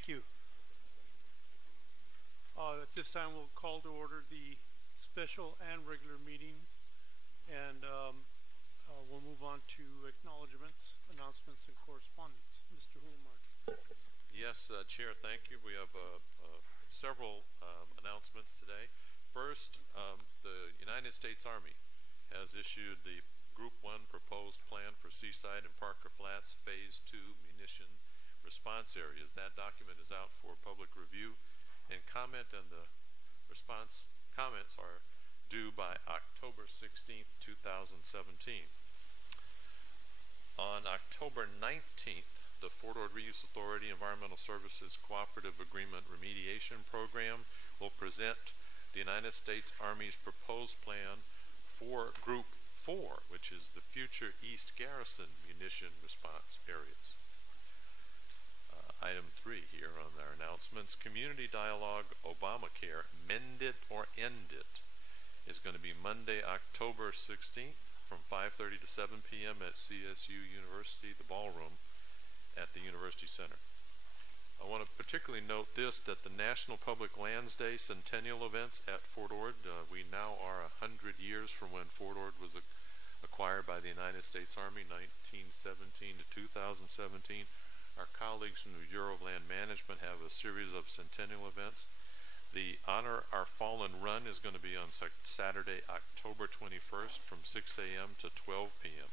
Thank you. At this time, we'll call to order the special and regular meetings, and we'll move on to acknowledgements, announcements, and correspondence. Mr. Hulemark. Yes, Chair, thank you. We have several announcements today. First, the United States Army has issued the Group 1 proposed plan for Seaside and Parker Flats Phase 2 munition response areas. That document is out for public review, and comment and the response comments are due by October 16th, 2017. On October 19th, the Fort Ord Reuse Authority Environmental Services Cooperative Agreement Remediation Program will present the United States Army's proposed plan for Group 4, which is the future East Garrison munition response areas. Item 3 here on our announcements, Community Dialogue Obamacare, Mend It or End It, is going to be Monday, October 16th from 5:30 to 7 p.m. at CSU University, the ballroom at the University Center. I want to particularly note this, that the National Public Lands Day Centennial events at Fort Ord, we now are 100 years from when Fort Ord was acquired by the United States Army, 1917 to 2017. Our colleagues from the Bureau of Land Management have a series of centennial events. The Honor Our Fallen Run is going to be on Saturday, October 21st from 6 a.m. to 12 p.m.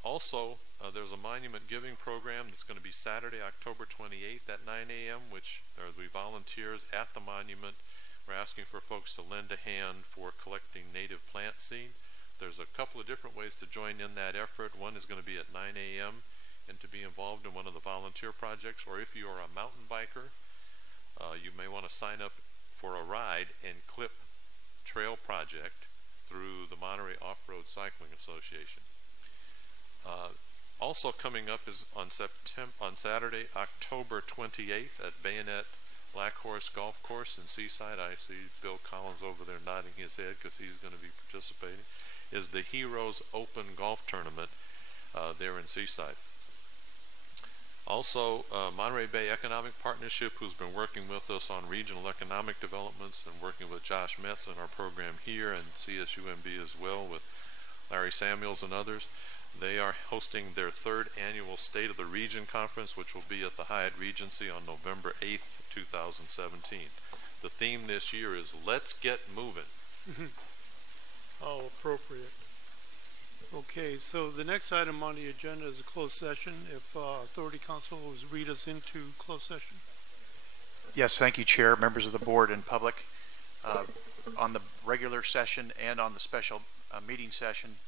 Also, there's a monument giving program that's going to be Saturday, October 28th at 9 a.m., which there will be volunteers at the monument. We're asking for folks to lend a hand for collecting native plant seed. There's a couple of different ways to join in that effort. One is going to be at 9 a.m. and to be involved in one of the volunteer projects, or if you are a mountain biker, you may want to sign up for a ride and clip trail project through the Monterey Off-Road Cycling Association. Also coming up is on Saturday, October 28th at Bayonet Black Horse Golf Course in Seaside. I see Bill Collins over there nodding his head because he's going to be participating. Is the Heroes Open Golf Tournament there in Seaside. Also, Monterey Bay Economic Partnership, who's been working with us on regional economic developments and working with Josh Metz in our program here, and CSUMB as well with Larry Samuels and others. They are hosting their 3rd annual State of the Region Conference, which will be at the Hyatt Regency on November 8th, 2017. The theme this year is Let's Get Moving. Oh, appropriate. Okay, so the next item on the agenda is a closed session. If Authority Council will read us into closed session. Yes, thank you, Chair, members of the board, and public. On the regular session and on the special meeting session,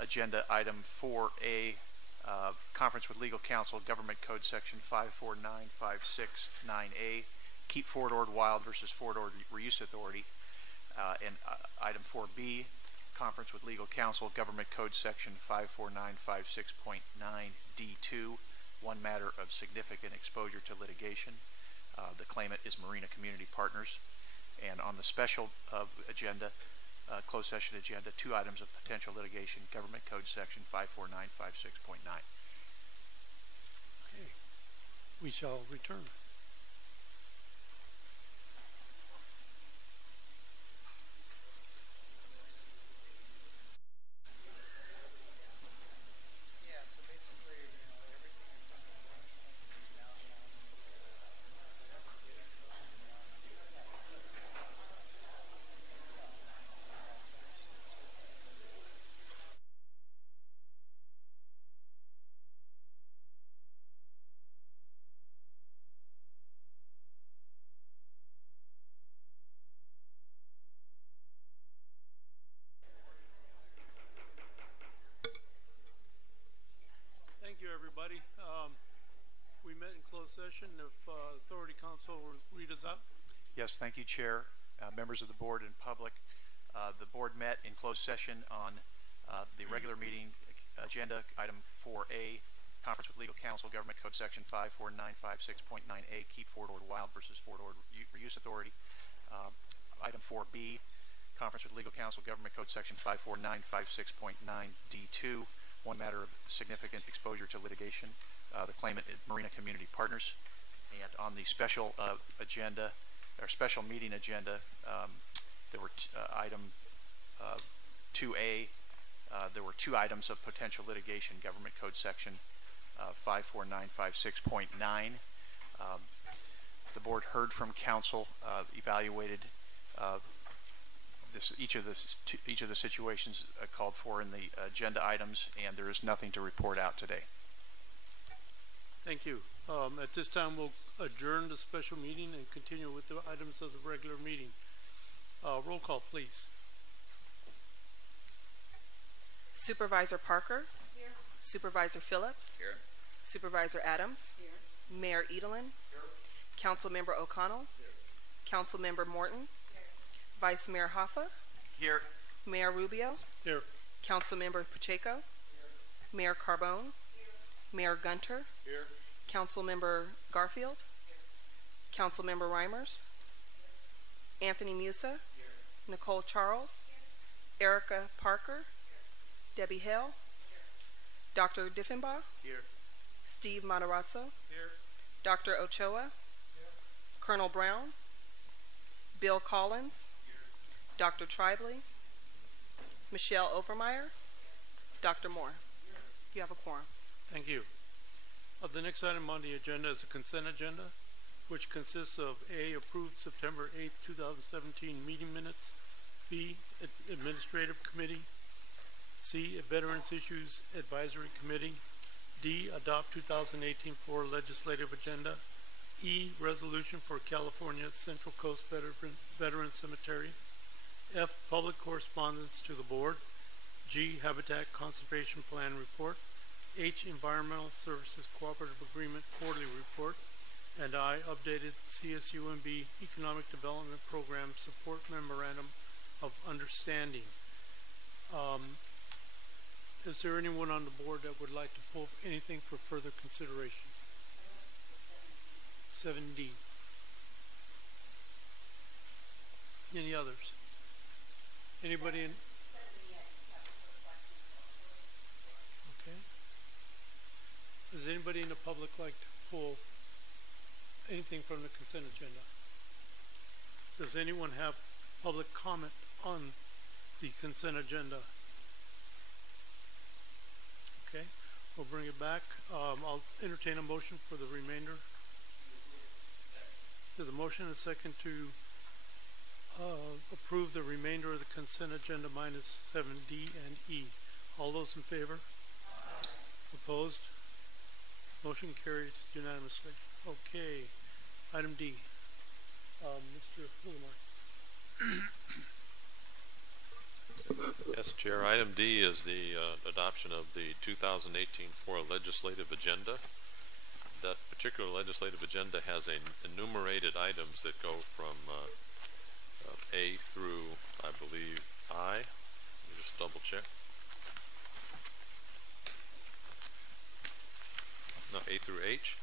agenda item 4A, conference with legal counsel, Government Code Section 549569A, Keep Fort Ord Wild versus Fort Ord Reuse Authority, and item 4B, conference with legal counsel, Government Code Section 54956.9D2, one matter of significant exposure to litigation. The claimant is Marina Community Partners. And on the special agenda, closed session agenda, 2 items of potential litigation, Government Code Section 54956.9. Okay, we shall return. Thank you, everybody. We met in closed session. If Authority Council will read us out. Yes, thank you, Chair, members of the board and public. The board met in closed session on the regular meeting agenda, item 4A, conference with legal counsel, Government Code Section 54956.9A, Keep Fort Ord Wild versus Fort Ord Reuse Authority. Item 4B, conference with legal counsel, Government Code Section 54956.9D2, one matter of significant exposure to litigation. The claimant is Marina Community Partners. And on the special agenda, or special meeting agenda, there were item 2A. There were 2 items of potential litigation, Government Code Section 54956.9. The board heard from counsel, evaluated each of the situations called for in the agenda items, and there is nothing to report out today. Thank you. At this time, we'll adjourn the special meeting and continue with the items of the regular meeting. Roll call, please. Supervisor Parker. Here. Supervisor Phillips. Here. Supervisor Adams. Here. Mayor Edelin. Here. Councilmember O'Connell. Here. Councilmember Morton. Here. Vice Mayor Hoffa. Here. Mayor Rubio. Here. Councilmember Pacheco. Here. Mayor Carbone. Here. Mayor Gunter. Here. Councilmember Garfield. Here. Councilmember Reimers. Here. Anthony Musa. Here. Nicole Charles. Here. Erica Parker. Here. Debbie Hale. Here. Dr. Diffenbaugh. Here. Steve Matarazzo. Here. Dr. Ochoa. Here. Colonel Brown. Bill Collins. Here. Dr. Tribely. Michelle Overmeyer. Dr. Moore. Here. You have a quorum. Thank you. The next item on the agenda is the consent agenda, which consists of A, approved September 8th, 2017 meeting minutes, B, Administrative Committee, C, Veterans Issues Advisory Committee, D, adopt 2018 FORA legislative agenda, E, resolution for California Central Coast Veteran Cemetery, F, public correspondence to the board, G, Habitat Conservation Plan report, H, Environmental Services Cooperative Agreement Quarterly Report, and I, updated CSUMB Economic Development Program Support Memorandum of Understanding. Is there anyone on the board that would like to pull anything for further consideration? 7D. Any others? Anybody in? Okay. Does anybody in the public like to pull anything from the consent agenda? Does anyone have public comment on the consent agenda? Okay, we'll bring it back. I'll entertain a motion for the remainder. There's a motion and a second to approve the remainder of the consent agenda minus 7D and E. All those in favor? Aye. Opposed? Motion carries unanimously. Okay, item D. Mr. Hulemark. Yes, Chair. Item D is the adoption of the 2018 FORA legislative agenda. That particular legislative agenda has enumerated items that go from A through, I believe, I. Let me just double check. No, A through H.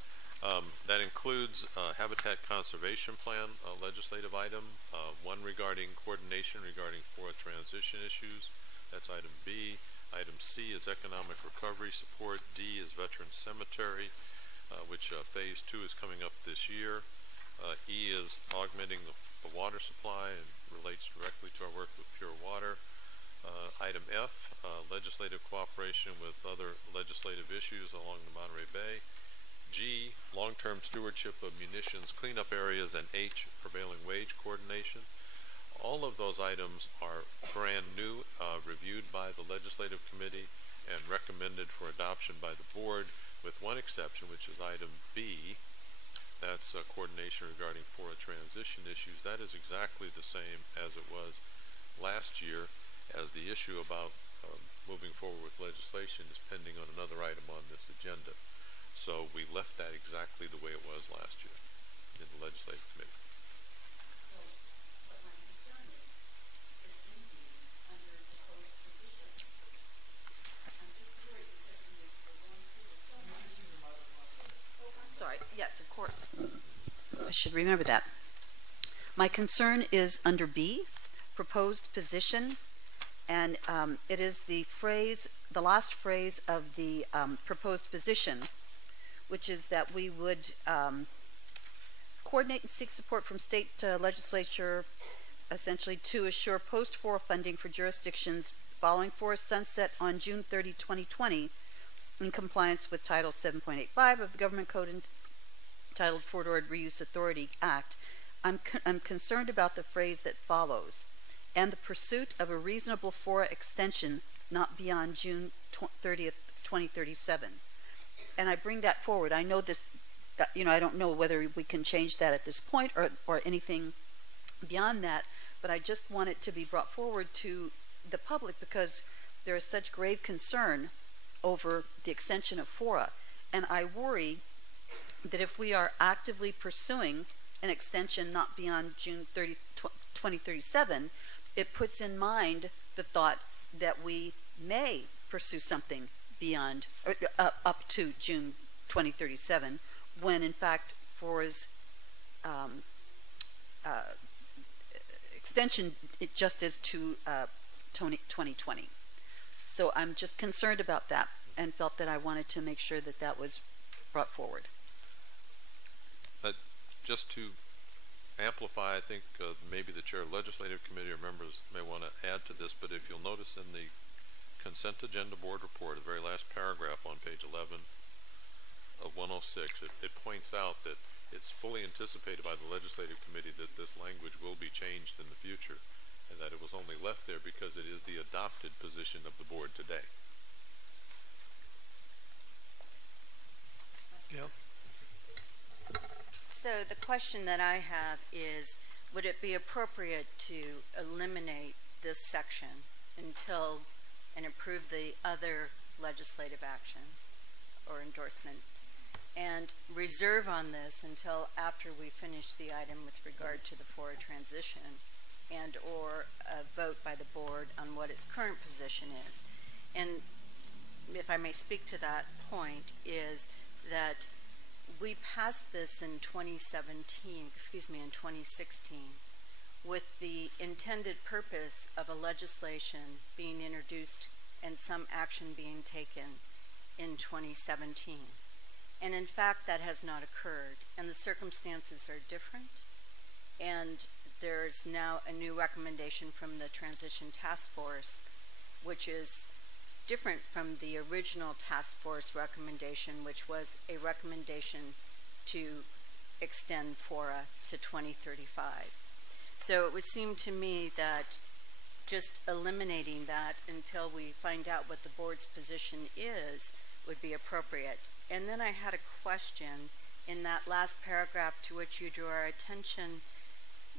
That includes Habitat Conservation Plan legislative item, one regarding coordination regarding FORA transition issues. That's item B. Item C is economic recovery support. D is veteran cemetery, which phase 2 is coming up this year. E is augmenting the water supply and relates directly to our work with pure water. Item F, legislative cooperation with other legislative issues along the Monterey Bay. G, long-term stewardship of munitions cleanup areas, and H, prevailing wage coordination. All of those items are brand new, reviewed by the Legislative Committee and recommended for adoption by the board, with one exception, which is item B. That's coordination regarding FORA transition issues. That is exactly the same as it was last year, as the issue about moving forward with legislation is pending on another item on this agenda. So we left that exactly the way it was last year in the Legislative Committee. So what my concern is indeed under the code position. I'm just worried because we're going through this so much. Oh, I'm sorry. Yes, of course. I should remember that. My concern is under B, proposed position And it is the last phrase of the proposed position, which is that we would coordinate and seek support from state legislature, essentially to assure post-FORA funding for jurisdictions following FORA sunset on June 30, 2020, in compliance with Title 7.85 of the Government Code entitled Fort Ord Reuse Authority Act. I'm concerned about the phrase that follows, and the pursuit of a reasonable FORA extension not beyond June 30th, 2037. And I bring that forward. I know this, I don't know whether we can change that at this point or anything beyond that, but I just want it to be brought forward to the public because there is such grave concern over the extension of FORA. And I worry that if we are actively pursuing an extension not beyond June 30, 2037, it puts in mind the thought that we may pursue something beyond, up to June 2037, when in fact FORA's extension, it just is to 2020. So I'm just concerned about that and felt that I wanted to make sure that that was brought forward. Just to amplify, I think maybe the chair of legislative committee or members may want to add to this, but if you'll notice in the consent agenda board report, the very last paragraph on page 11 of 106, it points out that it's fully anticipated by the legislative committee that this language will be changed in the future, and that it was only left there because it is the adopted position of the board today. Yeah. So the question that I have is, would it be appropriate to eliminate this section until and approve the other legislative actions or endorsement, and reserve on this until after we finish the item with regard to the FORA transition and or a vote by the board on what its current position is? And if I may speak to that point, is that we passed this in 2016, with the intended purpose of a legislation being introduced and some action being taken in 2017. And in fact, that has not occurred, and the circumstances are different. And there's now a new recommendation from the Transition Task Force, which is different from the original task force recommendation, which was a recommendation to extend FORA to 2035. So it would seem to me that just eliminating that until we find out what the board's position is would be appropriate. And then I had a question in that last paragraph to which you drew our attention,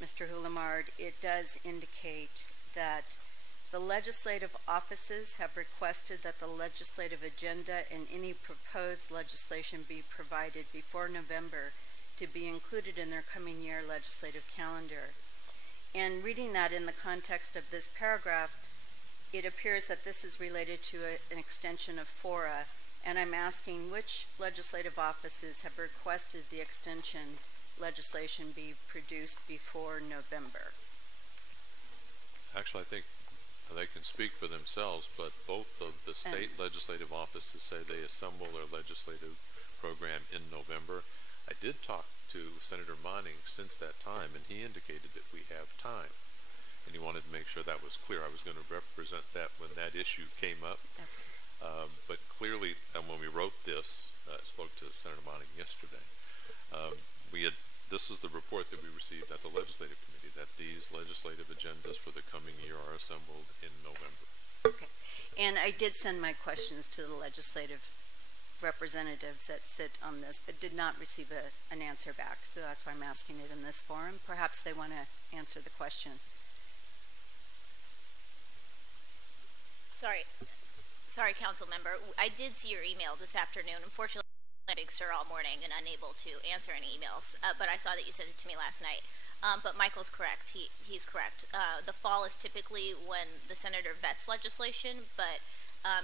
Mr. Hulamard. It does indicate that the legislative offices have requested that the legislative agenda and any proposed legislation be provided before November to be included in their coming year legislative calendar. And reading that in the context of this paragraph, it appears that this is related to an extension of FORA, and I'm asking which legislative offices have requested the extension legislation be produced before November. Actually, I think they can speak for themselves, but both of the state legislative offices say they assemble their legislative program in November. I did talk to Senator Monning since that time, and he indicated that we have time, and he wanted to make sure that was clear. I was going to represent that when that issue came up. Okay. But clearly, when we wrote this, I spoke to Senator Monning yesterday, this is the report that we received at the legislative committee, that these legislative agendas for the coming year are assembled in November. Okay. And I did send my questions to the legislative representatives that sit on this, but did not receive an answer back. So that's why I'm asking it in this forum. Perhaps they want to answer the question. Sorry, council member. I did see your email this afternoon. Unfortunately, Big Sur all morning and unable to answer any emails, but I saw that you sent it to me last night. But Michael's correct. He's correct. The fall is typically when the senator vets legislation, but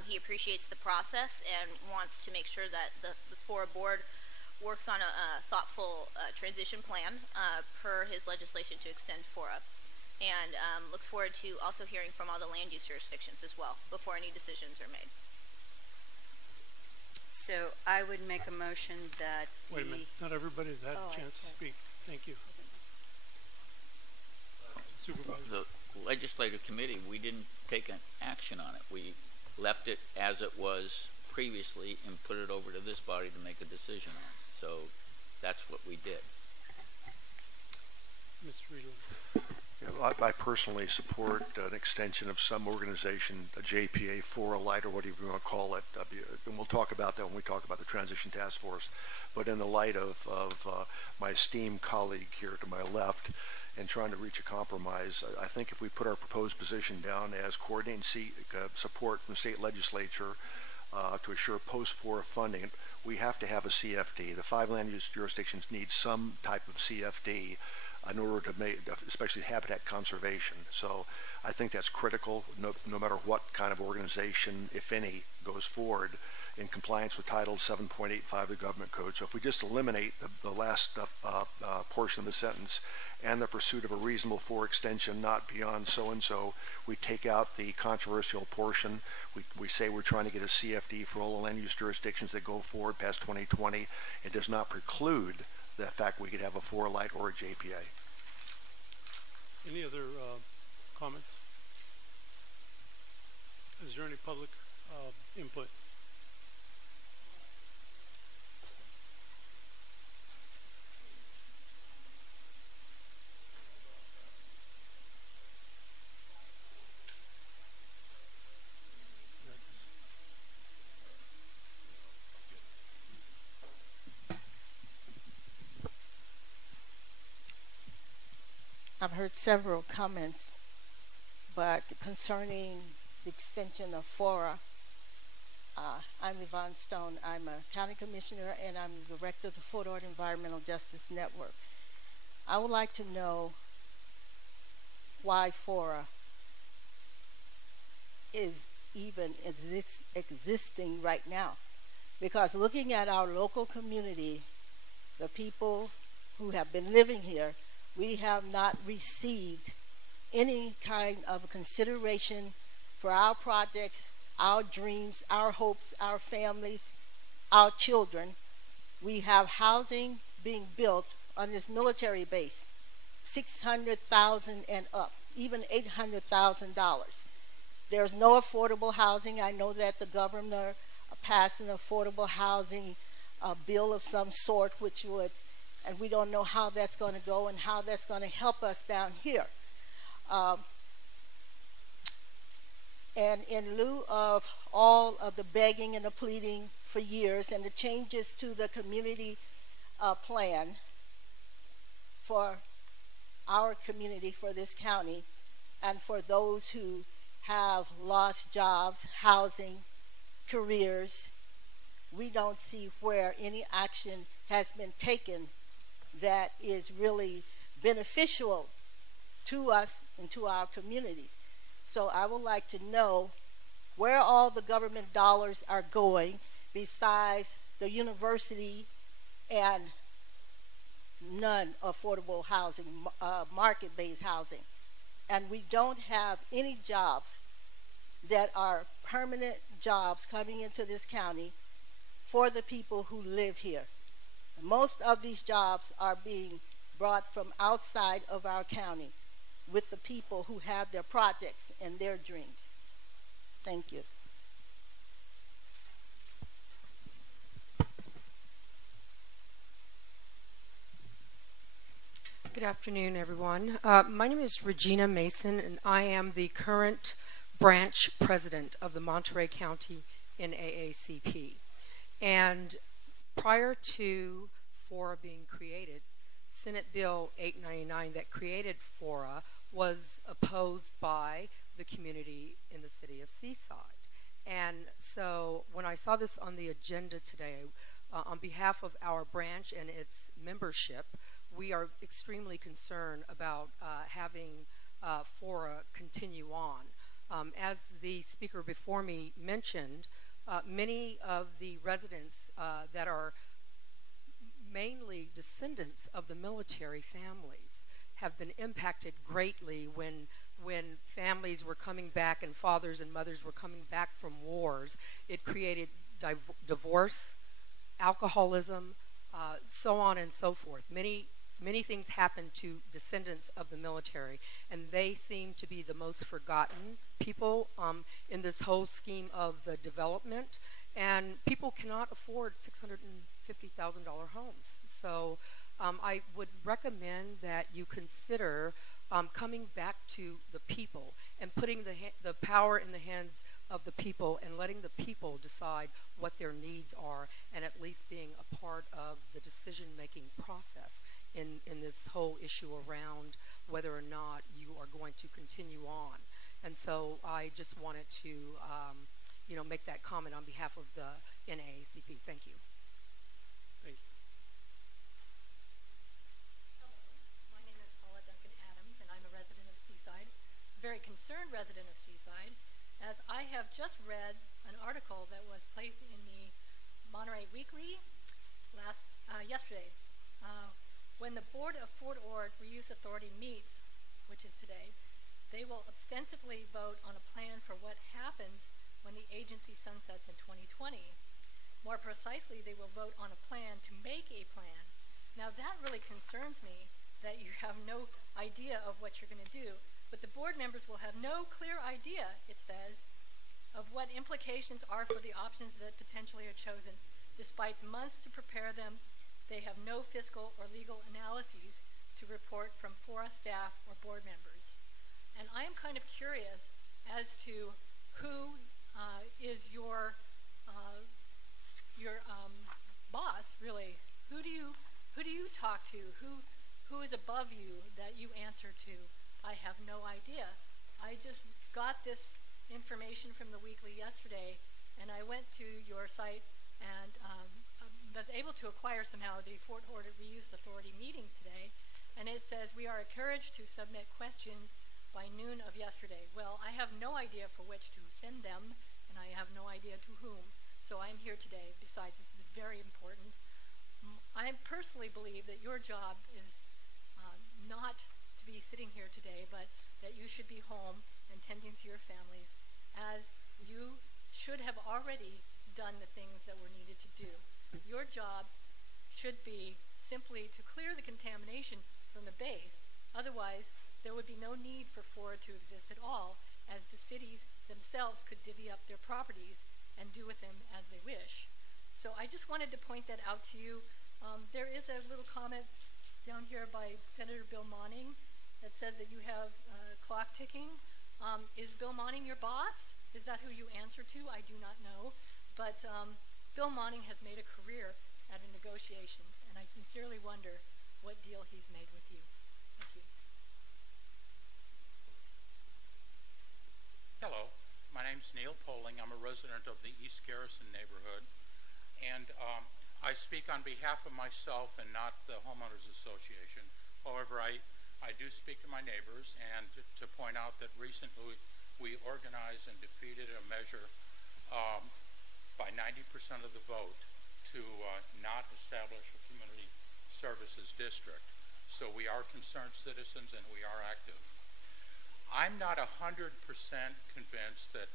he appreciates the process and wants to make sure that the FORA board works on a thoughtful transition plan per his legislation to extend FORA. and looks forward to also hearing from all the land use jurisdictions as well before any decisions are made. So I would make a motion that Wait a minute, not everybody's had a chance to speak. Thank you. Supervisor. The legislative committee, we didn't take an action on it. We left it as it was previously and put it over to this body to make a decision on. So that's what we did. Mr. Reedley. I personally support an extension of some organization, a JPA, FORA light, or whatever you want to call it. And we'll talk about that when we talk about the Transition Task Force. But in the light of my esteemed colleague here to my left and trying to reach a compromise, I think if we put our proposed position down as coordinating support from the state legislature to assure post-FORA funding, we have to have a CFD. The 5 land use jurisdictions need some type of CFD in order to make, especially habitat conservation. So I think that's critical, no matter what kind of organization, if any, goes forward in compliance with Title 7.85 of the Government Code. So if we just eliminate the last portion of the sentence, and the pursuit of a reasonable FORA extension not beyond so-and-so, we take out the controversial portion. We say we're trying to get a CFD for all the land use jurisdictions that go forward past 2020. It does not preclude the fact we could have a FORA light or a JPA. Any other comments? Is there any public input? I've heard several comments, but concerning the extension of FORA, I'm Yvonne Stone. I'm a county commissioner and I'm the director of the Fort Ord Environmental Justice Network. I would like to know why FORA is even existing right now. Because looking at our local community, the people who have been living here, we have not received any kind of consideration for our projects, our dreams, our hopes, our families, our children. We have housing being built on this military base, $600,000 and up, even $800,000. There's no affordable housing. I know that the governor passed an affordable housing bill of some sort, which would, and we don't know how that's going to go and how that's going to help us down here. And in lieu of all of the begging and the pleading for years and the changes to the community plan for our community, for this county, and for those who have lost jobs, housing, careers, we don't see where any action has been taken that is really beneficial to us and to our communities. So I would like to know where all the government dollars are going besides the university and none affordable housing, market-based housing. And we don't have any jobs that are permanent jobs coming into this county for the people who live here. Most of these jobs are being brought from outside of our county with the people who have their projects and their dreams. Thank you. Good afternoon, everyone. My name is Regina Mason, and I am the current branch president of the Monterey County NAACP. And prior to FORA being created, Senate Bill 899 that created FORA was opposed by the community in the city of Seaside. And so when I saw this on the agenda today, on behalf of our branch and its membership, we are extremely concerned about having FORA continue on. As the speaker before me mentioned, many of the residents that are mainly descendants of the military families have been impacted greatly when families were coming back and fathers and mothers were coming back from wars. It created divorce, alcoholism, so on and so forth. Many things happen to descendants of the military, and they seem to be the most forgotten people in this whole scheme of the development. And people cannot afford $650,000 homes. So I would recommend that you consider coming back to the people and putting the power in the hands of the people and letting the people decide what their needs are, and at least being a part of the decision-making process in this whole issue around whether or not you are going to continue on. And so I just wanted to make that comment on behalf of the NAACP. Thank you. Thank you. Hello, my name is Paula Duncan Adams, and I'm a resident of Seaside, a very concerned resident of Seaside, as I have just read an article that was placed in the Monterey Weekly yesterday. When the Board of Fort Ord Reuse Authority meets, which is today, they will ostensibly vote on a plan for what happens when the agency sunsets in 2020. More precisely, they will vote on a plan to make a plan. Now that really concerns me, that you have no idea of what you're going to do, but the board members will have no clear idea, it says, of what implications are for the options that potentially are chosen. Despite months to prepare them, they have no fiscal or legal analyses to report from FORA staff or board members. And I am kind of curious as to who is your boss, really. Who do you talk to? Who is above you that you answer to? I have no idea. I just got this information from the Weekly yesterday, and I went to your site and was able to acquire somehow the Fort Ord Reuse Authority meeting today, and it says we are encouraged to submit questions by noon of yesterday. Well, I have no idea for which to send them, and I have no idea to whom, so I am here today. Besides, this is very important. I personally believe that your job is not to be sitting here today, but that you should be home and tending to your families, as you should have already done the things that were needed to do. Your job should be simply to clear the contamination from the base. Otherwise, there would be no need for FORA to exist at all, as the cities themselves could divvy up their properties and do with them as they wish. So I just wanted to point that out to you. There is a little comment down here by Senator Bill Monning that says that you have clock ticking. Is Bill Monning your boss? Is that who you answer to? I do not know. But Bill Monning has made a career out of negotiations, and I sincerely wonder what deal he's made with you. Thank you. Hello, my name's Neil Poling. I'm a resident of the East Garrison neighborhood, and I speak on behalf of myself and not the Homeowners Association. However, I do speak to my neighbors, and to point out that recently we organized and defeated a measure by 90% of the vote to not establish a community services district. So we are concerned citizens, and we are active. I'm not 100% convinced that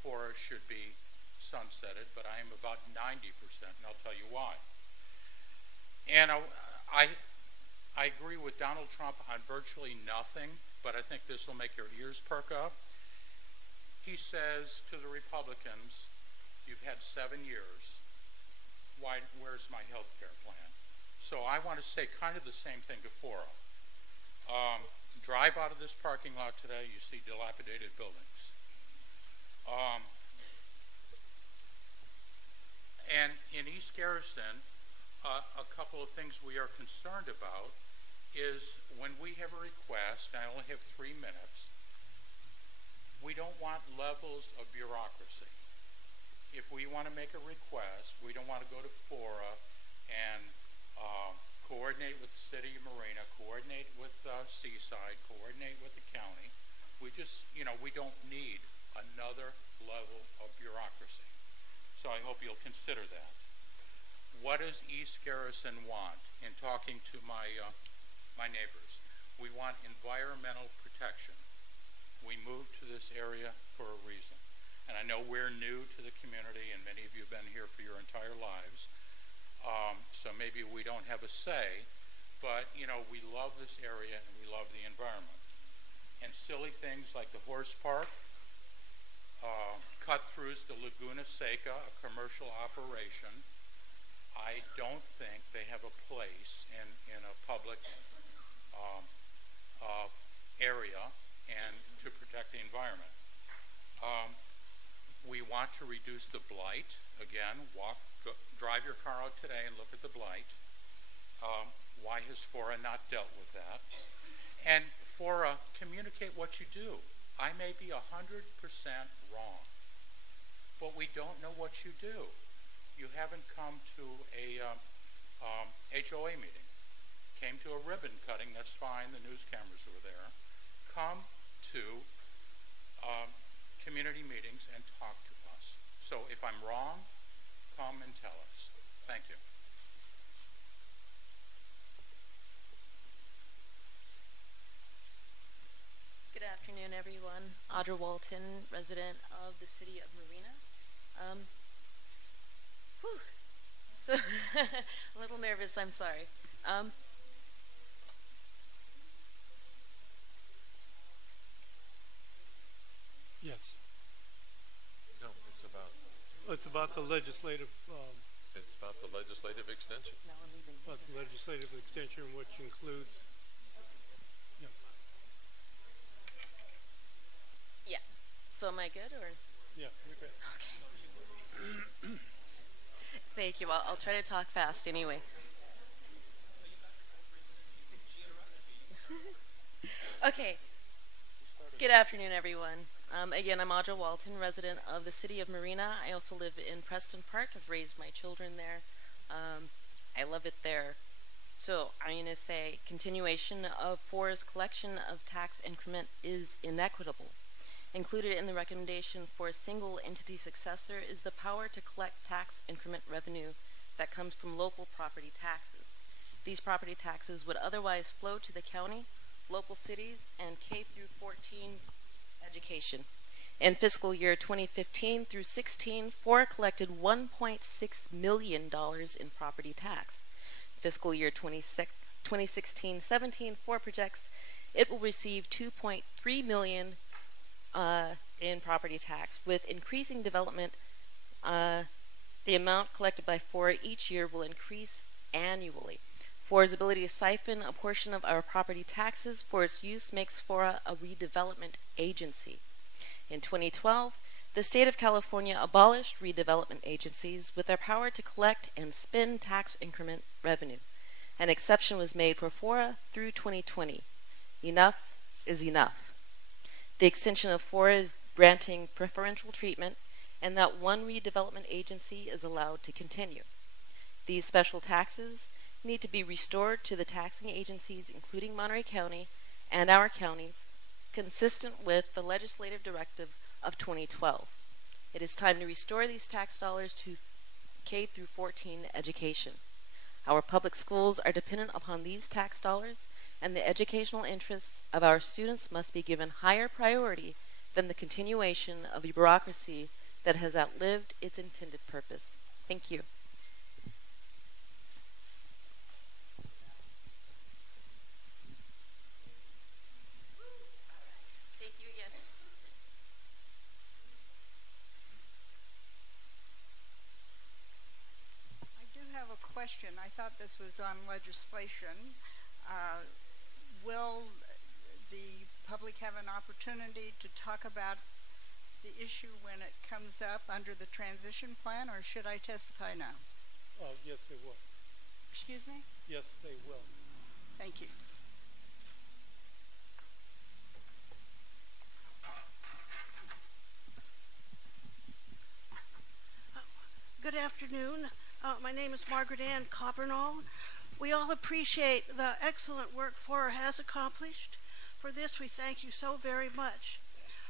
FORA should be sunsetted, but I am about 90%, and I'll tell you why. And I agree with Donald Trump on virtually nothing, but I think this will make your ears perk up. He says to the Republicans, you've had 7 years. Where's my health care plan? So I want to say kind of the same thing to FORA. Drive out of this parking lot today, you see dilapidated buildings. And in East Garrison, a couple of things we are concerned about is when we have a request, I only have 3 minutes, we don't want levels of bureaucracy. If we want to make a request, we don't want to go to FORA and coordinate with the city of Marina, coordinate with Seaside, coordinate with the county. We just, we don't need another level of bureaucracy. So I hope you'll consider that. What does East Garrison want in talking to my neighbors? We want environmental protection. We moved to this area for a reason. And I know we're new to the community, and many of you have been here for your entire lives. So maybe we don't have a say, but we love this area and we love the environment. And silly things like the horse park, cut-throughs to Laguna Seca, a commercial operation, I don't think they have a place in a public area and to protect the environment. We want to reduce the blight. Again, drive your car out today and look at the blight. Why has FORA not dealt with that? And FORA, communicate what you do. I may be 100% wrong, but we don't know what you do. You haven't come to a HOA meeting. Came to a ribbon cutting, that's fine, the news cameras were there. Come to community meetings and talk to us. So if I'm wrong, come and tell us. Thank you. Good afternoon, everyone. Audra Walton, resident of the city of Marina. So a little nervous, I'm sorry. Yes. No, it's about the legislative. It's about the legislative extension. About the legislative extension, which includes. Yeah. So am I good, or? Yeah, you're good. Okay. Thank you. I'll try to talk fast anyway. Okay. Good afternoon, everyone. Again, I'm Audra Walton, resident of the city of Marina. I also live in Preston Park. I've raised my children there. I love it there. So I'm going to say continuation of FORA's collection of tax increment is inequitable. Included in the recommendation for a single entity successor is the power to collect tax increment revenue that comes from local property taxes. These property taxes would otherwise flow to the county, local cities, and K through 14 education. In fiscal year 2015 through 16, FORA collected $1.6 million in property tax. Fiscal year 2016-17, FORA projects it will receive $2.3 million in property tax. With increasing development, the amount collected by FORA each year will increase annually. FORA's ability to siphon a portion of our property taxes for its use makes FORA a redevelopment agency. In 2012, the state of California abolished redevelopment agencies with their power to collect and spend tax increment revenue. An exception was made for FORA through 2020. Enough is enough. The extension of FORA is granting preferential treatment, and that one redevelopment agency is allowed to continue. These special taxes need to be restored to the taxing agencies, including Monterey County and our counties, consistent with the legislative directive of 2012. It is time to restore these tax dollars to K through 14 education. Our public schools are dependent upon these tax dollars, and the educational interests of our students must be given higher priority than the continuation of a bureaucracy that has outlived its intended purpose. Thank you. Thank you again. I do have a question. I thought this was on legislation. Will the public have an opportunity to talk about the issue when it comes up under the transition plan, or should I testify now? Yes, they will. Excuse me? Yes, they will. Thank you. Good afternoon. My name is Margaret Ann Coppernall. We all appreciate the excellent work FORA has accomplished. For this, we thank you so very much.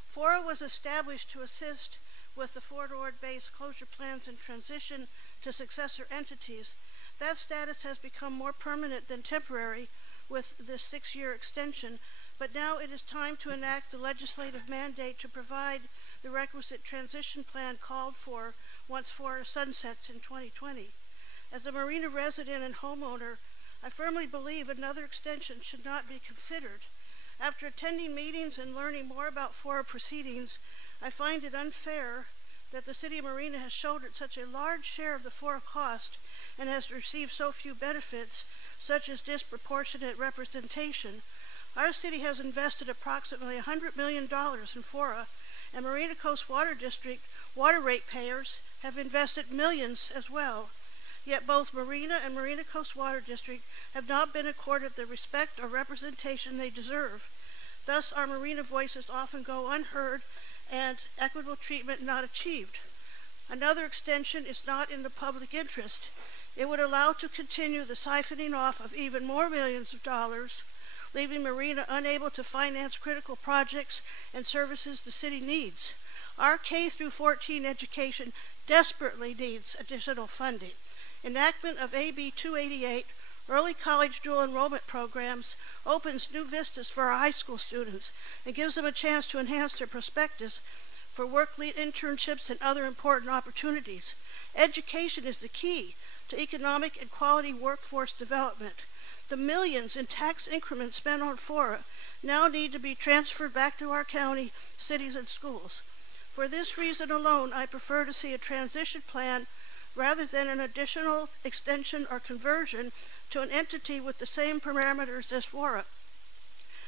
FORA was established to assist with the forward-based closure plans and transition to successor entities. That status has become more permanent than temporary with this 6-year extension, but now it is time to enact the legislative mandate to provide the requisite transition plan called for once FORA sunsets in 2020. As a marina resident and homeowner, I firmly believe another extension should not be considered. After attending meetings and learning more about FORA proceedings, I find it unfair that the City of Marina has shouldered such a large share of the FORA cost and has received so few benefits, such as disproportionate representation. Our city has invested approximately $100 million in FORA, and Marina Coast Water District water rate payers have invested millions as well. Yet both Marina and Marina Coast Water District have not been accorded the respect or representation they deserve. Thus, our marina voices often go unheard and equitable treatment not achieved. Another extension is not in the public interest. It would allow to continue the siphoning off of even more millions of dollars, leaving Marina unable to finance critical projects and services the city needs. Our K-14 education desperately needs additional funding. Enactment of AB 288, early college dual enrollment programs, opens new vistas for our high school students and gives them a chance to enhance their prospectus for work lead internships and other important opportunities. Education is the key to economic and quality workforce development. The millions in tax increments spent on FORA now need to be transferred back to our county, cities, and schools. For this reason alone, I prefer to see a transition plan rather than an additional extension or conversion to an entity with the same parameters as FORA.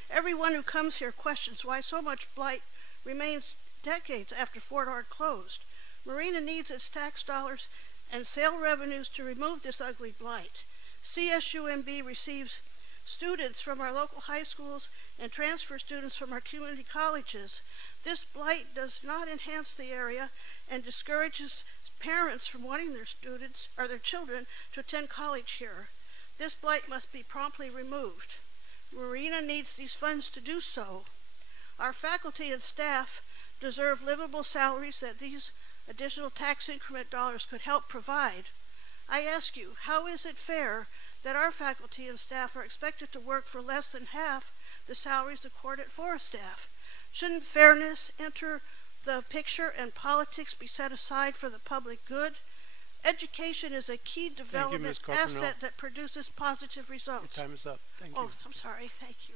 Everyone who comes here questions why so much blight remains decades after Fort Ord closed. Marina needs its tax dollars and sale revenues to remove this ugly blight. CSUMB receives students from our local high schools and transfer students from our community colleges. This blight does not enhance the area and discourages parents from wanting their students or their children to attend college here. This blight must be promptly removed. Marina needs these funds to do so. Our faculty and staff deserve livable salaries that these additional tax increment dollars could help provide. I ask you, how is it fair that our faculty and staff are expected to work for less than half the salaries accorded FORA staff? Shouldn't fairness enter the picture and politics be set aside for the public good? Education is a key development asset that produces positive results. Your time is up. Thank you. Oh, I'm sorry. Thank you.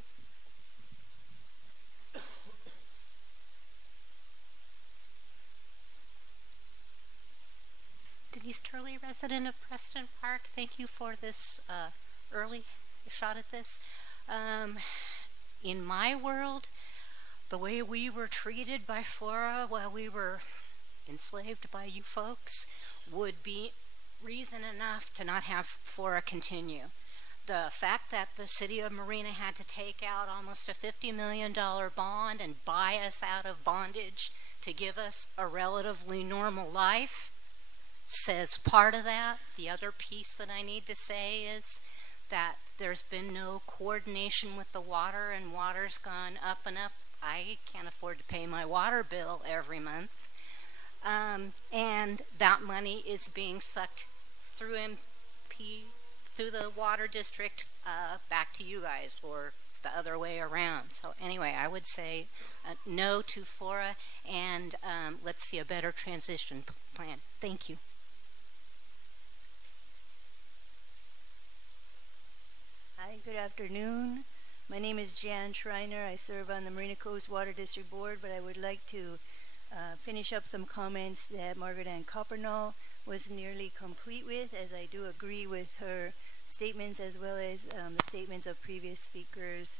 Denise Turley, resident of Preston Park. Thank you for this early shot at this. In my world, the way we were treated by FORA while we were enslaved by you folks would be reason enough to not have FORA continue. The fact that the city of Marina had to take out almost a $50 million bond and buy us out of bondage to give us a relatively normal life says part of that. The other piece that I need to say is that there's been no coordination with the water, and water's gone up and up. I can't afford to pay my water bill every month. And that money is being sucked through through the water district back to you guys, or the other way around. So anyway, I would say no to FORA, and let's see a better transition plan. Thank you. Hi, good afternoon. My name is Jan Schreiner. I serve on the Marina Coast Water District Board, but I would like to finish up some comments that Margaret Ann Coppernall was nearly complete with, as I do agree with her statements as well as the statements of previous speakers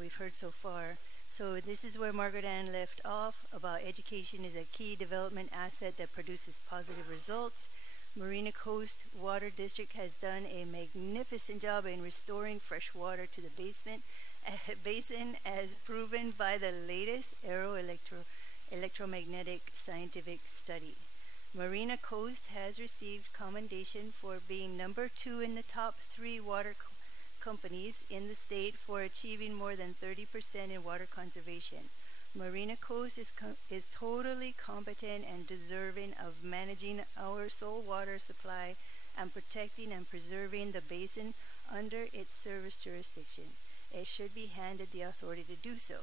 we've heard so far. So this is where Margaret Ann left off about education is a key development asset that produces positive results. Marina Coast Water District has done a magnificent job in restoring fresh water to the basin as proven by the latest electromagnetic scientific study. Marina Coast has received commendation for being number 2 in the top 3 water companies in the state for achieving more than 30% in water conservation. Marina Coast is totally competent and deserving of managing our sole water supply and protecting and preserving the basin under its service jurisdiction. It should be handed the authority to do so.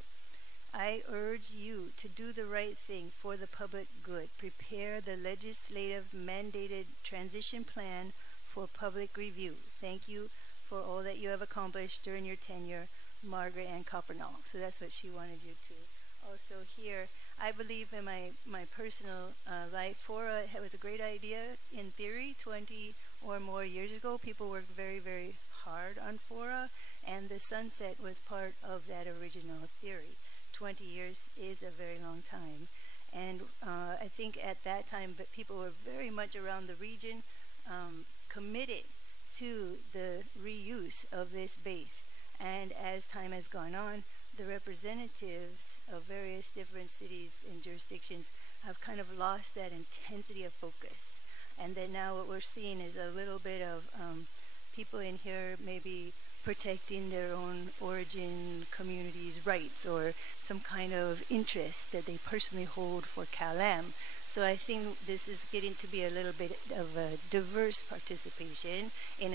I urge you to do the right thing for the public good. Prepare the legislative mandated transition plan for public review. Thank you for all that you have accomplished during your tenure, Margaret Ann Coppernall. So that's what she wanted you to also hear. I believe in my personal life, FORA was a great idea in theory 20 or more years ago. People worked very, very hard on FORA, and the sunset was part of that original theory. 20 years is a very long time. And I think at that time, but people were very much around the region committed to the reuse of this base. And as time has gone on, the representatives of various different cities and jurisdictions have kind of lost that intensity of focus. And then now what we're seeing is a little bit of people in here maybe protecting their own origin community's rights or some kind of interest that they personally hold for CalAm. So I think this is getting to be a little bit of a diverse participation in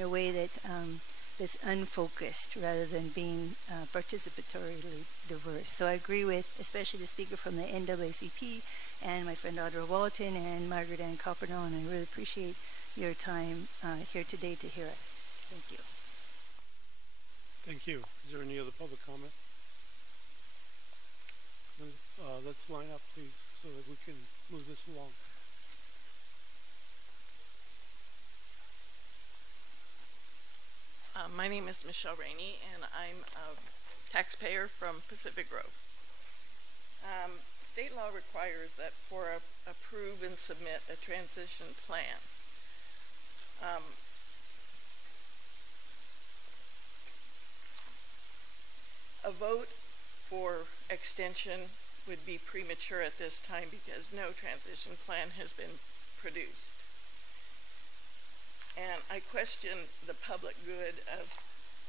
a way that's unfocused rather than being participatorily diverse. So I agree with especially the speaker from the NAACP and my friend Audra Walton and Margaret Ann Coppernall, and I really appreciate your time here today to hear us. Thank you. Thank you. Is there any other public comment? Let's line up, please, so that we can move this along. My name is Michelle Rainey, and I'm a taxpayer from Pacific Grove. State law requires that FORA approve and submit a transition plan. A vote for extension would be premature at this time because no transition plan has been produced. And I question the public good of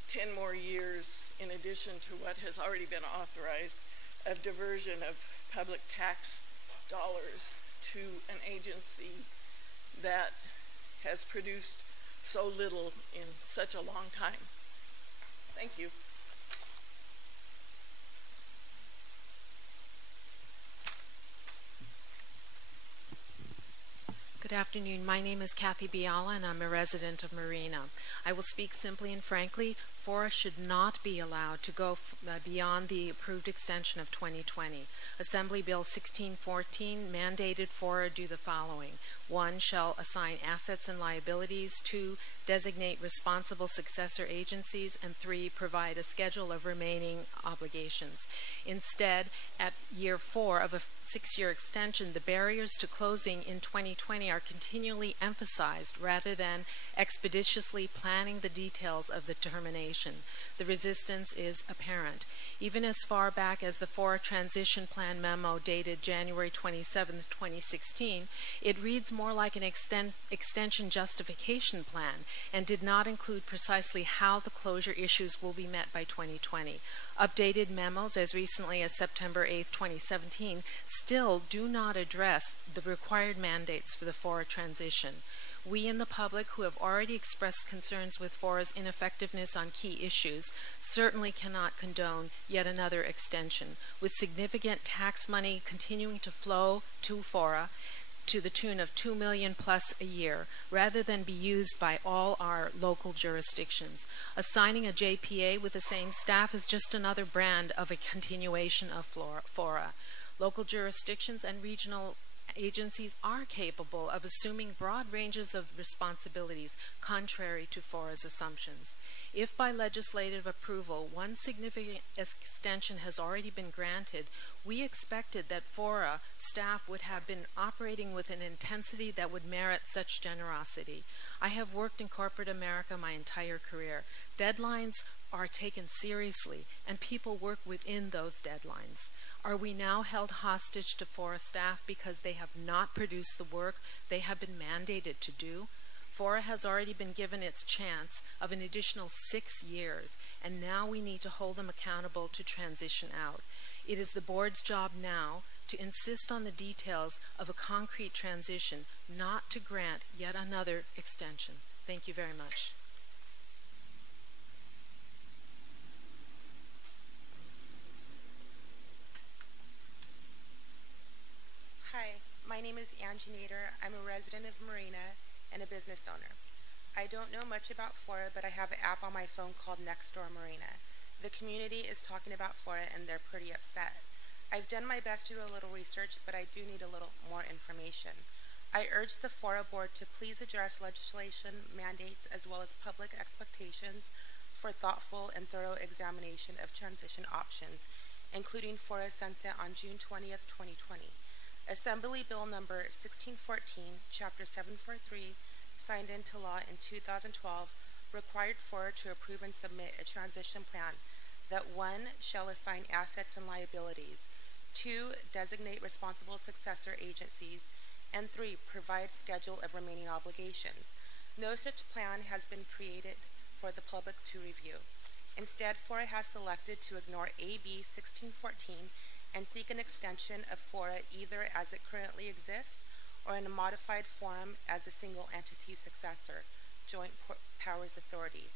10 more years in addition to what has already been authorized of diversion of public tax dollars to an agency that has produced so little in such a long time. Thank you. Good afternoon. My name is Kathy Biala, and I'm a resident of Marina. I will speak simply and frankly. FORA should not be allowed to go beyond the approved extension of 2020. Assembly Bill 1614 mandated FORA do the following. 1, shall assign assets and liabilities. 2, designate responsible successor agencies. And 3, provide a schedule of remaining obligations. Instead, at year 4 of a 6-year extension, the barriers to closing in 2020 are continually emphasized rather than expeditiously planning the details of the termination. The resistance is apparent. Even as far back as the FORA Transition Plan memo dated January 27, 2016, it reads more like an extension justification plan and did not include precisely how the closure issues will be met by 2020. Updated memos as recently as September 8, 2017 still do not address the required mandates for the FORA transition. We in the public who have already expressed concerns with FORA's ineffectiveness on key issues certainly cannot condone yet another extension, with significant tax money continuing to flow to FORA to the tune of $2 million plus a year, rather than be used by all our local jurisdictions. Assigning a JPA with the same staff is just another brand of a continuation of FORA. Local jurisdictions and regional agencies are capable of assuming broad ranges of responsibilities contrary to FORA's assumptions. If by legislative approval one significant extension has already been granted, we expected that FORA staff would have been operating with an intensity that would merit such generosity. I have worked in corporate America my entire career. Deadlines are taken seriously, and people work within those deadlines. Are we now held hostage to FORA staff because they have not produced the work they have been mandated to do? FORA has already been given its chance of an additional 6 years, and now we need to hold them accountable to transition out. It is the board's job now to insist on the details of a concrete transition, not to grant yet another extension. Thank you very much. Nader. I'm a resident of Marina and a business owner. I don't know much about FORA, but I have an app on my phone called Nextdoor Marina. The community is talking about FORA and they're pretty upset. I've done my best to do a little research, but I do need a little more information. I urge the FORA board to please address legislation, mandates, as well as public expectations for thoughtful and thorough examination of transition options, including FORA sunset on June 20th, 2020. Assembly Bill number 1614, Chapter 743, signed into law in 2012, required FORA to approve and submit a transition plan that 1. Shall assign assets and liabilities, 2. Designate responsible successor agencies, and 3. Provide schedule of remaining obligations. No such plan has been created for the public to review. Instead, FORA has selected to ignore AB 1614 and seek an extension of FORA either as it currently exists or in a modified form as a single entity successor, Joint Powers Authority.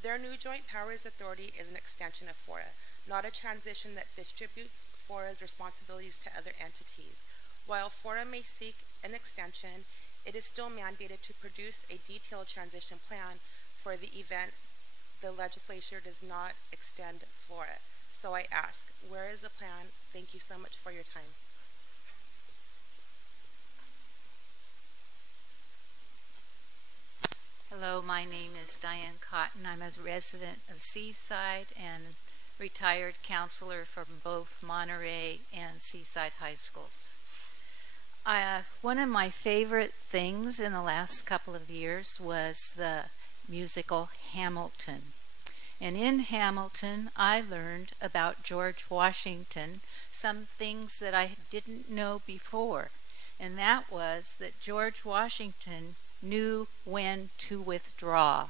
Their new Joint Powers Authority is an extension of FORA, not a transition that distributes FORA's responsibilities to other entities. While FORA may seek an extension, it is still mandated to produce a detailed transition plan for the event the legislature does not extend FORA. So I ask, where is the plan? Thank you so much for your time. Hello, my name is Diane Cotton. I'm a resident of Seaside and retired counselor from both Monterey and Seaside High Schools. One of my favorite things in the last couple of years was the musical Hamilton. And in Hamilton, I learned about George Washington, some things that I didn't know before. And that was that George Washington knew when to withdraw,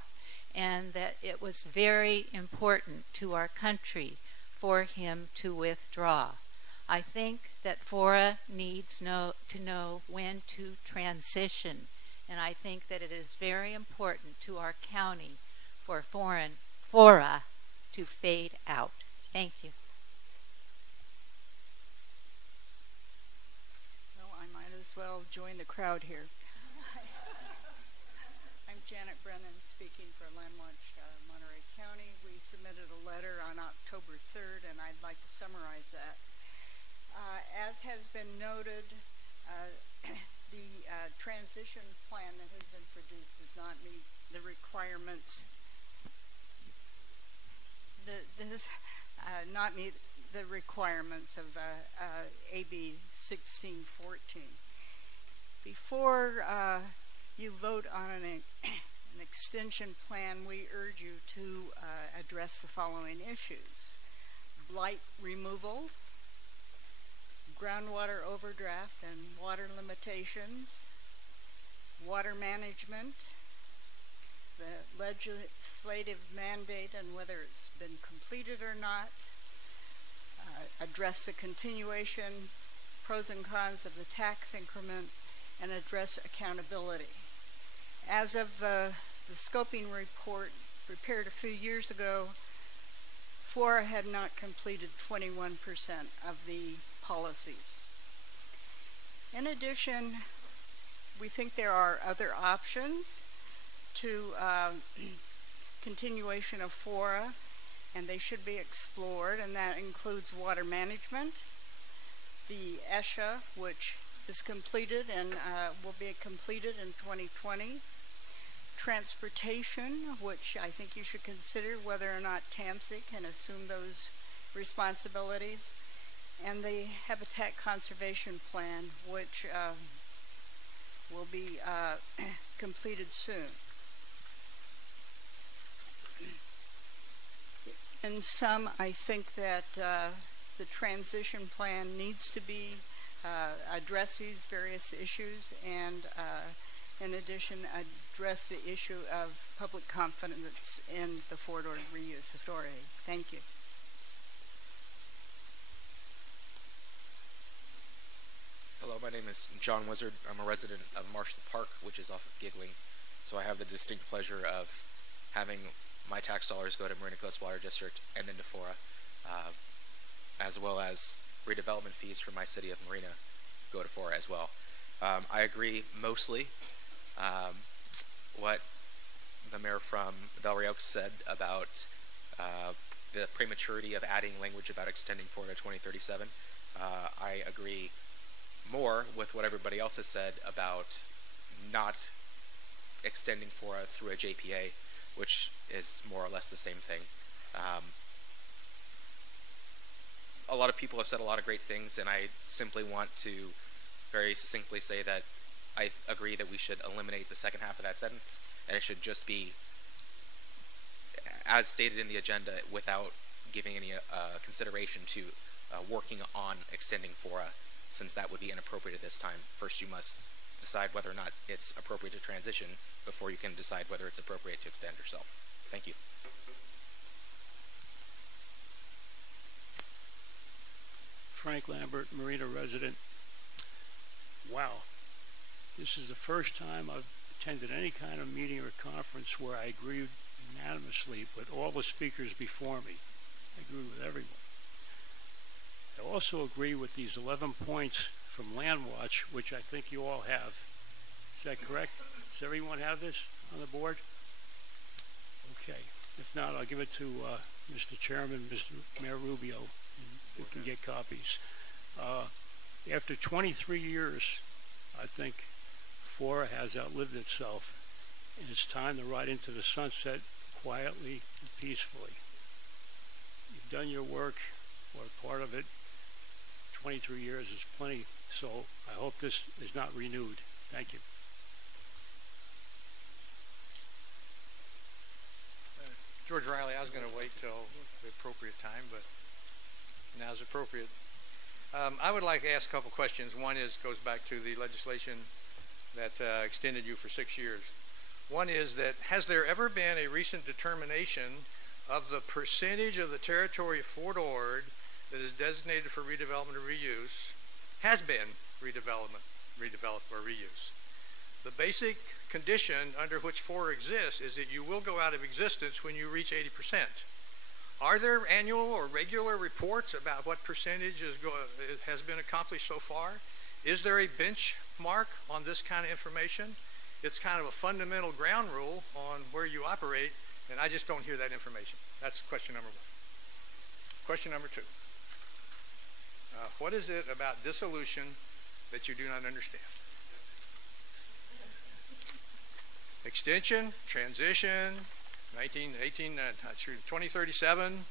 and that it was very important to our country for him to withdraw. I think that FORA needs to know when to transition, and I think that it is very important to our county for FORA to fade out. Thank you. Well, I might as well join the crowd here. I'm Janet Brennan speaking for Landmarch, Monterey County. We submitted a letter on October 3rd, and I'd like to summarize that. As has been noted, the transition plan that has been produced does not meet the requirements. Does not meet the requirements of AB 1614. Before you vote on an extension plan, we urge you to address the following issues: blight removal, groundwater overdraft and water limitations, water management, the legislative mandate and whether it's been completed or not, address the continuation, pros and cons of the tax increment, and address accountability. As of the scoping report prepared a few years ago, FORA had not completed 21% of the policies. In addition, we think there are other options to continuation of FORA, and they should be explored, and that includes water management, the ESHA, which is completed and will be completed in 2020, transportation, which I think you should consider whether or not TAMSI can assume those responsibilities, and the Habitat Conservation Plan, which will be completed soon. In sum, I think that the transition plan needs to be address these various issues, and in addition, address the issue of public confidence in the Fort Ord Reuse Authority. Thank you. Hello, my name is John Wizard. I'm a resident of Marshall Park, which is off of Giggling. So I have the distinct pleasure of having my tax dollars go to Marina Coast Water District and then to FORA, as well as redevelopment fees for my city of Marina go to FORA as well. I agree mostly what the mayor from Del Rio said about the prematurity of adding language about extending FORA to 2037. I agree more with what everybody else has said about not extending FORA through a JPA, which is more or less the same thing. A lot of people have said a lot of great things, and I simply want to very succinctly say that I agree that we should eliminate the second half of that sentence, and it should just be as stated in the agenda without giving any consideration to working on extending FORA, since that would be inappropriate at this time. First, you must decide whether or not it's appropriate to transition before you can decide whether it's appropriate to extend yourself. Thank you. Frank Lambert, Marina resident. Wow. This is the first time I've attended any kind of meeting or conference where I agreed unanimously with all the speakers before me. I agree with everyone. I also agree with these 11 points from Land Watch, which I think you all have. Is that correct? Does everyone have this on the board? Okay. If not, I'll give it to Mr. Chairman, Mr. Mayor Rubio, and we can get copies. After 23 years, I think FORA has outlived itself, and it's time to ride into the sunset quietly and peacefully. You've done your work, or part of it. 23 years is plenty, so I hope this is not renewed. Thank you. George Riley, I was going to wait till the appropriate time, but now's appropriate. I would like to ask a couple questions. One goes back to the legislation that extended you for 6 years. One is that, has there ever been a recent determination of the percentage of the territory of Fort Ord that is designated for redevelopment or reuse has been redeveloped or reuse? The basic condition under which FORA exists is that you will go out of existence when you reach 80%. Are there annual or regular reports about what percentage has been accomplished so far? Is there a benchmark on this kind of information? It's kind of a fundamental ground rule on where you operate, and I just don't hear that information. That's question number one. Question number two. What is it about dissolution that you do not understand? Extension, transition, 2037,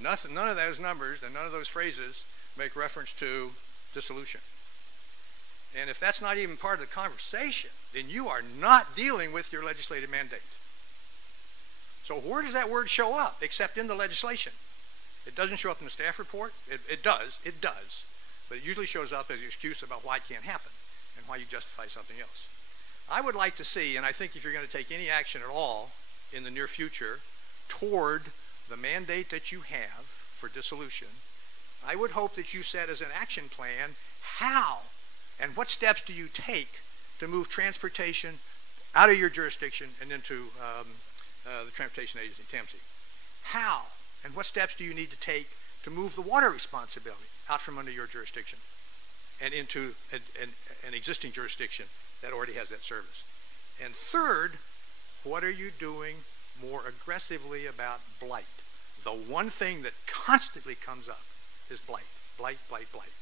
none of those numbers and none of those phrases make reference to dissolution. And if that's not even part of the conversation, then you are not dealing with your legislative mandate. So where does that word show up except in the legislation? It doesn't show up in the staff report. It does, but it usually shows up as an excuse about why it can't happen and why you justify something else. I would like to see, and I think if you're going to take any action at all in the near future toward the mandate that you have for dissolution, I would hope that you set as an action plan how and what steps do you take to move transportation out of your jurisdiction and into the transportation agency, TAMC. How and what steps do you need to take to move the water responsibility out from under your jurisdiction and into an existing jurisdiction that already has that service? And third, what are you doing more aggressively about blight? The one thing that constantly comes up is blight, blight, blight, blight.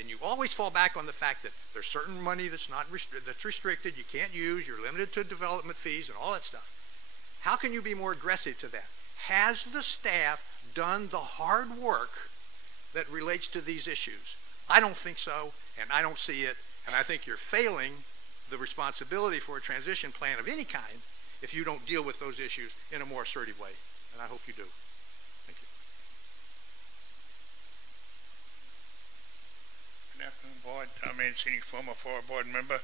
And you always fall back on the fact that there's certain money that's that's restricted, you can't use, you're limited to development fees and all that stuff. How can you be more aggressive to that? Has the staff done the hard work that relates to these issues? I don't think so, and I don't see it, and I think you're failing the responsibility for a transition plan of any kind if you don't deal with those issues in a more assertive way, and I hope you do. Thank you. Good afternoon, Board. Tom Mancini, former FORA board member.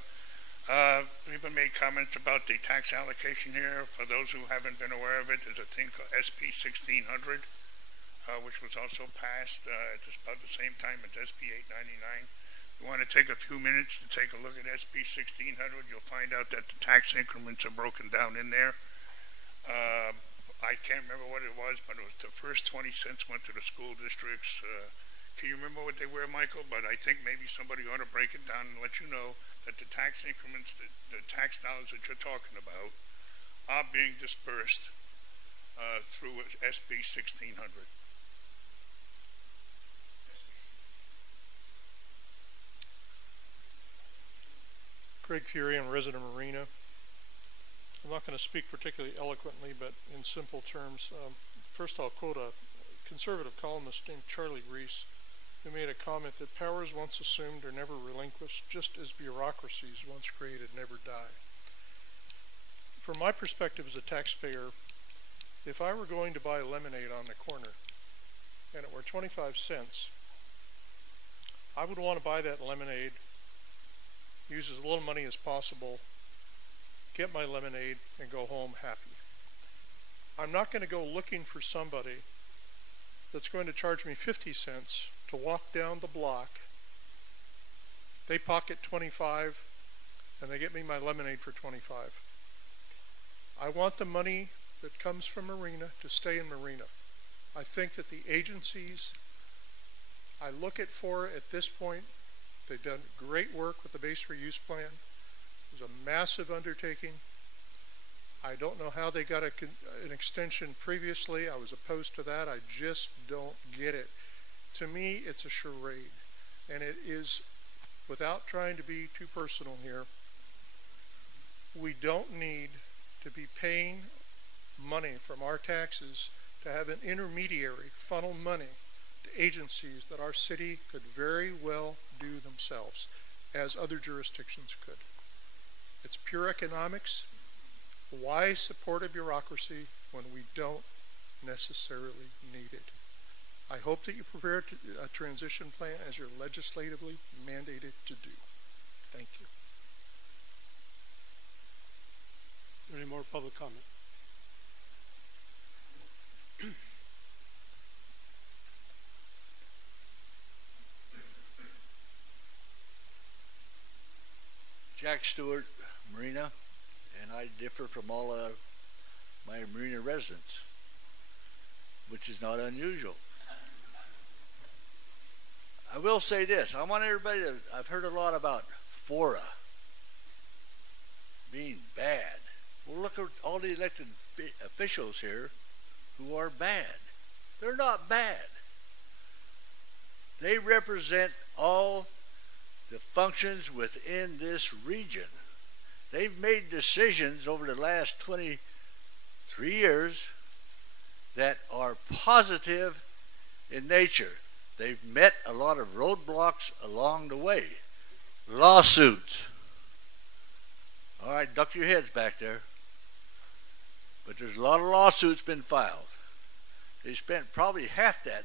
People made comments about the tax allocation here. For those who haven't been aware of it, there's a thing called SB 1600, which was also passed at about the same time as SB 899. You want to take a few minutes to take a look at SB 1600, you'll find out that the tax increments are broken down in there. I can't remember what it was, but it was the first 20 cents went to the school districts. Can you remember what they were, Michael? But I think maybe somebody ought to break it down and let you know that the tax increments, the tax dollars that you're talking about, are being dispersed through SB 1600. Greg Fury, I'm a resident of Marina. I'm not going to speak particularly eloquently, but in simple terms. First, I'll quote a conservative columnist named Charlie Reese, who made a comment that powers once assumed are never relinquished, just as bureaucracies once created never die. From my perspective as a taxpayer, if I were going to buy lemonade on the corner and it were 25 cents, I would want to buy that lemonade, use as little money as possible, get my lemonade, and go home happy. I'm not going to go looking for somebody that's going to charge me 50 cents to walk down the block. They pocket 25 and they get me my lemonade for 25. I want the money that comes from Marina to stay in Marina. I think that the agencies I look at FORA at this point, they've done great work with the base reuse plan. It was a massive undertaking. I don't know how they got an extension previously. I was opposed to that. I just don't get it. To me, it's a charade. And it is, without trying to be too personal here, we don't need to be paying money from our taxes to have an intermediary funnel money to agencies that our city could very well do themselves, as other jurisdictions could. It's pure economics. Why support a bureaucracy when we don't necessarily need it? I hope that you prepare a transition plan as you're legislatively mandated to do. Thank you. Any more public comment? Jack Stewart, Marina, and I differ from all my Marina residents, which is not unusual. I will say this, I want everybody to, I've heard a lot about FORA being bad. Well, look at all the elected officials here who are bad. They're not bad. They represent all the functions within this region. They've made decisions over the last 23 years that are positive in nature. They've met a lot of roadblocks along the way. Lawsuits. All right, duck your heads back there. But there's a lot of lawsuits been filed. They spent probably half that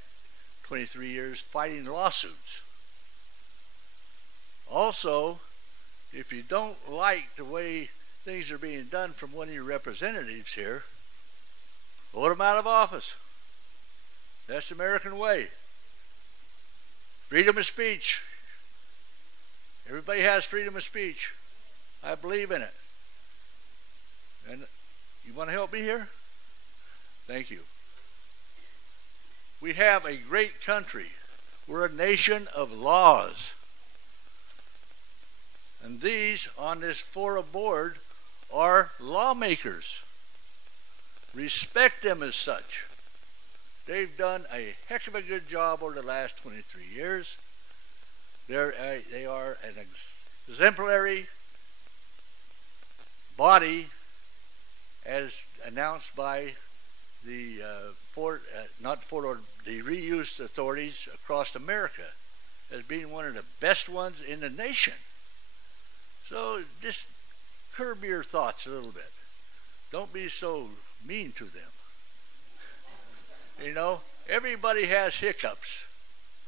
23 years fighting lawsuits. Also, if you don't like the way things are being done from one of your representatives here, vote them out of office. That's the American way. Freedom of speech. Everybody has freedom of speech. I believe in it. And you want to help me here? Thank you. We have a great country. We're a nation of laws. And these on this FORA board are lawmakers. Respect them as such. They've done a heck of a good job over the last 23 years. They are an exemplary body as announced by the the reuse authorities across America as being one of the best ones in the nation. So just curb your thoughts a little bit. Don't be so mean to them. You know, everybody has hiccups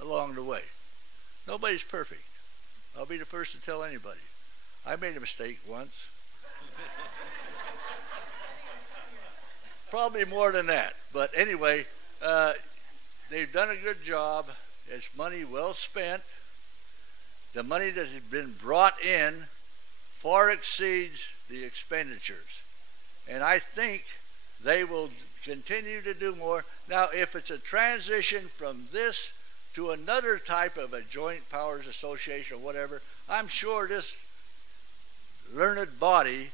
along the way. Nobody's perfect. I'll be the first to tell anybody. I made a mistake once. Probably more than that. But anyway, they've done a good job. It's money well spent. The money that has been brought in far exceeds the expenditures. And I think they will continue to do more. Now, if it's a transition from this to another type of a joint powers association or whatever, I'm sure this learned body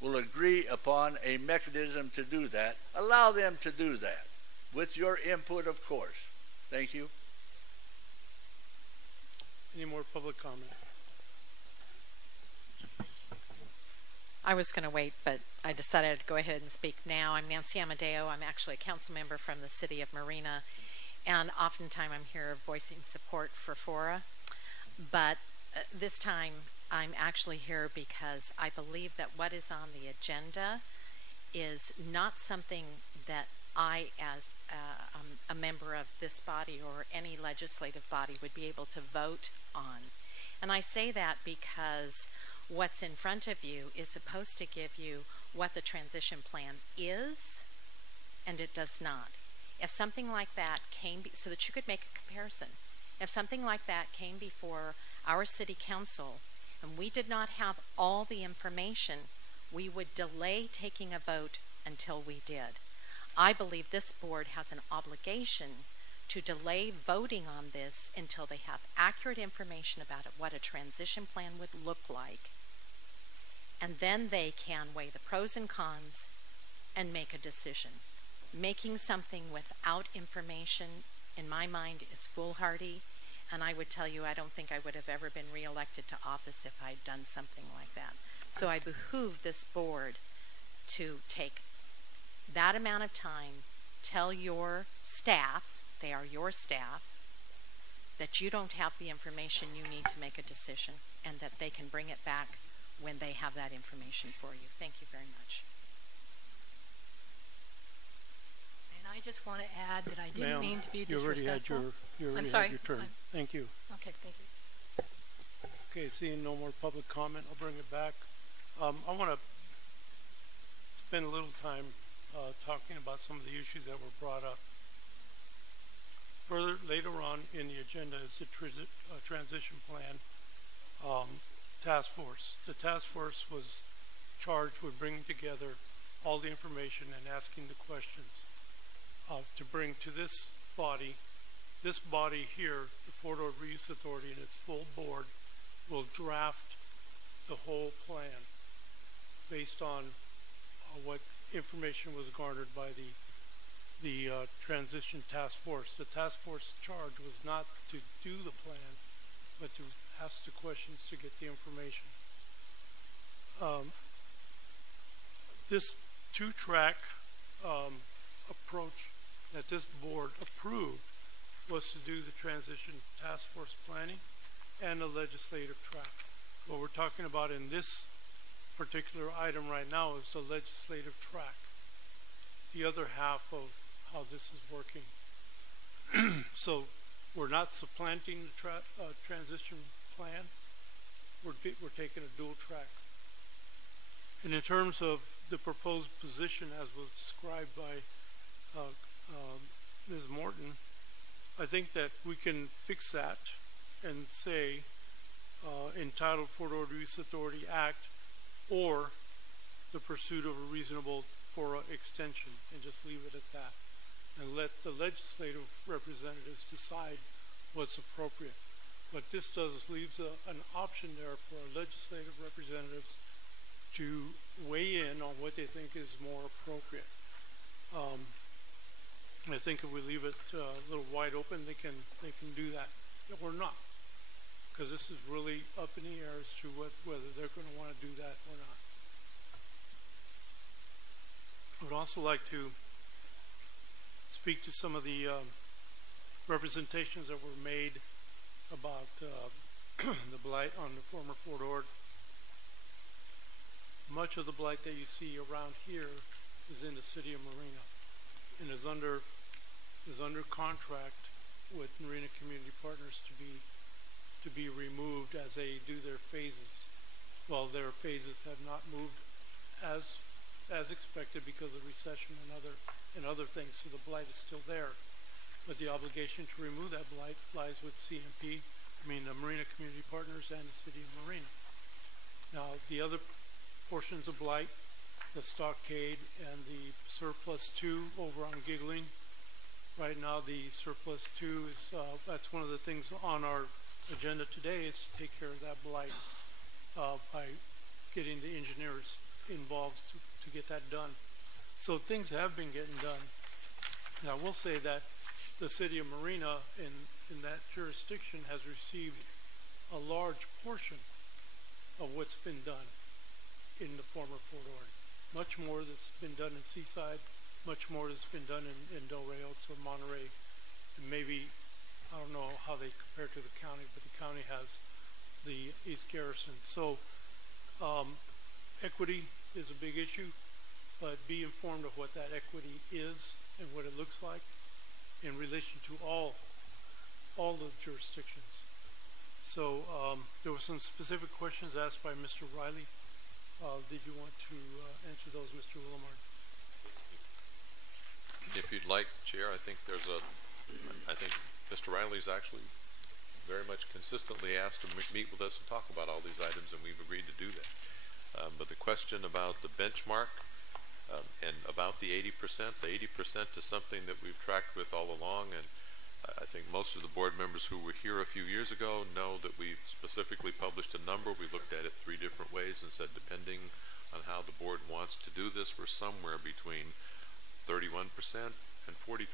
will agree upon a mechanism to do that. Allow them to do that, with your input, of course. Thank you. Any more public comment? I was going to wait, but I decided to go ahead and speak now. I'm Nancy Amadeo. I'm actually a council member from the city of Marina, and oftentimes I'm here voicing support for FORA. But this time I'm actually here because I believe that what is on the agenda is not something that I, as a member of this body or any legislative body, would be able to vote on. And I say that because what's in front of you is supposed to give you what the transition plan is, and it does not. If something like that came, so that you could make a comparison, if something like that came before our city council and we did not have all the information, we would delay taking a vote until we did. I believe this board has an obligation to delay voting on this until they have accurate information about it, what a transition plan would look like. And then they can weigh the pros and cons and make a decision. Making something without information, in my mind, is foolhardy. And I would tell you, I don't think I would have ever been reelected to office if I'd done something like that. So I behoove this board to take that amount of time, tell your staff, they are your staff, that you don't have the information you need to make a decision, and that they can bring it back when they have that information for you. Thank you very much. And I just want to add that I didn't mean to be disrespectful. You already had your turn. Thank you. Okay, thank you. Okay, seeing no more public comment, I'll bring it back. I want to spend a little time talking about some of the issues that were brought up. Further, later on in the agenda is the transition plan task force. The task force was charged with bringing together all the information and asking the questions to bring to this body. This body here, the Fort Ord Reuse Authority and its full board, will draft the whole plan based on what information was garnered by the transition task force. The task force charge was not to do the plan, but to ask the questions to get the information. This two-track approach that this board approved was to do the transition task force planning and the legislative track. What we're talking about in this particular item right now is the legislative track, the other half of how this is working. So we're not supplanting the transition plan. We're taking a dual track. And in terms of the proposed position as was described by Ms. Morton, I think that we can fix that and say entitled Fort Ord Reuse Authority Act or the pursuit of a reasonable FORA extension, and just leave it at that and let the legislative representatives decide what's appropriate. What this does is leaves an option there for our legislative representatives to weigh in on what they think is more appropriate. I think if we leave it a little wide open, they can do that, or not, because this is really up in the air as to whether they're going to want to do that or not. I would also like to speak to some of the representations that were made about the blight on the former Fort Ord. Much of the blight that you see around here is in the city of Marina and is under contract with Marina Community Partners to be removed as they do their phases. Well, their phases have not moved as expected because of recession and other things, so the blight is still there. But the obligation to remove that blight lies with CMP, the Marina Community Partners, and the city of Marina. Now, the other portions of blight, the stockade and the surplus 2 over on Giggling. Right now, the surplus 2 is that's one of the things on our agenda today, is to take care of that blight by getting the engineers involved to get that done. So things have been getting done. And I will say that the city of Marina in that jurisdiction has received a large portion of what's been done in the former Fort Ord. Much more that's been done in Seaside, much more that's been done in Del Rey to Monterey. And maybe, I don't know how they compare to the county, but the county has the East Garrison. So equity is a big issue, but be informed of what that equity is and what it looks like in relation to all the jurisdictions. So there were some specific questions asked by Mr. Riley. Did you want to answer those, Mr. Willamard? If you'd like, Chair, I think Mr. Riley's actually very much consistently asked to meet with us and talk about all these items, and we've agreed to do that. But the question about the benchmark and about the 80%, the 80% is something that we've tracked with all along, and I think most of the board members who were here a few years ago know that we specifically published a number. We looked at it 3 different ways and said, depending on how the board wants to do this, we're somewhere between 31% and 43%.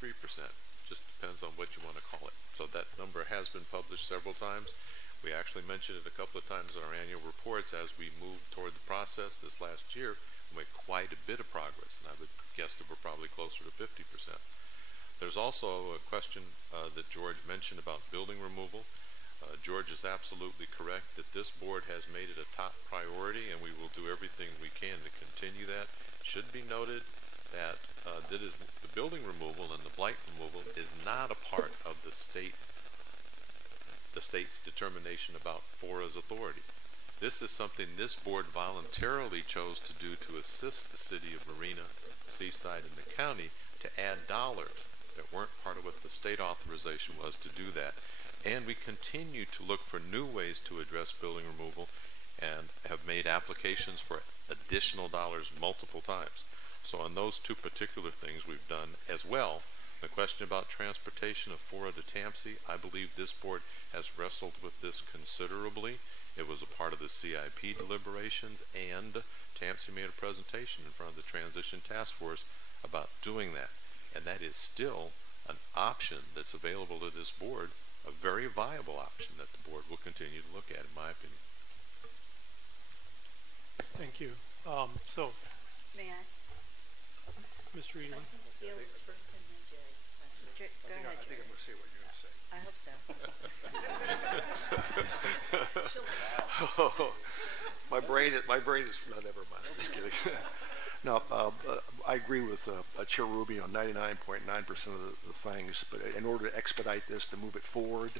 Just depends on what you want to call it. So that number has been published several times. We actually mentioned it a couple of times in our annual reports as we moved toward the process this last year. We made quite a bit of progress, and I would guess that we're probably closer to 50%. There's also a question that George mentioned about building removal. George is absolutely correct that this board has made it a top priority, and we will do everything we can to continue that. It should be noted that the building removal and the blight removal is not a part of the state's determination about FORA's authority. This is something this board voluntarily chose to do to assist the city of Marina, Seaside, and the county to add dollars that weren't part of what the state authorization was to do that. And we continue to look for new ways to address building removal and have made applications for additional dollars multiple times. So on those 2 particular things we've done as well. The question about transportation of FORA to TAMSI, I believe this board has wrestled with this considerably. It was a part of the CIP deliberations, and TAMSI made a presentation in front of the Transition Task Force about doing that. And that is still an option that's available to this board, a very viable option that the board will continue to look at, in my opinion. Thank you. So, May I? Mr. Ely. Felix first and then Jerry. Go ahead, I think I'm going to say what you're going to say. I hope so. My brain is no, never mind. I'm just kidding. No, I agree with Chair Ruby on 99.9% of the things, but in order to expedite this, to move it forward,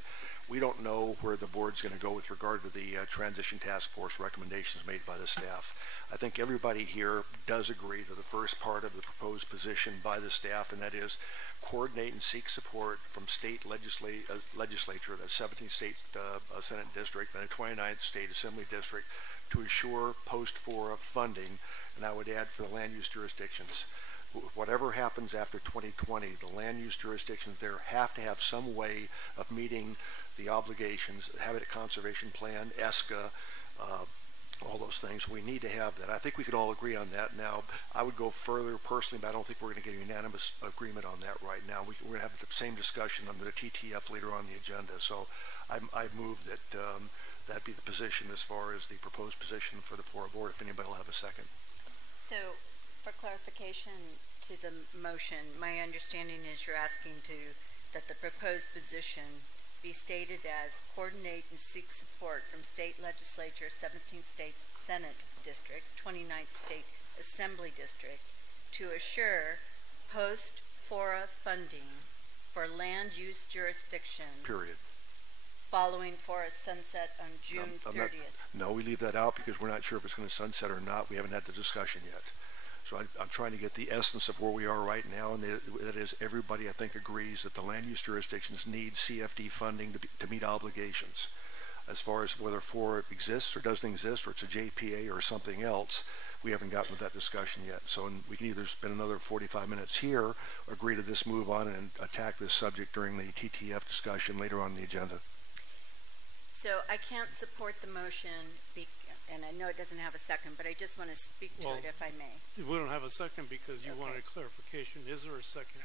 we don't know where the board's going to go with regard to the Transition Task Force recommendations made by the staff. I think everybody here does agree to the first part of the proposed position by the staff, and that is coordinate and seek support from state legislature, the 17th state Senate district, and the 29th state Assembly district, to ensure post-FORA funding, and I would add for the land use jurisdictions. Whatever happens after 2020, the land use jurisdictions there have to have some way of meeting the obligations, Habitat Conservation Plan, ESCA, all those things. We need to have that. I think we could all agree on that. Now, I would go further personally, but I don't think we're going to get a unanimous agreement on that right now. We're going to have the same discussion under the TTF later on the agenda. So I move that that be the position as far as the proposed position for the FORA board, if anybody will have a second. So, for clarification to the motion, my understanding is you're asking that the proposed position be stated as coordinate and seek support from state legislature, 17th state Senate district, 29th state Assembly district to assure post-FORA funding for land use jurisdiction. Period. Following FORA sunset on June 30th. No, we leave that out because we're not sure if it's going to sunset or not. We haven't had the discussion yet. So I'm trying to get the essence of where we are right now, and that is everybody, I think, agrees that the land use jurisdictions need CFD funding to meet obligations. As far as whether FORA exists or doesn't exist, or it's a JPA or something else, we haven't gotten to that discussion yet. So we can either spend another 45 minutes here, agree to this, move on, and attack this subject during the TTF discussion later on in the agenda. So I can't support the motion and I know it doesn't have a second, but I just want to speak to it if I may. We don't have a second because you wanted clarification. Is there a second?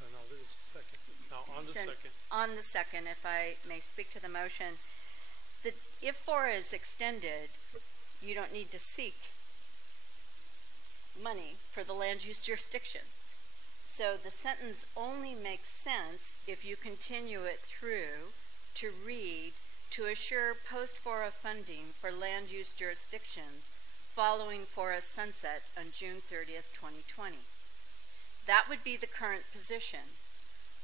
No, there is a second. Now, on the second. On the second, if I may speak to the motion, if FORA is extended, you don't need to seek money for the land use jurisdictions. So the sentence only makes sense if you continue it through to read, to assure post-FORA funding for land use jurisdictions following FORA's sunset on June 30th, 2020. That would be the current position.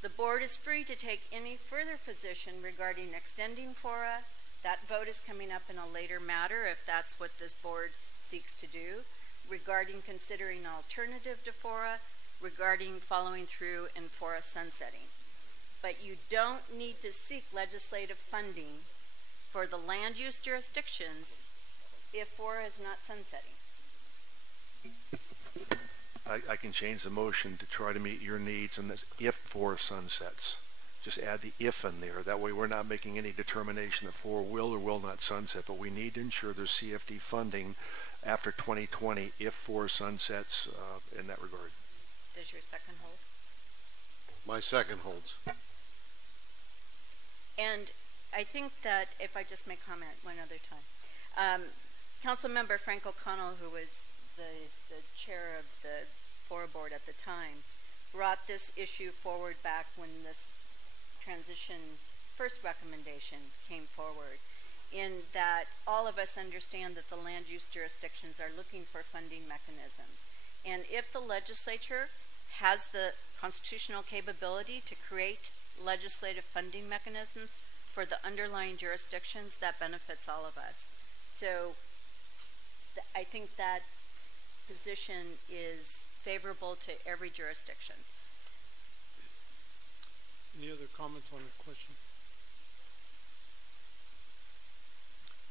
The board is free to take any further position regarding extending FORA. That vote is coming up in a later matter if that's what this board seeks to do, regarding considering an alternative to FORA, regarding following through in FORA sunsetting. But you don't need to seek legislative funding for the land use jurisdictions if FORA is not sunsetting. I can change the motion to try to meet your needs, and that's if FORA sunsets. Just add the if in there. That way we're not making any determination that FORA will or will not sunset, but we need to ensure there's CFD funding after 2020 if FORA sunsets in that regard. Does your second hold? My second holds. And I think that if I just may comment one other time, Councilmember Frank O'Connell, who was the chair of the FORA board at the time, brought this issue forward back when this transition first recommendation came forward, in that all of us understand that the land use jurisdictions are looking for funding mechanisms. And if the legislature has the constitutional capability to create legislative funding mechanisms for the underlying jurisdictions, that benefits all of us. So I think that position is favorable to every jurisdiction. Any other comments on the question?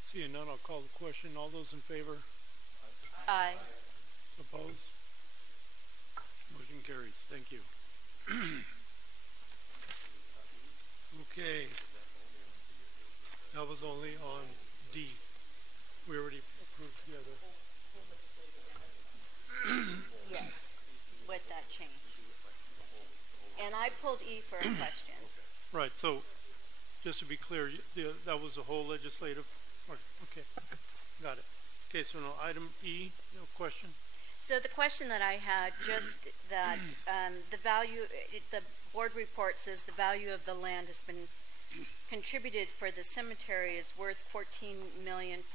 Seeing none, I'll call the question. All those in favor? Aye. Opposed? Motion carries. Thank you. Okay. That was only on D. We already approved the other. Yes, with that change. And I pulled E for a question. Right, so just to be clear, that was the whole legislative, okay, got it. Okay, so now item E, no question? So the question that I had, just that the value, the board report says the value of the land has been contributed for the cemetery is worth $14,432,400.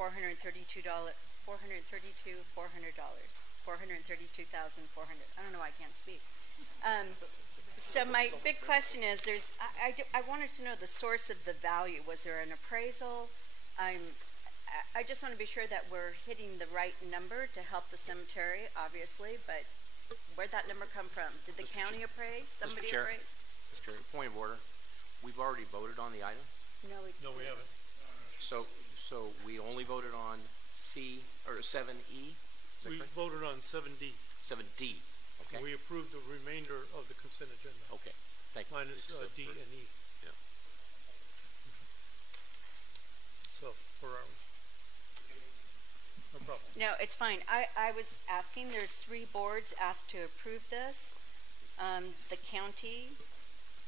I don't know why I can't speak. So my big question is, I wanted to know the source of the value. Was there an appraisal? I just want to be sure that we're hitting the right number to help the cemetery, obviously, but where'd that number come from? Did the county appraise? Somebody appraise? Mr. Chair, point of order. We've already voted on the item. No, we haven't. So we only voted on C or 7E. We voted on 7D. 7D. Okay. We approved the remainder of the consent agenda. Okay. Thank you. Minus D and E. Yeah. So, where are we? No problem. No, it's fine. I was asking, there's 3 boards asked to approve this. The county,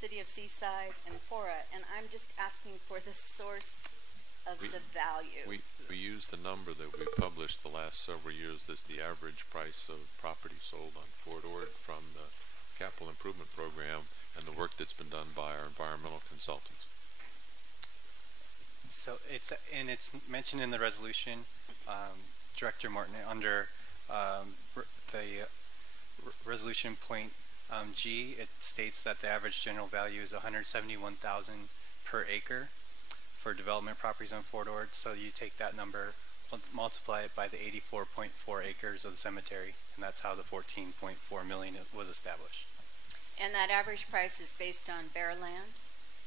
City of Seaside, and FORA, and I'm just asking for the source of the value. We use the number that we published the last several years as the average price of property sold on Fort Ord from the capital improvement program and the work that's been done by our environmental consultants. So it's mentioned in the resolution, Director Martin, under the resolution point G. It states that the average general value is $171,000 per acre for development properties on Fort Ord. So you take that number, multiply it by the 84.4 acres of the cemetery, and that's how the 14.4 million was established. And that average price is based on bare land?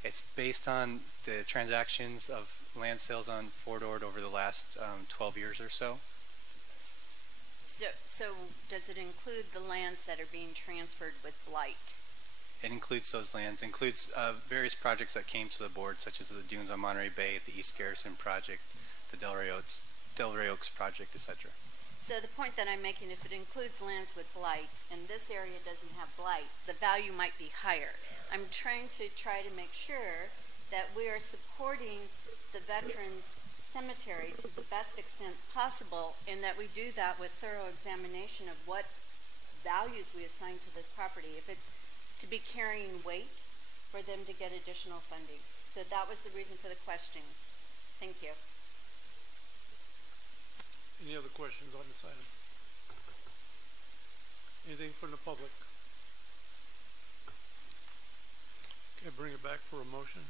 It's based on the transactions of land sales on Fort Ord over the last 12 years or so. So does it include the lands that are being transferred with blight? It includes those lands, includes various projects that came to the board, such as the dunes on Monterey Bay, the East Garrison project, the Delray Oaks project, etc. So the point that I'm making, if it includes lands with blight, and this area doesn't have blight, the value might be higher. I'm trying to make sure that we are supporting the veterans cemetery to the best extent possible, and that we do that with thorough examination of what values we assign to this property, if it's to be carrying weight for them to get additional funding. So that was the reason for the question. Thank you. Any other questions on this item? Anything from the public? Okay, bring it back for a motion.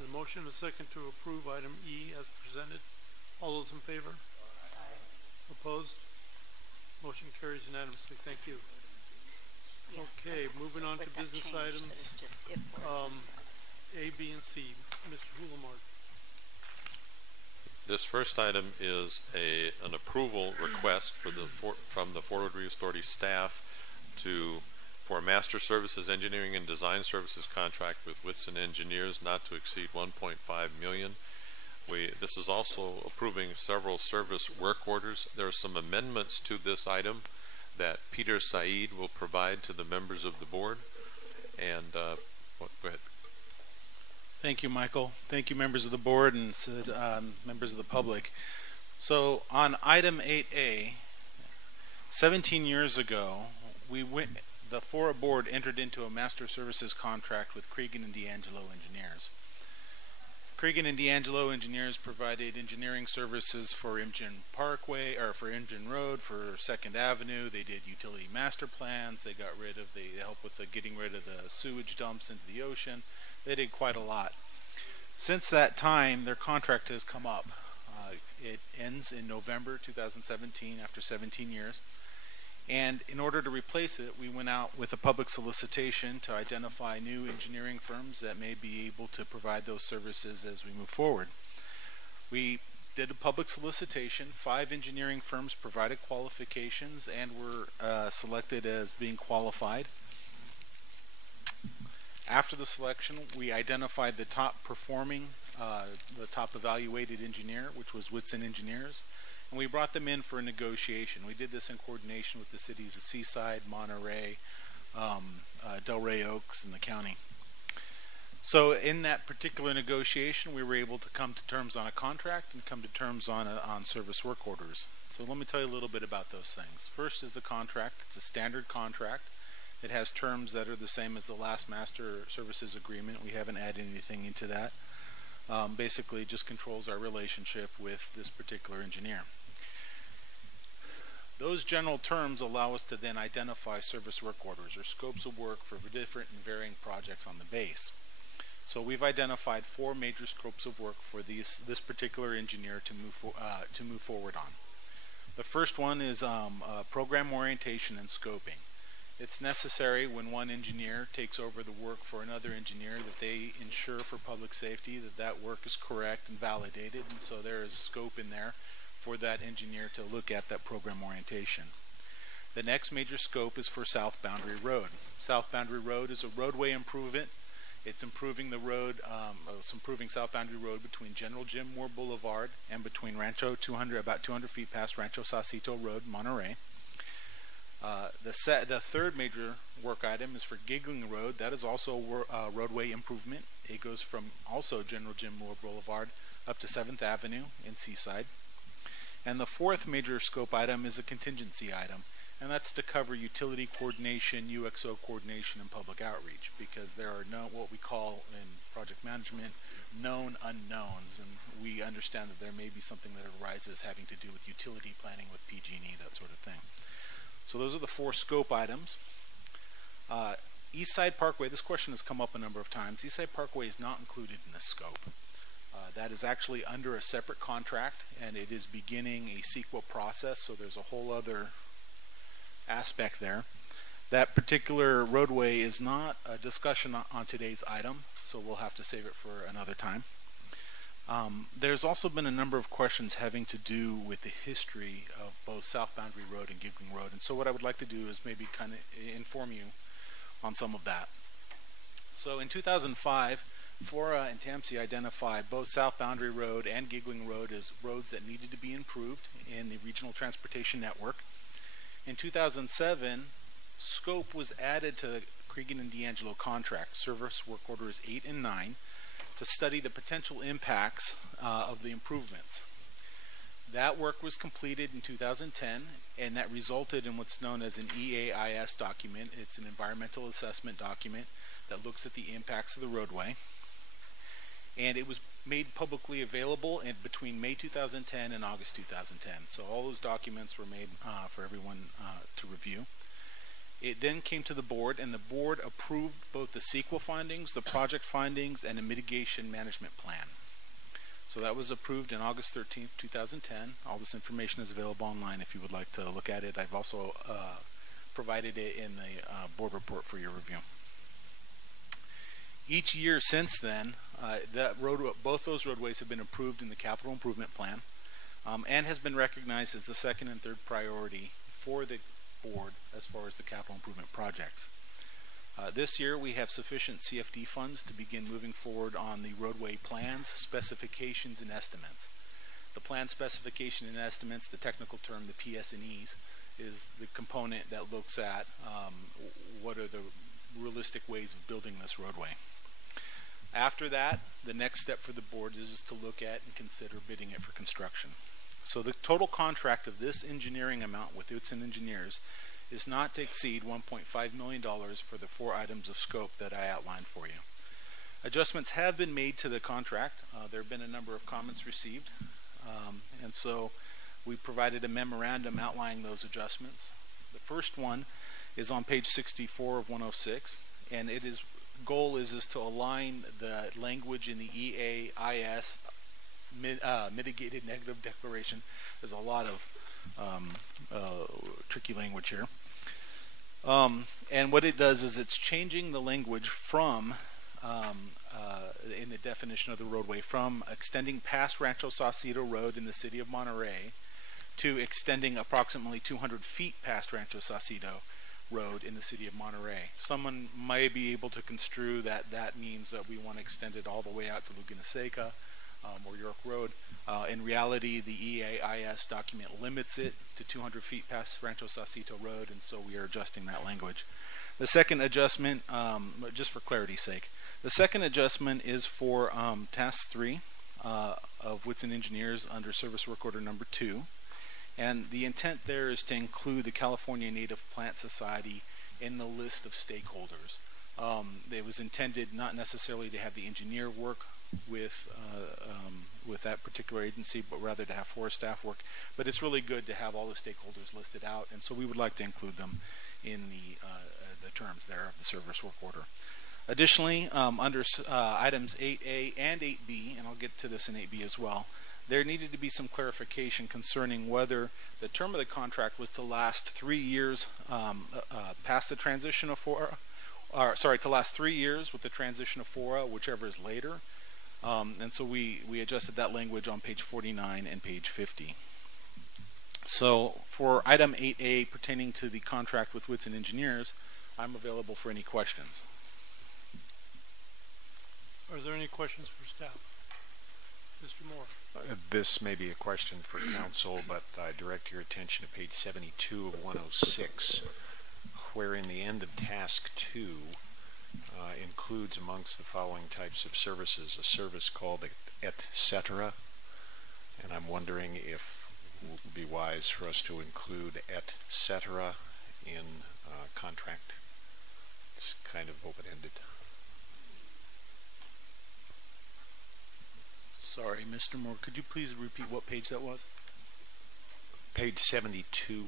The motion is second to approve item E as presented. All those in favor? Aye. Opposed? Motion carries unanimously. Thank you. Yeah, okay, moving on to business items. A, B, and C. Mr. Hulamard. This first item is an approval request from the Fort Rodriguez Authority staff for a Master Services Engineering and Design Services contract with Whitson Engineers not to exceed $1.5 million. This is also approving several service work orders. There are some amendments to this item that Peter Said will provide to the members of the board. And go ahead. Thank you, Michael. Thank you, members of the board and members of the public. So on item 8A, 17 years ago, the FORA board entered into a master services contract with Cregan and D'Angelo Engineers. Cregan and D'Angelo Engineers provided engineering services for Imgen Parkway, or for Imgen Road, for 2nd Avenue. They did utility master plans. They helped with getting rid of the sewage dumps into the ocean. They did quite a lot. Since that time, their contract has come up. It ends in November 2017 after 17 years. And in order to replace it, we went out with a public solicitation to identify new engineering firms that may be able to provide those services as we move forward. We did a public solicitation. 5 engineering firms provided qualifications and were selected as being qualified. After the selection, we identified the top performing, the top evaluated engineer, which was Whitson Engineers, and we brought them in for a negotiation. We did this in coordination with the cities of Seaside, Monterey, Delray Oaks, and the county. So in that particular negotiation, we were able to come to terms on a contract and come to terms on service work orders. So let me tell you a little bit about those things. First is the contract. It's a standard contract. It has terms that are the same as the last master services agreement. We haven't added anything into that. Basically, it just controls our relationship with this particular engineer. Those general terms allow us to then identify service work orders or scopes of work for different and varying projects on the base. So we've identified 4 major scopes of work for this particular engineer to move forward on. The first one is program orientation and scoping. It's necessary when one engineer takes over the work for another engineer that they ensure for public safety that that work is correct and validated, and so there is scope in there for that engineer to look at that program orientation. The next major scope is for South Boundary Road. South Boundary Road is a roadway improvement. It's improving the road, it's improving South Boundary Road between General Jim Moore Boulevard and between about 200 feet past Rancho Saucito Road, Monterey. The third major work item is for Giggling Road. That is also a roadway improvement. It goes from also General Jim Moore Boulevard up to 7th Avenue in Seaside. And the fourth major scope item is a contingency item, and that's to cover utility coordination, UXO coordination, and public outreach, because there are what we call in project management known unknowns, and we understand that there may be something that arises having to do with utility planning with PG&E, that sort of thing. So those are the 4 scope items. Eastside Parkway, this question has come up a number of times. Eastside Parkway is not included in this scope. That is actually under a separate contract, and it is beginning a CEQA process, so there's a whole other aspect there. That particular roadway is not a discussion on today's item, so we'll have to save it for another time. There's also been a number of questions having to do with the history of both South Boundary Road and Giggling Road, and so what I would like to do is maybe kind of inform you on some of that. So in 2005, FORA and TAMSI identified both South Boundary Road and Giggling Road as roads that needed to be improved in the regional transportation network. In 2007, scope was added to the Cregan and D'Angelo contract, service work orders 8 and 9, to study the potential impacts of the improvements. That work was completed in 2010, and that resulted in what's known as an EAIS document. It's an environmental assessment document that looks at the impacts of the roadway. And it was made publicly available between May 2010 and August 2010. So all those documents were made for everyone to review. It then came to the board, and the board approved both the CEQA findings, the project findings, and a mitigation management plan. So that was approved in August 13th, 2010. All this information is available online if you would like to look at it. I've also provided it in the board report for your review. Each year since then, both those roadways have been approved in the capital improvement plan and has been recognized as the second and third priority for the board as far as the capital improvement projects. This year we have sufficient CFD funds to begin moving forward on the roadway plans, specifications, and estimates. The plan specification and estimates, the technical term, the PS&Es, is the component that looks at what are the realistic ways of building this roadway. After that, the next step for the board is to look at and consider bidding it for construction. So the total contract of this engineering amount with Utzon Engineers is not to exceed $1.5 million for the 4 items of scope that I outlined for you. Adjustments have been made to the contract. There have been a number of comments received, and so we provided a memorandum outlining those adjustments. The first one is on page 64 of 106, and it is goal is to align the language in the EAIS mitigated negative declaration. There's a lot of tricky language here. And what it does is it's changing the language from, in the definition of the roadway, from extending past Rancho Saucedo Road in the city of Monterey to extending approximately 200 feet past Rancho Saucedo Road in the city of Monterey. Someone may be able to construe that that means that we want to extend it all the way out to Laguna Seca or York Road. In reality, the EAIS document limits it to 200 feet past Rancho Saucedo Road, and so we are adjusting that language. The second adjustment, just for clarity's sake, the second adjustment is for Task 3 of Whitson Engineers under Service Work Order number 2. And the intent there is to include the California Native Plant Society in the list of stakeholders. It was intended not necessarily to have the engineer work with that particular agency, but rather to have forest staff work. But it's really good to have all the stakeholders listed out, and so we would like to include them in the terms there of the service work order. Additionally, under items 8A and 8B, and I'll get to this in 8B as well, there needed to be some clarification concerning whether the term of the contract was to last 3 years past the transition of FORA, or sorry, to last 3 years with the transition of FORA, whichever is later. And so we adjusted that language on page 49 and page 50. So for item 8A pertaining to the contract with Whitson Engineers, I'm available for any questions. Are there any questions for staff? Mr. Moore. This may be a question for council, but I direct your attention to page 72 of 106, where in the end of task 2 includes amongst the following types of services a service called et cetera, and I'm wondering if it would be wise for us to include et cetera in contract. It's kind of open-ended. Sorry, Mr. Moore, could you please repeat what page that was? Page 72.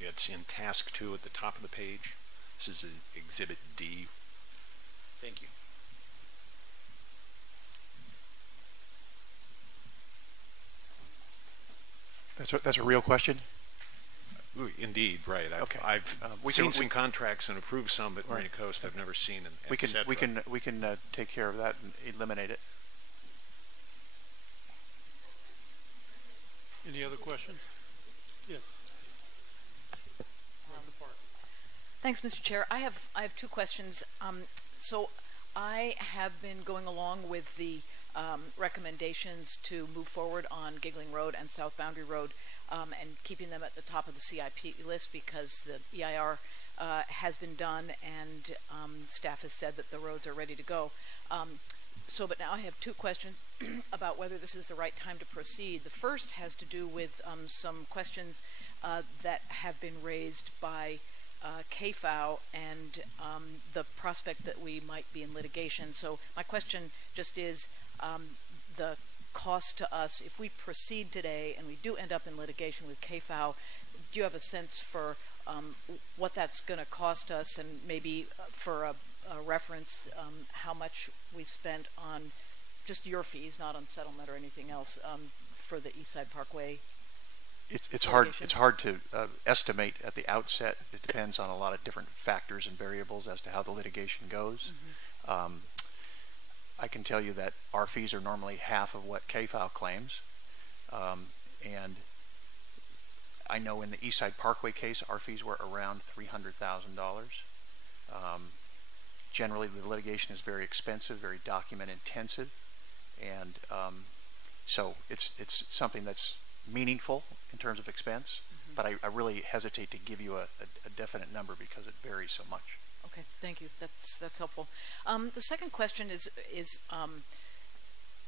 It's in task 2 at the top of the page. This is exhibit D. Thank you. That's a real question? Ooh, indeed, right. I've seen some contracts and approved some at Marina Coast. I've never seen an et cetera. We can take care of that and eliminate it. Any other questions? Yes. Thanks, Mr. Chair. I have 2 questions. So I have been going along with the recommendations to move forward on Giggling Road and South Boundary Road and keeping them at the top of the CIP list because the EIR has been done and staff has said that the roads are ready to go. But now I have two questions about whether this is the right time to proceed. The first has to do with some questions that have been raised by KFOW and the prospect that we might be in litigation. So my question just is the cost to us if we proceed today and we do end up in litigation with KFOW. Do you have a sense for what that's going to cost us, and maybe for a reference how much we spent on just your fees, not on settlement or anything else, for the East Side Parkway? It's hard to estimate at the outset. It depends on a lot of different factors and variables as to how the litigation goes. Mm-hmm. I can tell you that our fees are normally half of what KFOW claims, and I know in the East Side Parkway case our fees were around $300,000. Generally, the litigation is very expensive, very document intensive, and so it's something that's meaningful in terms of expense, mm-hmm. but I really hesitate to give you a definite number because it varies so much. Okay, thank you. That's helpful. The second question is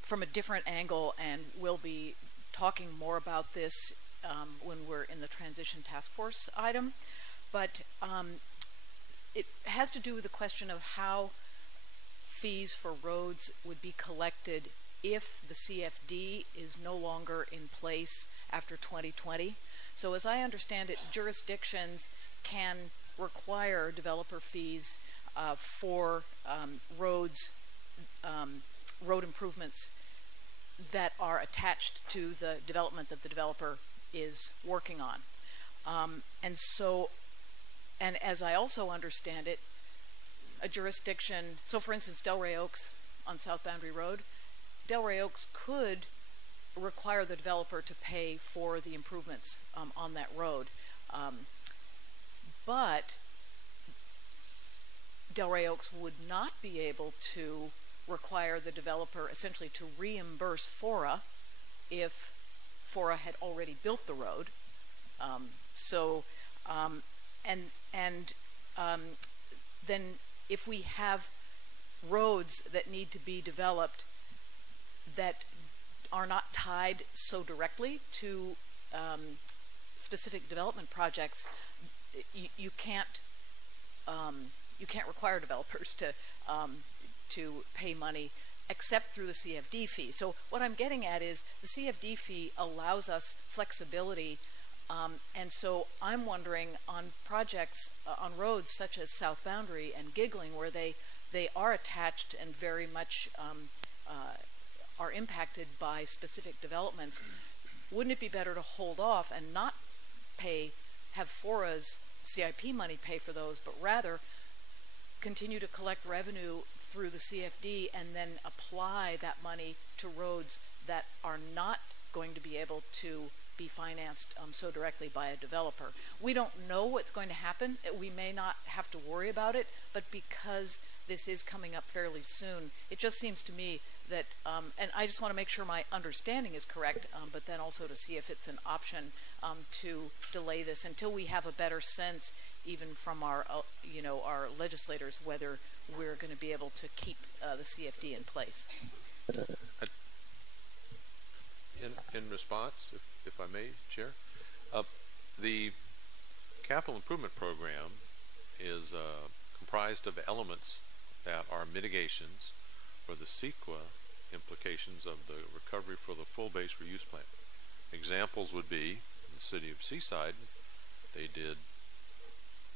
from a different angle, and we'll be talking more about this when we're in the transition task force item, but it has to do with the question of how fees for roads would be collected if the CFD is no longer in place after 2020. So as I understand it, jurisdictions can require developer fees for roads, road improvements that are attached to the development that the developer is working on. And as I also understand it, a jurisdiction, so for instance, Delray Oaks on South Boundary Road, Delray Oaks could require the developer to pay for the improvements on that road. But Delray Oaks would not be able to require the developer essentially to reimburse FORA if FORA had already built the road. Then if we have roads that need to be developed that are not tied so directly to specific development projects, you can't require developers to pay money except through the CFD fee. So what I'm getting at is the CFD fee allows us flexibility, and so I'm wondering on projects on roads such as South Boundary and Giggling, where they are attached and very much are impacted by specific developments, wouldn't it be better to hold off and not have FORA's CIP money pay for those, but rather continue to collect revenue through the CFD and then apply that money to roads that are not going to be able to be financed so directly by a developer? We don't know what's going to happen. We may not have to worry about it, but because this is coming up fairly soon, it just seems to me that, and I just want to make sure my understanding is correct, but then also to see if it's an option to delay this until we have a better sense, even from our, our legislators, whether we're going to be able to keep the CFD in place. In response, if I may, Chair, the capital improvement program is comprised of elements that are mitigations for the CEQA implications of the recovery for the full base reuse plan. Examples would be in the city of Seaside, they did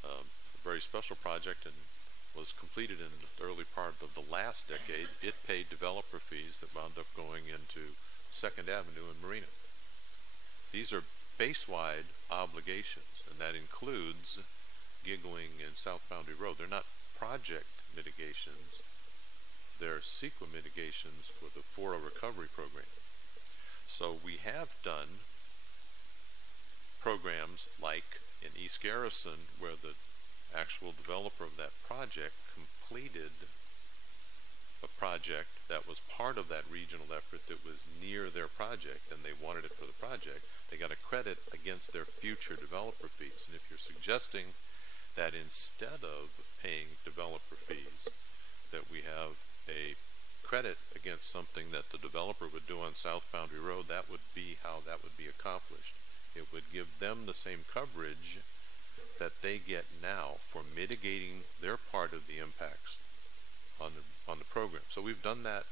a very special project and was completed in the early part of the last decade. It paid developer fees that wound up going into 2nd Avenue and Marina. These are base-wide obligations, and that includes Giggling and South Boundary Road. They're not project mitigations. They're CEQA mitigations for the FORA recovery program. So we have done programs like in East Garrison, where the actual developer of that project completed a project that was part of that regional effort that was near their project and they wanted it for the project, they got a credit against their future developer fees. And if you're suggesting that instead of paying developer fees, that we have a credit against something that the developer would do on South Boundary Road, that would be how that would be accomplished. It would give them the same coverage that they get now for mitigating their part of the impacts on the program. So we've done that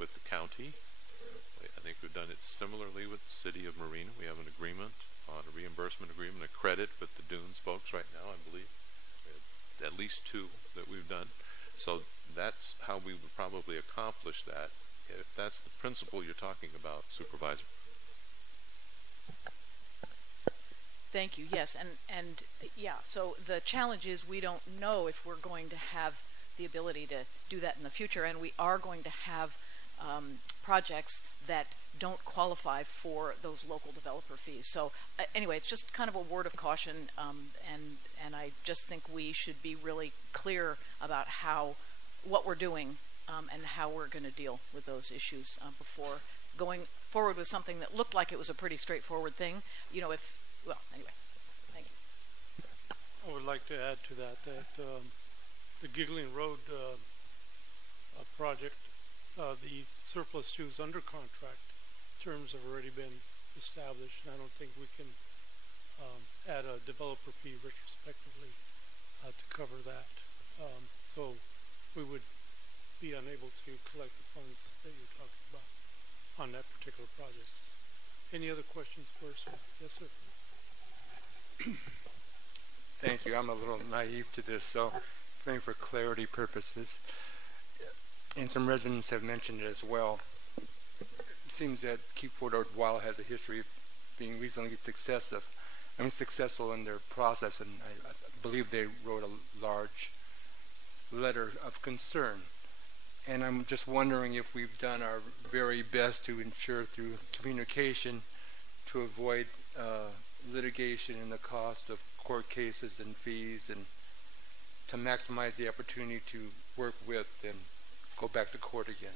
with the county. I think we've done it similarly with the city of Marina. We have an agreement on a reimbursement agreement, a credit with the Dunes folks right now, I believe. We have at least 2 that we've done. So that's how we would probably accomplish that, if that's the principle you're talking about, Supervisor. Thank you. Yes, and yeah, so the challenge is we don't know if we're going to have the ability to do that in the future, and we are going to have projects that don't qualify for those local developer fees. So anyway, it's just kind of a word of caution, and I just think we should be really clear about what we're doing and how we're going to deal with those issues before going forward with something that looked like it was a pretty straightforward thing. You know, well, anyway, thank you. I would like to add to that the Giggling Road project, the surplus 2 is under contract. Terms have already been established, and I don't think we can add a developer fee retrospectively to cover that. So we would be unable to collect the funds that you're talking about on that particular project. Any other questions first? Yes, sir. Thank you. I'm a little naive to this, so praying for clarity purposes. And some residents have mentioned it as well. It seems that Keep Fort Wild has a history of being reasonably successful in their process, and I believe they wrote a large letter of concern. And I'm just wondering if we've done our very best to ensure through communication to avoid litigation and the cost of court cases and fees, and to maximize the opportunity to work with and go back to court again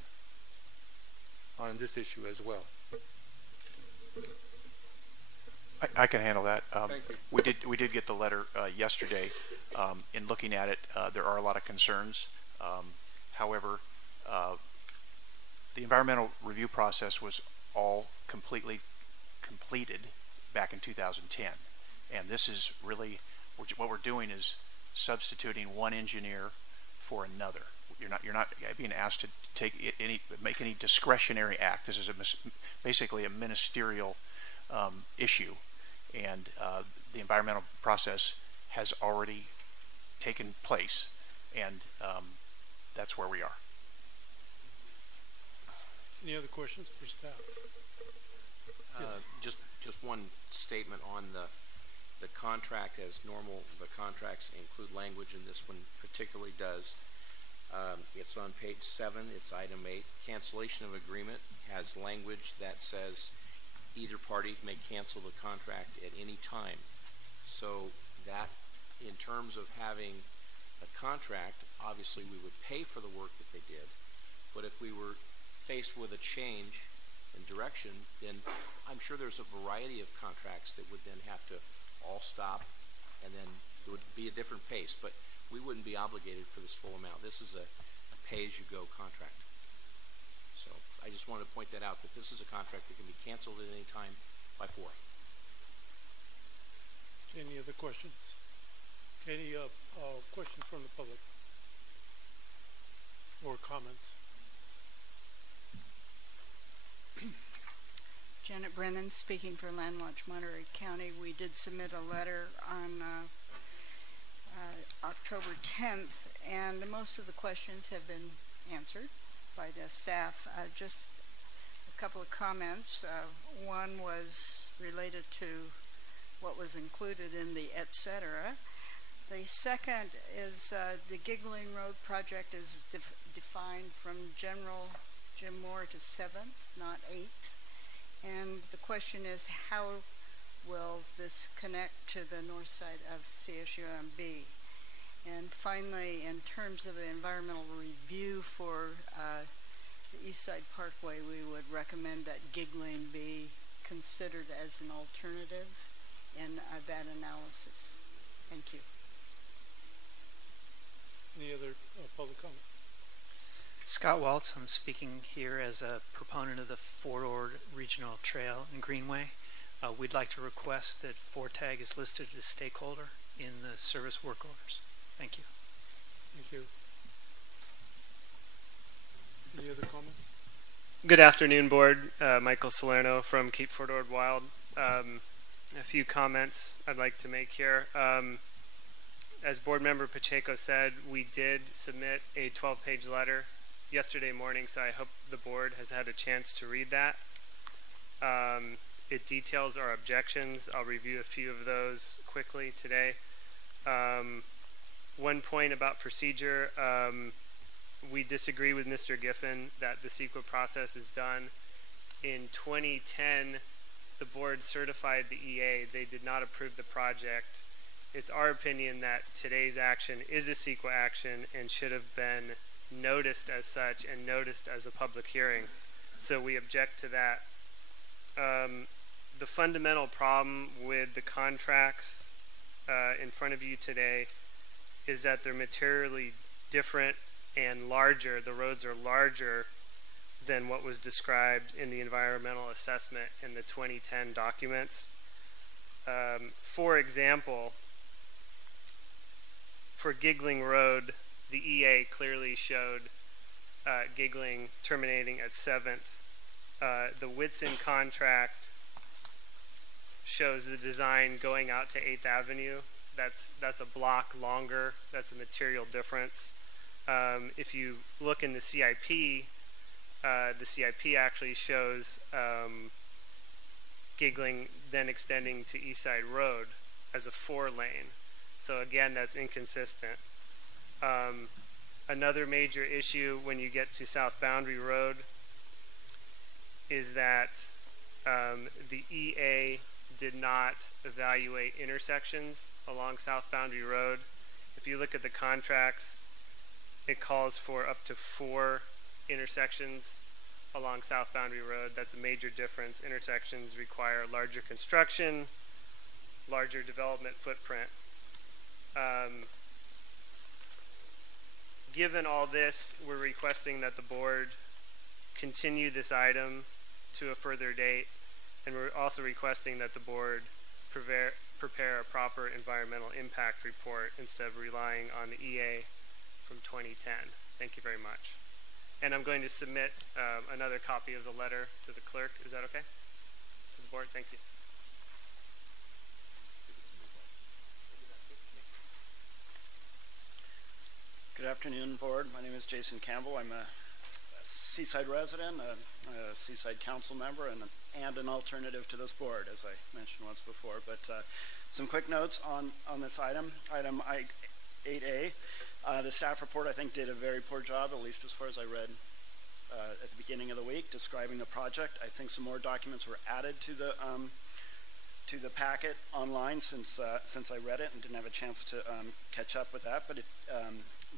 on this issue as well. I can handle that. Thank you. We did get the letter yesterday. In looking at it, there are a lot of concerns. However, the environmental review process was all completely completed back in 2010, and this is really what we're doing is substituting one engineer for another. You're not being asked to make any discretionary act. This is basically a ministerial issue, and the environmental process has already taken place, and that's where we are. Any other questions for staff? Yes. Just one statement on the contract. As normal, the contracts include language, and this one particularly does. It's on page 7. It's item 8. Cancellation of agreement has language that says either party may cancel the contract at any time. So that, in terms of having a contract, obviously we would pay for the work that they did. But if we were faced with a change in direction, then I'm sure there's a variety of contracts that would then have to all stop, and then it would be a different pace. But we wouldn't be obligated for this full amount. This is a pay-as-you-go contract. So I just wanted to point that out, that this is a contract that can be canceled at any time by FORA. Any other questions? Any questions from the public or comments? Janet Brennan speaking for Landwatch Monterey County. We did submit a letter on October 10th, and most of the questions have been answered by the staff. Just a couple of comments. One was related to what was included in the et cetera. The second is the Giggling Road project is defined from General Jim Moore to 7th, not 8th. And the question is, how will this connect to the north side of CSUMB? And finally, in terms of the environmental review for the East Side Parkway, we would recommend that giggling be considered as an alternative in that analysis. Thank you. Any other public comment? Scott Waltz, I'm speaking here as a proponent of the FORA Regional Trail and Greenway. We'd like to request that FORTAG is listed as stakeholder in the service work orders. Thank you. Thank you. Any other comments? Good afternoon, Board. Michael Salerno from Keep Fort Ord Wild. A few comments I'd like to make here. As Board Member Pacheco said, we did submit a 12-page letter yesterday morning, so I hope the Board has had a chance to read that. It details our objections. I'll review a few of those quickly today. One point about procedure, we disagree with Mr. Giffen that the CEQA process is done. In 2010, the Board certified the EA. They did not approve the project. It's our opinion that today's action is a CEQA action and should have been noticed as such and noticed as a public hearing. So we object to that. The fundamental problem with the contracts in front of you today is that they're materially different and larger. The roads are larger than what was described in the environmental assessment in the 2010 documents. For example, for Giggling Road, the EA clearly showed Giggling terminating at 7th. The Whitson contract shows the design going out to 8th Avenue. That's a block longer. That's a material difference. If you look in the CIP actually shows Giggling then extending to East Side Road as a 4-lane. So again, that's inconsistent. Another major issue when you get to South Boundary Road is that the EA did not evaluate intersections along South Boundary Road. If you look at the contracts, it calls for up to 4 intersections along South Boundary Road. That's a major difference. Intersections require larger construction, larger development footprint. Given all this, we're requesting that the Board continue this item to a further date, and we're also requesting that the Board prepare a proper environmental impact report instead of relying on the EA from 2010. Thank you very much. And I'm going to submit another copy of the letter to the clerk. Is that okay? To the Board? Thank you. Good afternoon, Board. My name is Jason Campbell. I'm a Seaside resident, a Seaside Council member, and an alternative to this Board, as I mentioned once before. But some quick notes on this item. Item 8A. The staff report, I think, did a very poor job, at least as far as I read at the beginning of the week, describing the project. I think some more documents were added to the packet online since I read it and didn't have a chance to catch up with that. But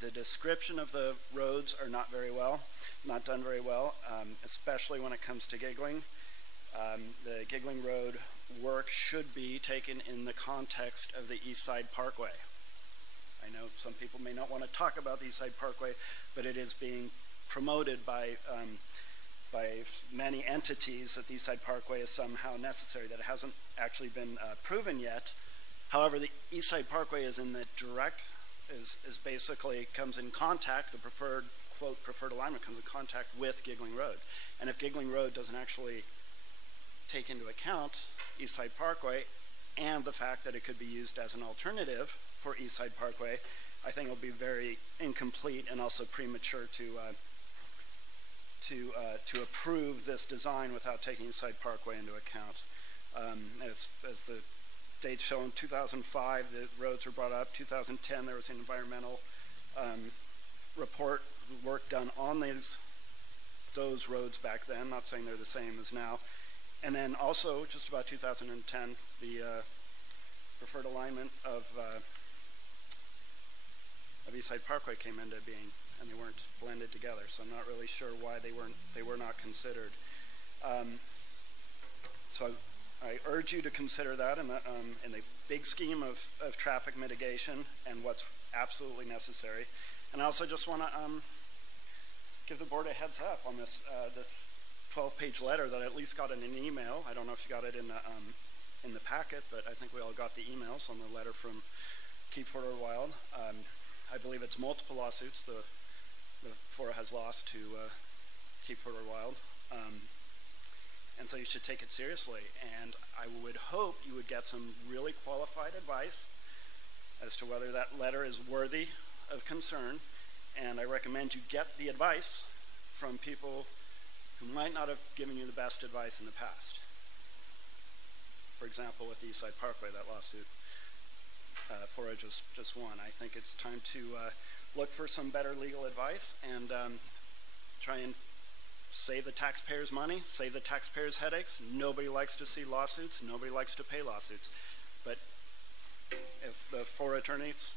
the description of the roads are not done very well, especially when it comes to Giggling. The Giggling Road work should be taken in the context of the East Side Parkway. I know some people may not want to talk about the East Side Parkway, but it is being promoted by many entities that the East Side Parkway is somehow necessary. That it hasn't actually been proven yet. However, the East Side Parkway is in the direct, is basically comes in contact, the preferred, quote, preferred alignment comes in contact with Giggling Road. And if Giggling Road doesn't actually take into account East Side Parkway and the fact that it could be used as an alternative for East Side Parkway, I think it'll be very incomplete and also premature to approve this design without taking East Side Parkway into account. As the dates shown, 2005 the roads were brought up. 2010 there was an environmental report work done on those roads back then. Not saying they're the same as now. And then also just about 2010 the preferred alignment of of Eastside Parkway came into being, and they weren't blended together. So I'm not really sure why they were not considered. So I urge you to consider that in the big scheme of traffic mitigation and what's absolutely necessary. And I also just want to give the board a heads up on this 12-page letter that I at least got in an email. I don't know if you got it in the packet, but I think we all got the emails on the letter from Keep Fort Ord Wild. I believe it's multiple lawsuits the FORA has lost to Keep Fort Ord Wild. And so you should take it seriously. And I would hope you would get some really qualified advice as to whether that letter is worthy of concern. And I recommend you get the advice from people who might not have given you the best advice in the past. For example, with the Eastside Parkway, that lawsuit, FORA just won. I think it's time to look for some better legal advice and try and save the taxpayers money, save the taxpayers headaches. Nobody likes to see lawsuits. Nobody likes to pay lawsuits. But if the FORA attorneys,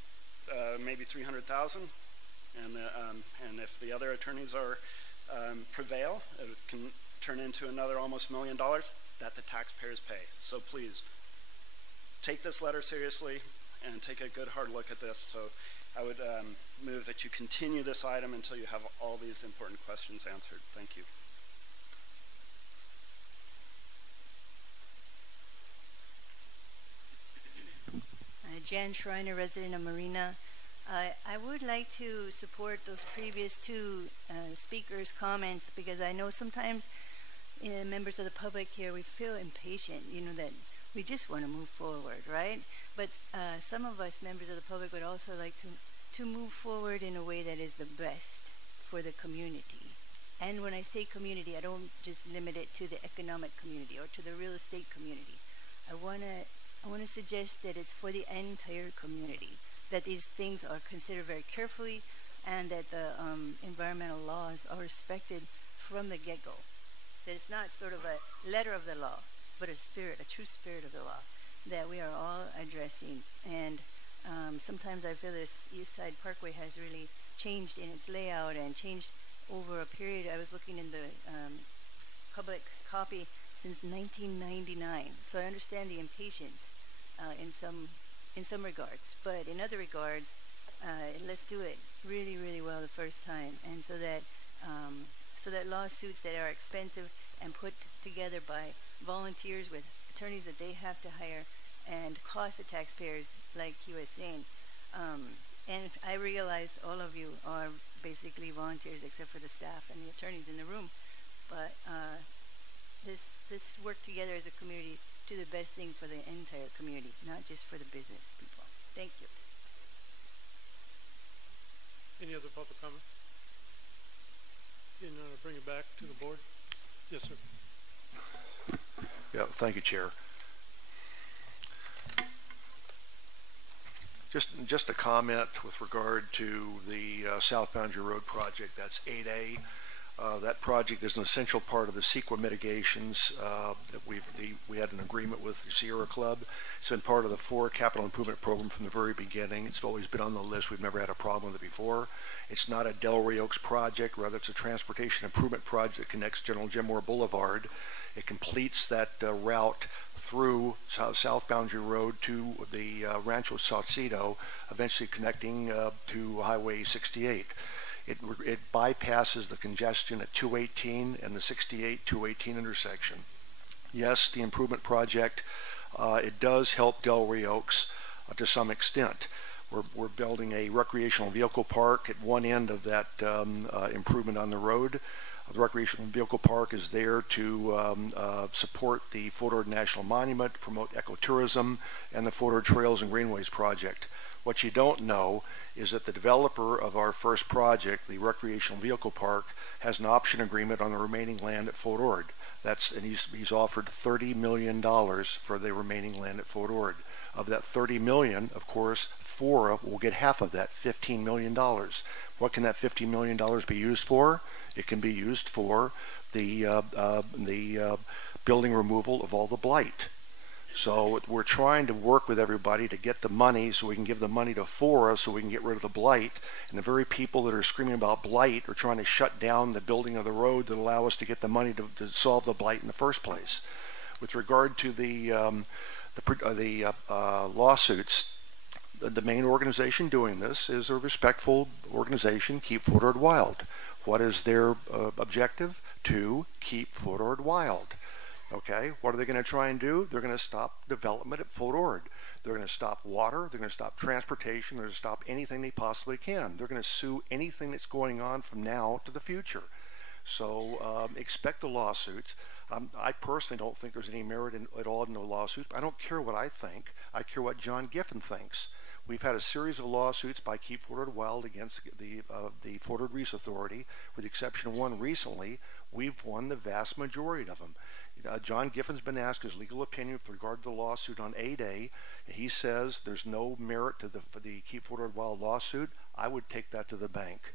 maybe $300,000, and if the other attorneys prevail, it can turn into another almost $1 million that the taxpayers pay. So please, take this letter seriously and take a good hard look at this. So I would move that you continue this item until you have all these important questions answered. Thank you. Jan Schreiner, resident of Marina. I would like to support those previous two speakers' comments, because I know sometimes members of the public here, we feel impatient, that we just want to move forward, right? But some of us members of the public would also like to move forward in a way that is the best for the community. And when I say community, I don't just limit it to the economic community or to the real estate community. I want to suggest that it's for the entire community, that these things are considered very carefully, and that the environmental laws are respected from the get-go. That it's not sort of a letter of the law, but a true spirit of the law that we are all addressing. And sometimes I feel this Eastside Parkway has really changed in its layout and changed over a period. I was looking in the public copy since 1999, so I understand the impatience in some regards, but in other regards, let's do it really, really well the first time, and so that lawsuits that are expensive and put together by volunteers with attorneys that they have to hire and cost the taxpayers, like he was saying. And I realize all of you are basically volunteers except for the staff and the attorneys in the room, but this work together as a community do the best thing for the entire community, not just for the business people. Thank you. Any other public comment? Seeing none, I'll bring it back to the board. Yes, sir. Yeah, thank you, Chair. Just a comment with regard to the South Boundary Road project. That's 8A. That project is an essential part of the CEQA mitigations that we had an agreement with the Sierra Club. It's been part of the FORA capital improvement program from the very beginning. It's always been on the list. We've never had a problem with it before. It's not a Delray Oaks project. Rather, it's a transportation improvement project that connects General Jim Moore Boulevard. It completes that route through South Boundary Road to the Rancho Saucedo, eventually connecting to Highway 68. It bypasses the congestion at 218 and the 68-218 intersection. Yes, the improvement project, it does help Delray Oaks to some extent. We're building a recreational vehicle park at one end of that improvement on the road. The recreational vehicle park is there to support the Fort Ord National Monument, promote ecotourism, and the Fort Ord Trails and Greenways project. What you don't know is that the developer of our first project, the recreational vehicle park, has an option agreement on the remaining land at Fort Ord. And he's offered $30 million for the remaining land at Fort Ord. Of that $30 million, of course, FORA will get half of that, $15 million. What can that $15 million be used for? It can be used for the building removal of all the blight. So we're trying to work with everybody to get the money so we can give the money to FORA so we can get rid of the blight. And the very people that are screaming about blight are trying to shut down the building of the road that allow us to get the money to solve the blight in the first place. With regard to the lawsuits, the main organization doing this is a respectful organization, Keep Fort Ord Wild. What is their objective? To keep Fort Ord wild. Okay, what are they going to try and do? They're going to stop development at Fort Ord. They're going to stop water. They're going to stop transportation. They're going to stop anything they possibly can. They're going to sue anything that's going on from now to the future. So expect the lawsuits. I personally don't think there's any merit at all in the lawsuits. I don't care what I think. I care what John Giffen thinks. We've had a series of lawsuits by Keep Fort Ord Wild against the Fort Ord Reese Authority, with the exception of one recently. We've won the vast majority of them. John Giffen's been asked his legal opinion with regard to the lawsuit on 8A. He says there's no merit to the Keep Fort Ord Wild lawsuit. I would take that to the bank.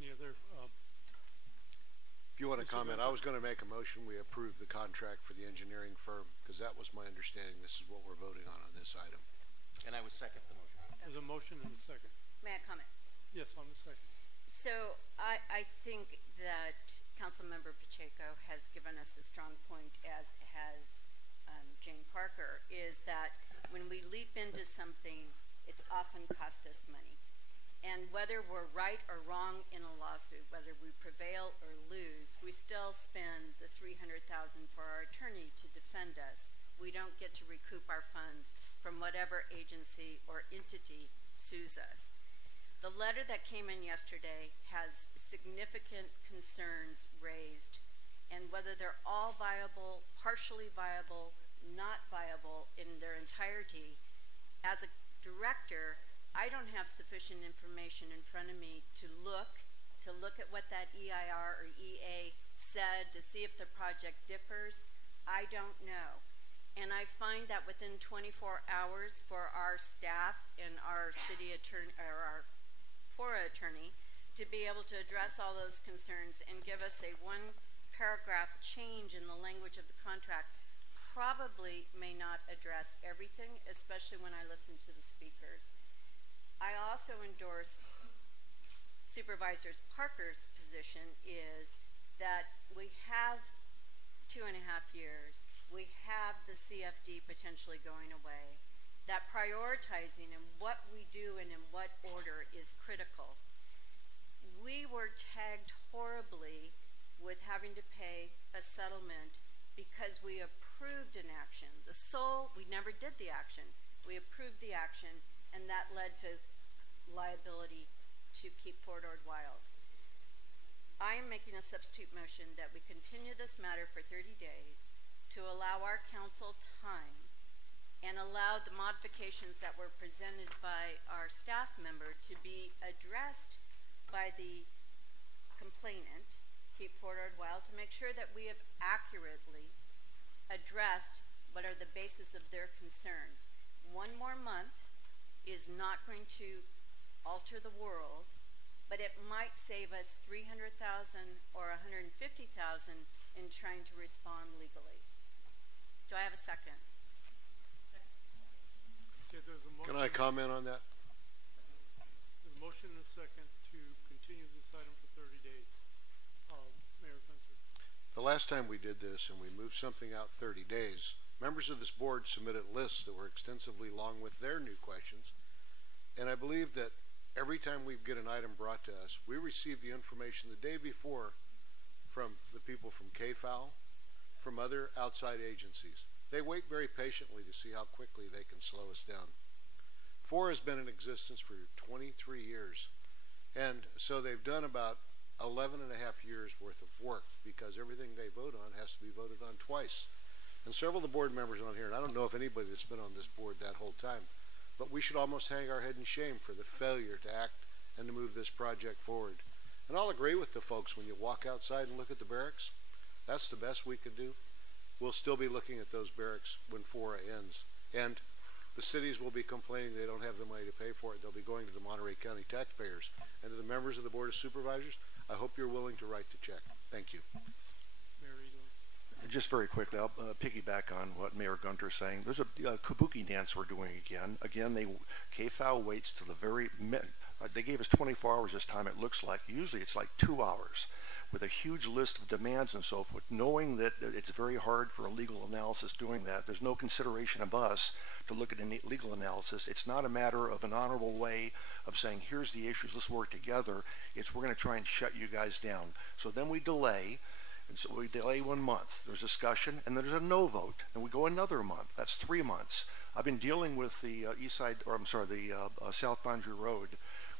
Any other? If you want to comment, I was going to make a motion. We approve the contract for the engineering firm because that was my understanding. This is what we're voting on this item. And I would second the motion. There's a motion and a second. May I comment? Yes, on the second. So I think that Councilmember Pacheco has given us a strong point, as has Jane Parker, is that when we leap into something, it's often cost us money. And whether we're right or wrong in a lawsuit, whether we prevail or lose, we still spend the $300,000 for our attorney to defend us. We don't get to recoup our funds from whatever agency or entity sues us. The letter that came in yesterday has significant concerns raised, and whether they're all viable, partially viable, not viable in their entirety, as a director, I don't have sufficient information in front of me to look at what that EIR or EA said to see if the project differs. I don't know. And I find that within 24 hours for our staff and our city attorney, or our FORA attorney, to be able to address all those concerns and give us a one-paragraph change in the language of the contract probably may not address everything, especially when I listen to the speakers. I also endorse Supervisor Parker's position, is that we have 2.5 years. We have the CFD potentially going away. That prioritizing and what we do and in what order is critical. We were tagged horribly with having to pay a settlement because we approved an action. We never did the action. We approved the action, and that led to liability to Keep Fort Ord Wild. I am making a substitute motion that we continue this matter for 30 days to allow our council time and allow the modifications that were presented by our staff member to be addressed by the complainant, Keep Fort Ord Wild, to make sure that we have accurately addressed what are the basis of their concerns. 1 more month is not going to alter the world, but it might save us $300,000 or $150,000 in trying to respond legally. Do I have a second? Okay, there's a motion. Can I comment on that? There's a motion and a second to continue this item for 30 days. Mayor Gunther. The last time we did this and we moved something out 30 days, members of this board submitted lists that were extensively long with their new questions. And I believe that every time we get an item brought to us, we receive the information the day before from the people from KFOW, from other outside agencies. They wait very patiently to see how quickly they can slow us down. FORA has been in existence for 23 years, and so they've done about 11.5 years worth of work because everything they vote on has to be voted on twice. And several of the board members on here, and I don't know if anybody that's been on this board that whole time, but we should almost hang our head in shame for the failure to act and to move this project forward. And I'll agree with the folks, when you walk outside and look at the barracks, that's the best we can do. We'll still be looking at those barracks when FORA ends. And the cities will be complaining they don't have the money to pay for it. They'll be going to the Monterey County taxpayers. And to the members of the Board of Supervisors, I hope you're willing to write the check. Thank you. just very quickly, I'll piggyback on what Mayor Gunter is saying. There's a kabuki dance we're doing again. Again, KFAO waits till the very they gave us 24 hours this time, it looks like. Usually it's like 2 hours with a huge list of demands and so forth, knowing that it's very hard for a legal analysis doing that. There's no consideration of us to look at a legal analysis. It's not a matter of an honorable way of saying, here's the issues, let's work together. It's we're going to try and shut you guys down. So then we delay. And so we delay 1 month. There's discussion, and then there's a no vote, and we go another month. That's 3 months. I've been dealing with the South Boundary Road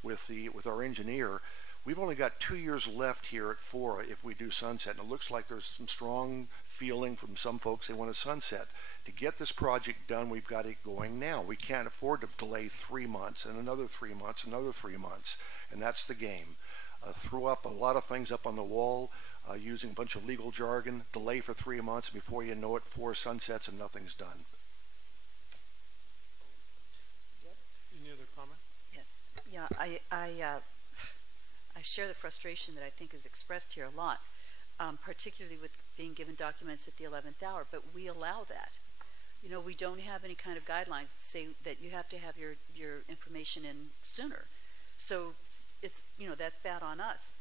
with our engineer. We've only got 2 years left here at FORA if we do sunset, and it looks like there's some strong feeling from some folks they want to sunset. To get this project done, we've got it going now. We can't afford to delay 3 months and another 3 months, another 3 months, and that's the game. Threw up a lot of things up on the wall. Using a bunch of legal jargon, delay for 3 months, before you know it, 4 sunsets and nothing's done. Any other comment? Yes. Yeah, I share the frustration that I think is expressed here a lot, particularly with being given documents at the 11th hour, but we allow that. You know, we don't have any kind of guidelines that say that you have to have your information in sooner. So it's, you know, that's bad on us.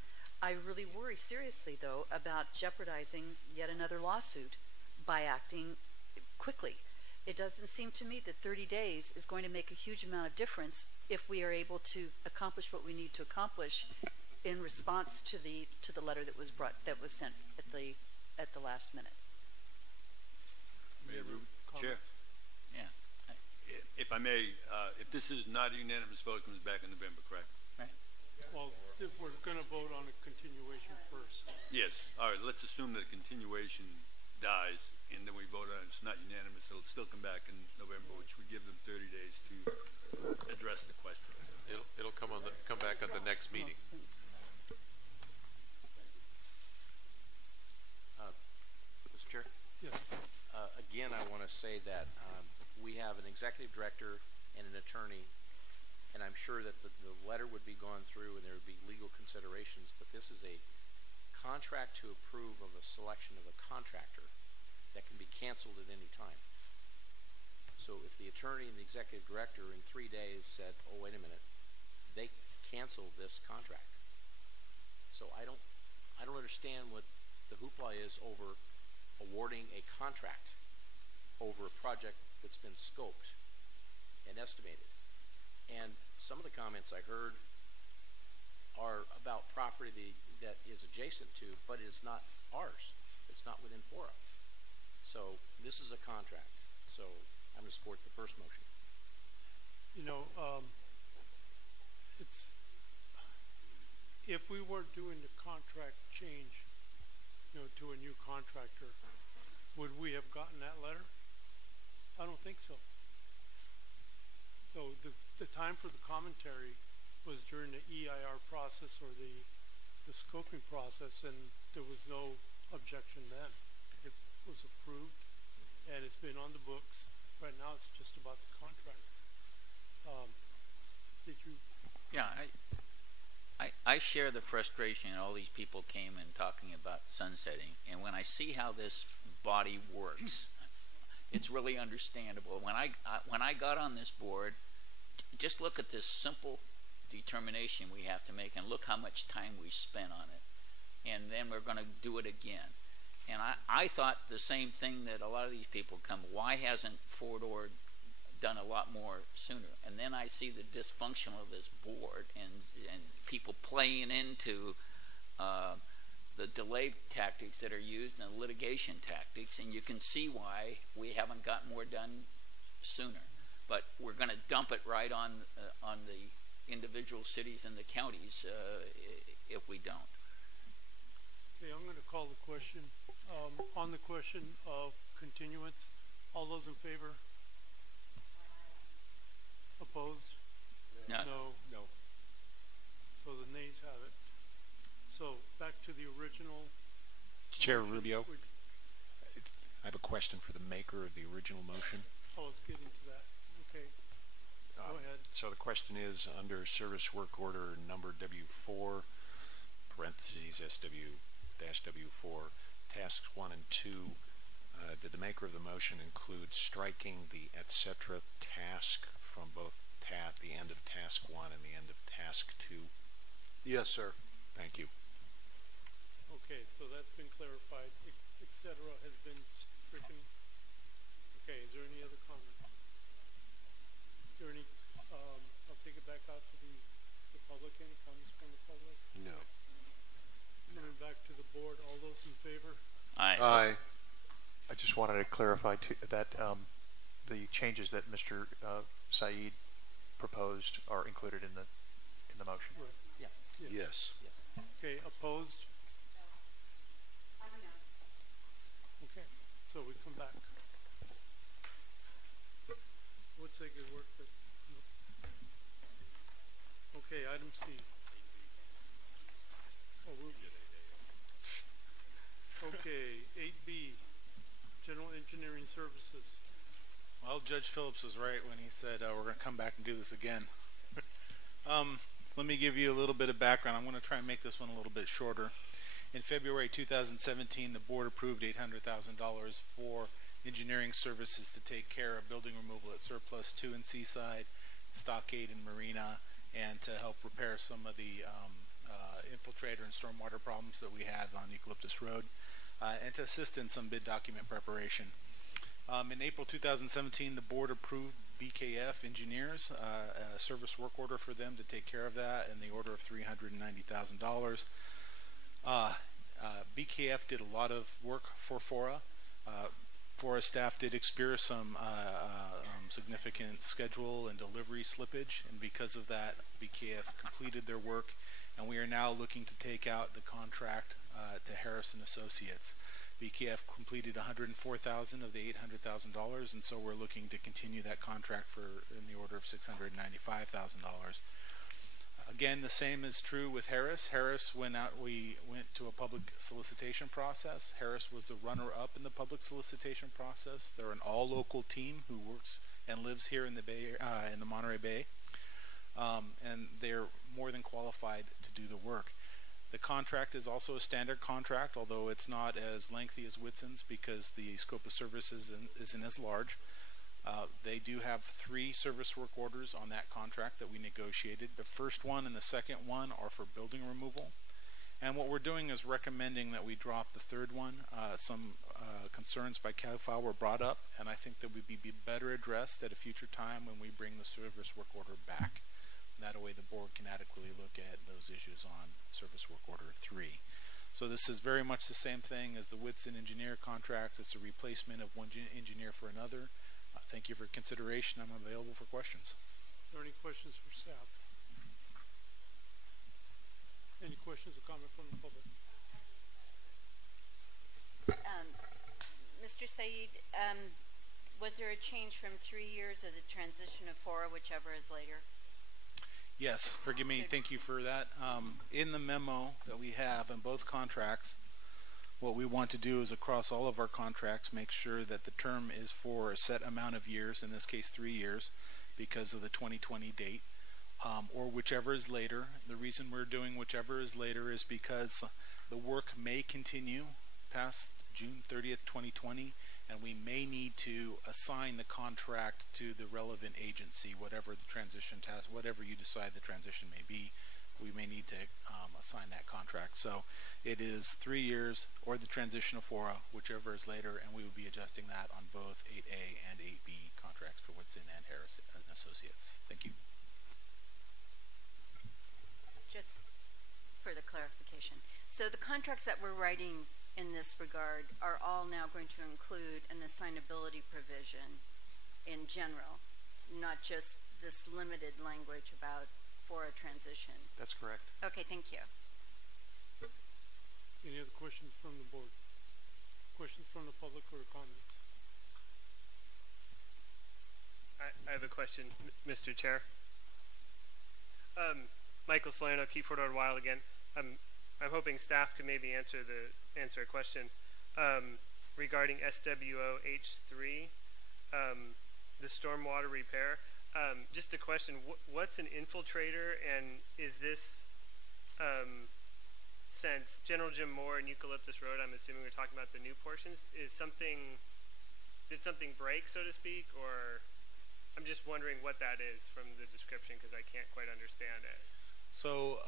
I really worry seriously, though, about jeopardizing yet another lawsuit by acting quickly. It doesn't seem to me that 30 days is going to make a huge amount of difference if we are able to accomplish what we need to accomplish in response to the letter that was sent at the last minute. Mayor Rubin. Chair. Yeah. If I may, if this is not a unanimous vote, it comes back in November, correct? Right. Well, we're going to vote on a continuation first. Yes. All right. Let's assume that continuation dies, and then we vote on it. It's not unanimous. It'll still come back in November, which would give them 30 days to address the question. It'll come back at the next meeting. Mr. Chair? Yes. Again, I want to say that we have an executive director and an attorney, and I'm sure that the letter would be gone through and there would be legal considerations, but this is a contract to approve of a selection of a contractor that can be canceled at any time. So if the attorney and the executive director in 3 days said, oh, wait a minute, they canceled this contract. So I don't understand what the hoopla is over awarding a contract over a project that's been scoped and estimated. And some of the comments I heard are about property that is adjacent to, but is not ours. It's not within FORA. So this is a contract. So I'm going to support the first motion. You know, it's, if we were doing the contract change, you know, to a new contractor, would we have gotten that letter? I don't think so. So the time for the commentary was during the EIR process or the scoping process, and there was no objection then. It was approved, and it's been on the books. Right now, it's just about the contract. Did you? Yeah, I share the frustration. All these people came in talking about sunsetting, and when I see how this body works, it's really understandable. When I got on this board, just look at this simple determination we have to make, and look how much time we spent on it, and then we're going to do it again. And I thought the same thing that a lot of these people come. Why hasn't Fort Ord done a lot more sooner? And then I see the dysfunction of this board and people playing into the delay tactics that are used and the litigation tactics, and you can see why we haven't got more done sooner. But we're going to dump it right on the individual cities and the counties if we don't. Okay, I'm going to call the question. On the question of continuance, all those in favor? Opposed? No. No. So the nays have it. So back to the original. Chair Rubio, I have a question for the maker of the original motion. I was getting to that. Okay. Go ahead. So the question is, under service work order number W4, parentheses SW-W4, tasks 1 and 2, did the maker of the motion include striking the et cetera task from both the end of task 1 and the end of task 2? Yes, sir. Thank you. Okay, so that's been clarified. Et cetera has been stricken. Okay, is there any other comments? Is there any, I'll take it back out to the public. Any comments from the public? No. Coming back to the board, all those in favor? Aye. Aye. I just wanted to clarify that the changes that Mr. Said proposed are included in the motion. Right. Yeah. Yes. Okay, opposed? Okay, so we come back. Would say good work, but no. Okay, item C. Oh, okay, 8B, General Engineering Services. Well, Judge Phillips was right when he said we're going to come back and do this again. Let me give you a little bit of background. I'm going to try and make this one a little bit shorter. In February 2017, the board approved $800,000 for engineering services to take care of building removal at Surplus 2 in Seaside, Stockade and Marina, and to help repair some of the infiltrator and stormwater problems that we had on Eucalyptus Road, and to assist in some bid document preparation. In April 2017, the board approved BKF Engineers, a service work order for them to take care of that in the order of $390,000. BKF did a lot of work for FORA. FORA staff did experience some significant schedule and delivery slippage, and because of that, BKF completed their work, and we are now looking to take out the contract to Harris and Associates. BKF completed $104,000 of the $800,000, and so we're looking to continue that contract for in the order of $695,000. Again, the same is true with Harris. Harris went out. We went to a public solicitation process. Harris was the runner-up in the public solicitation process. They're an all-local team who works and lives here in the in the Monterey Bay, and they're more than qualified to do the work. The contract is also a standard contract, although it's not as lengthy as Whitson's because the scope of services isn't as large. They do have 3 service work orders on that contract that we negotiated. The first one and the second one are for building removal. And what we're doing is recommending that we drop the third one. Some concerns by CAL FILE were brought up, and I think that would be better addressed at a future time when we bring the service work order back. That way the board can adequately look at those issues on service work order 3. So this is very much the same thing as the Whitson engineer contract. It's a replacement of one engineer for another. Thank you for consideration. I'm available for questions. Are there any questions for staff? Any questions or comment from the public? Mr. Said, was there a change from 3 years or the transition of FORA, whichever is later? Yes, forgive me. Thank you for that. In the memo that we have in both contracts, what we want to do is across all of our contracts make sure that the term is for a set amount of years, in this case 3 years, because of the 2020 date, or whichever is later. The reason we're doing whichever is later is because the work may continue past June 30th, 2020, and we may need to assign the contract to the relevant agency, whatever the transition task, whatever you decide the transition may be, we may need to assign that contract. So it is 3 years or the transition of FORA, whichever is later, and we will be adjusting that on both 8A and 8B contracts for Whitson and Harris and Associates. Thank you. Just for the clarification. So the contracts that we're writing in this regard are all now going to include an assignability provision in general, not just this limited language about FORA transition. That's correct. Okay, thank you. Any other questions from the board? Questions from the public or comments? I have a question, Mr. Chair. Michael Salerno, Key Fort Ord Wild again. I'm hoping staff could maybe answer a question regarding SWO H3, the stormwater repair. Just a question: what's an infiltrator, and is this since General Jim Moore and Eucalyptus Road? I'm assuming we're talking about the new portions. Is something did something break, so to speak, or I'm just wondering what that is from the description because I can't quite understand it. So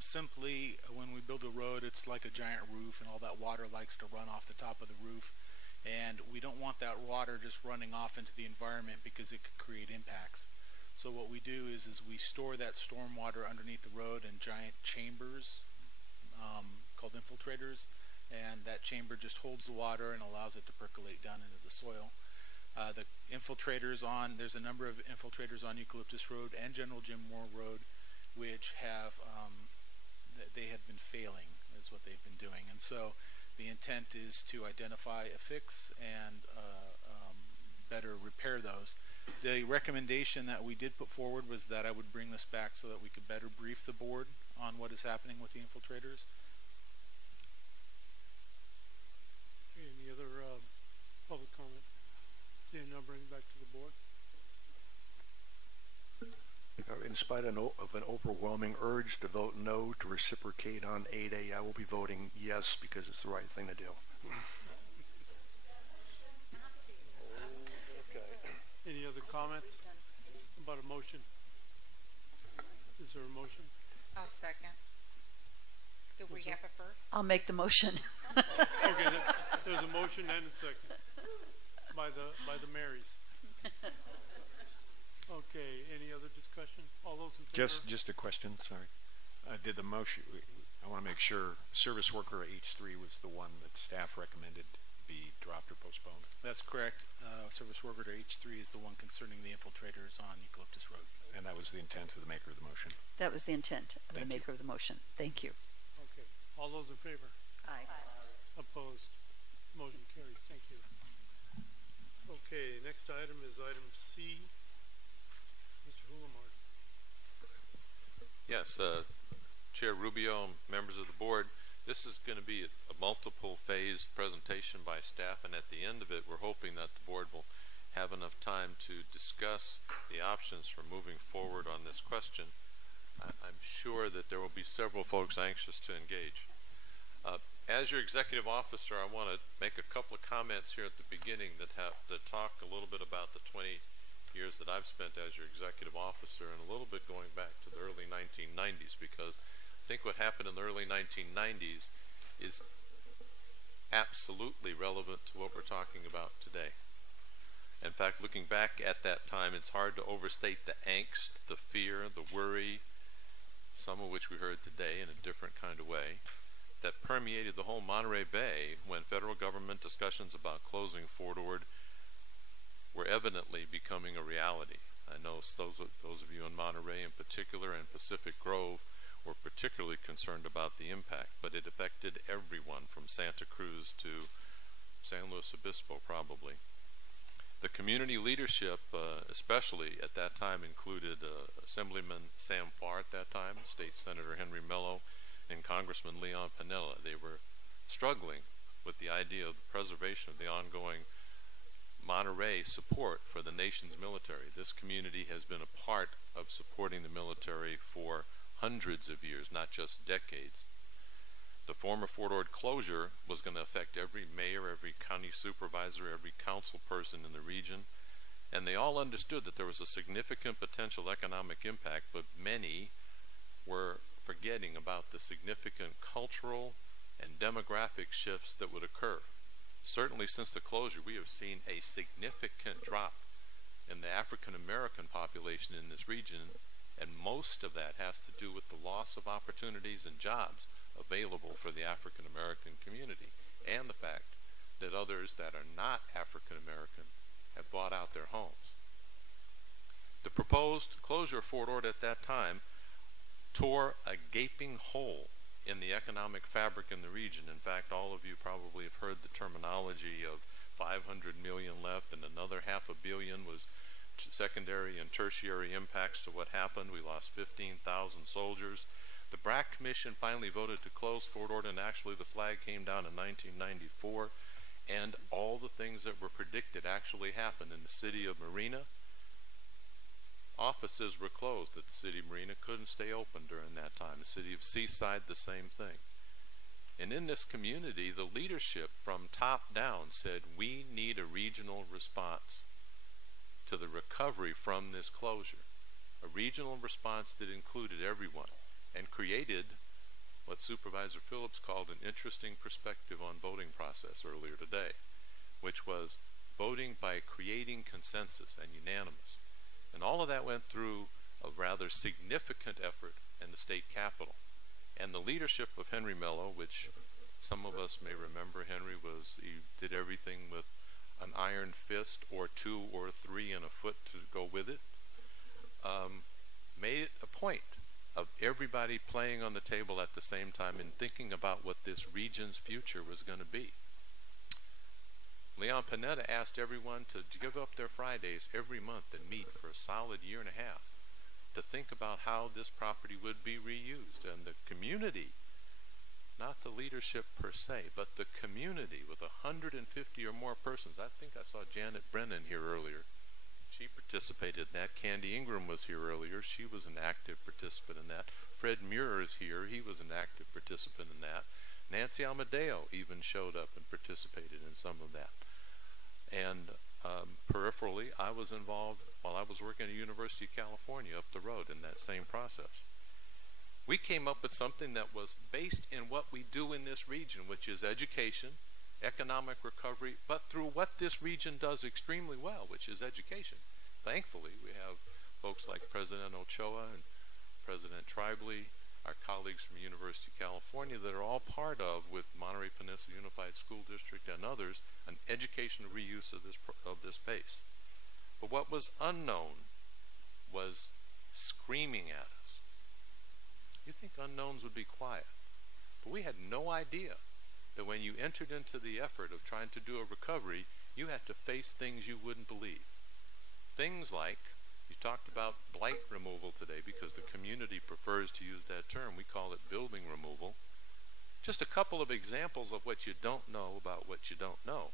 simply, when we build a road, it's like a giant roof, and all that water likes to run off the top of the roof. And we don't want that water just running off into the environment because it could create impacts. So what we do is we store that storm water underneath the road in giant chambers called infiltrators, and that chamber just holds the water and allows it to percolate down into the soil. The infiltrators there's a number of infiltrators on Eucalyptus Road and General Jim Moore Road, which have they have been failing, is what they've been doing. And so the intent is to identify a fix and better repair those. The recommendation that we did put forward was that I would bring this back so that we could better brief the board on what is happening with the infiltrators. Okay, any other public comment? Seeing none, bring it back to the board. In spite of an overwhelming urge to vote no to reciprocate on 8A, I will be voting yes because it's the right thing to do. Any other comments about a motion? Is there a motion? I'll second. Do we have it first? I'll make the motion. Okay, there's a motion and a second by the Marys. Okay, any other discussion? All those in favor? Just a question, sorry. Did the motion, I want to make sure, service worker H3 was the one that staff recommended be dropped or postponed? That's correct. Service worker to H3 is the one concerning the infiltrators on Eucalyptus Road. And that was the intent of the maker of the motion? That was the intent of the maker of the motion. Thank you. Okay, all those in favor? Aye. Opposed? Motion carries. Thank you. Okay, next item is item C. Mr. Hulamar. Yes, Chair Rubio, members of the board, this is going to be a multiple phase presentation by staff, and at the end of it we're hoping that the board will have enough time to discuss the options for moving forward on this question. I'm sure that there will be several folks anxious to engage. As your executive officer, I want to make a couple of comments here at the beginning that talk a little bit about the 20 years that I've spent as your executive officer, and a little bit going back to the early 1990s, because I think what happened in the early 1990s is absolutely relevant to what we're talking about today. In fact, looking back at that time, it's hard to overstate the angst, the fear, the worry, some of which we heard today in a different kind of way, that permeated the whole Monterey Bay when federal government discussions about closing Fort Ord were evidently becoming a reality. I know those of you in Monterey in particular and Pacific Grove were particularly concerned about the impact, but it affected everyone from Santa Cruz to San Luis Obispo probably. The community leadership, especially at that time, included Assemblyman Sam Farr at that time, State Senator Henry Mello, and Congressman Leon Panella. They were struggling with the idea of the preservation of the ongoing Monterey support for the nation's military. This community has been a part of supporting the military for hundreds of years, not just decades. The former Fort Ord closure was going to affect every mayor, every county supervisor, every council person in the region, and they all understood that there was a significant potential economic impact, but many were forgetting about the significant cultural and demographic shifts that would occur. Certainly since the closure, we have seen a significant drop in the African American population in this region, and most of that has to do with the loss of opportunities and jobs available for the African American community, and the fact that others that are not African American have bought out their homes. The proposed closure of Fort Ord at that time tore a gaping hole in the economic fabric in the region. In fact, all of you probably have heard the terminology of 500 million left and another $500 million was secondary and tertiary impacts to what happened. We lost 15,000 soldiers. The BRAC Commission finally voted to close Fort Ord, and actually the flag came down in 1994, and all the things that were predicted actually happened. In the city of Marina, offices were closed at the city of Marina, couldn't stay open during that time. The city of Seaside, the same thing. And in this community, the leadership from top down said, we need a regional response to the recovery from this closure. A regional response that included everyone and created what Supervisor Phillips called an interesting perspective on voting process earlier today, which was voting by creating consensus and unanimous. And all of that went through a rather significant effort in the state capitol. And the leadership of Henry Mello, which some of us may remember, he did everything with an iron fist or two or three and a foot to go with it, made it a point of everybody playing on the table at the same time and thinking about what this region's future was going to be. Leon Panetta asked everyone to give up their Fridays every month and meet for a solid year and a half to think about how this property would be reused. And the community, not the leadership per se, but the community with 150 or more persons. I think I saw Janet Brennan here earlier. She participated in that. Candy Ingram was here earlier. She was an active participant in that. Fred Muir is here. He was an active participant in that. Nancy Amadeo even showed up and participated in some of that. And peripherally, I was involved while I was working at the University of California up the road in that same process. We came up with something that was based in what we do in this region, which is education, economic recovery, but through what this region does extremely well, which is education. Thankfully, we have folks like President Ochoa and President Tribally, our colleagues from University of California that are all part of, with Monterey Peninsula Unified School District and others, an educational reuse of this space. But what was unknown was screaming at us. You think unknowns would be quiet, but we had no idea that when you entered into the effort of trying to do a recovery, you had to face things you wouldn't believe. Things like, you talked about blight removal today because the community prefers to use that term. We call it building removal. Just a couple of examples of what you don't know about what you don't know.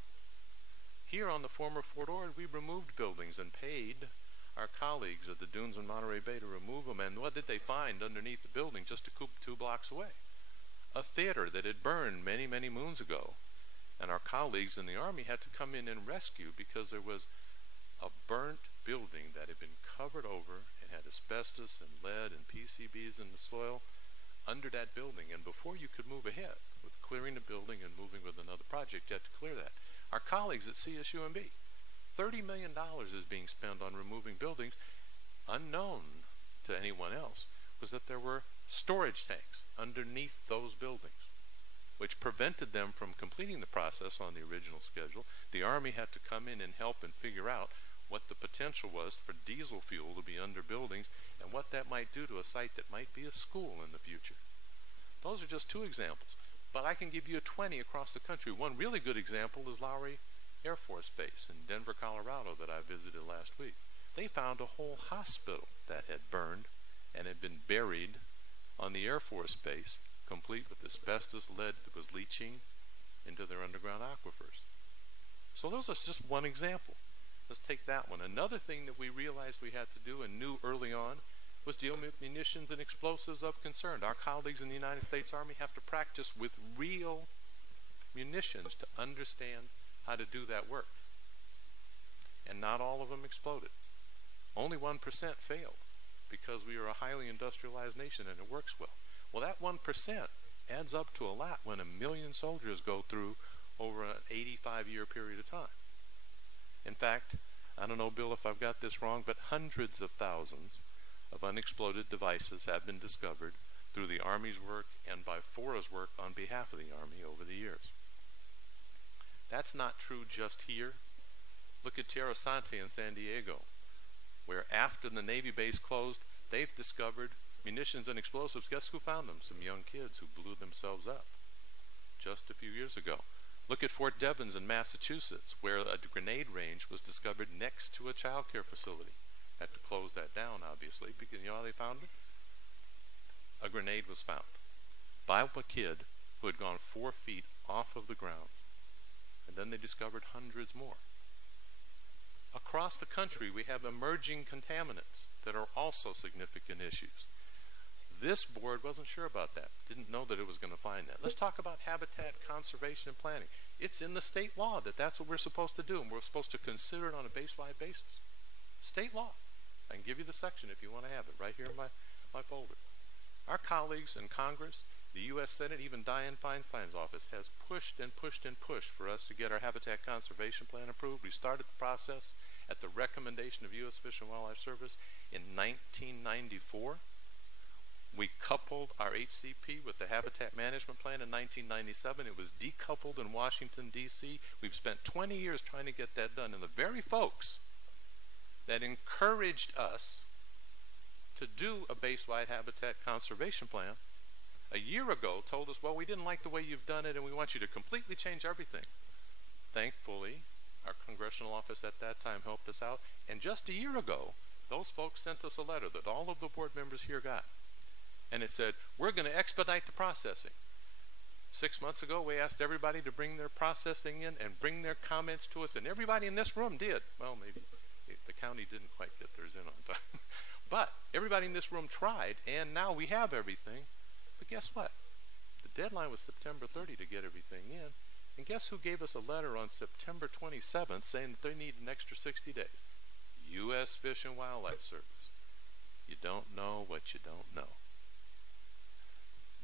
Here on the former Fort Ord, we removed buildings and paid our colleagues at the Dunes in Monterey Bay to remove them. And what did they find underneath the building just 2 blocks away? A theater that had burned many, many moons ago. And our colleagues in the Army had to come in and rescue because there was a burnt building that had been covered over and had asbestos and lead and PCBs in the soil under that building. And before you could move ahead with clearing the building and moving with another project, you had to clear that. Our colleagues at CSUMB, $30 million is being spent on removing buildings. Unknown to anyone else was that there were storage tanks underneath those buildings, which prevented them from completing the process on the original schedule. The Army had to come in and help and figure out what the potential was for diesel fuel to be under buildings and what that might do to a site that might be a school in the future. Those are just 2 examples, but I can give you 20 across the country. One really good example is Lowry Air Force Base in Denver, Colorado that I visited last week. They found a whole hospital that had burned and had been buried on the Air Force Base, complete with asbestos lead that was leaching into their underground aquifers. So those are just one example. Let's take that one. Another thing that we realized we had to do and knew early on was deal with munitions and explosives of concern. Our colleagues in the United States Army have to practice with real munitions to understand how to do that work. And not all of them exploded. Only 1% failed because we are a highly industrialized nation and it works well. Well, that 1% adds up to a lot when 1 million soldiers go through over an 85-year period of time. In fact, I don't know, Bill, if I've got this wrong, but hundreds of thousands of unexploded devices have been discovered through the Army's work and by FORA's work on behalf of the Army over the years. That's not true just here. Look at Tierra Santa in San Diego, where after the Navy base closed, they've discovered munitions and explosives. Guess who found them? Some young kids who blew themselves up just a few years ago. Look at Fort Devens in Massachusetts, where a grenade range was discovered next to a child care facility. Had to close that down, obviously, because you know how they found it? A grenade was found by a kid who had gone 4 feet off of the ground. And then they discovered hundreds more. Across the country, we have emerging contaminants that are also significant issues. This board wasn't sure about that, didn't know that it was going to find that. Let's talk about habitat conservation and planning. It's in the state law that that's what we're supposed to do, and we're supposed to consider it on a base-wide basis. State law. I can give you the section if you want to have it, right here in my folder. Our colleagues in Congress, the U.S. Senate, even Dianne Feinstein's office has pushed and pushed and pushed for us to get our habitat conservation plan approved. We started the process at the recommendation of U.S. Fish and Wildlife Service in 1994. We coupled our HCP with the Habitat Management Plan in 1997. It was decoupled in Washington, D.C. We've spent 20 years trying to get that done. And the very folks that encouraged us to do a base-wide habitat conservation plan a year ago told us, well, we didn't like the way you've done it and we want you to completely change everything. Thankfully, our congressional office at that time helped us out. And just a year ago, those folks sent us a letter that all of the board members here got. And it said, we're going to expedite the processing. 6 months ago, we asked everybody to bring their processing in and bring their comments to us, and everybody in this room did. Well, maybe the county didn't quite get theirs in on time. But everybody in this room tried, and now we have everything. But guess what? The deadline was September 30 to get everything in. And guess who gave us a letter on September 27th saying that they need an extra 60 days? U.S. Fish and Wildlife Service. You don't know what you don't know.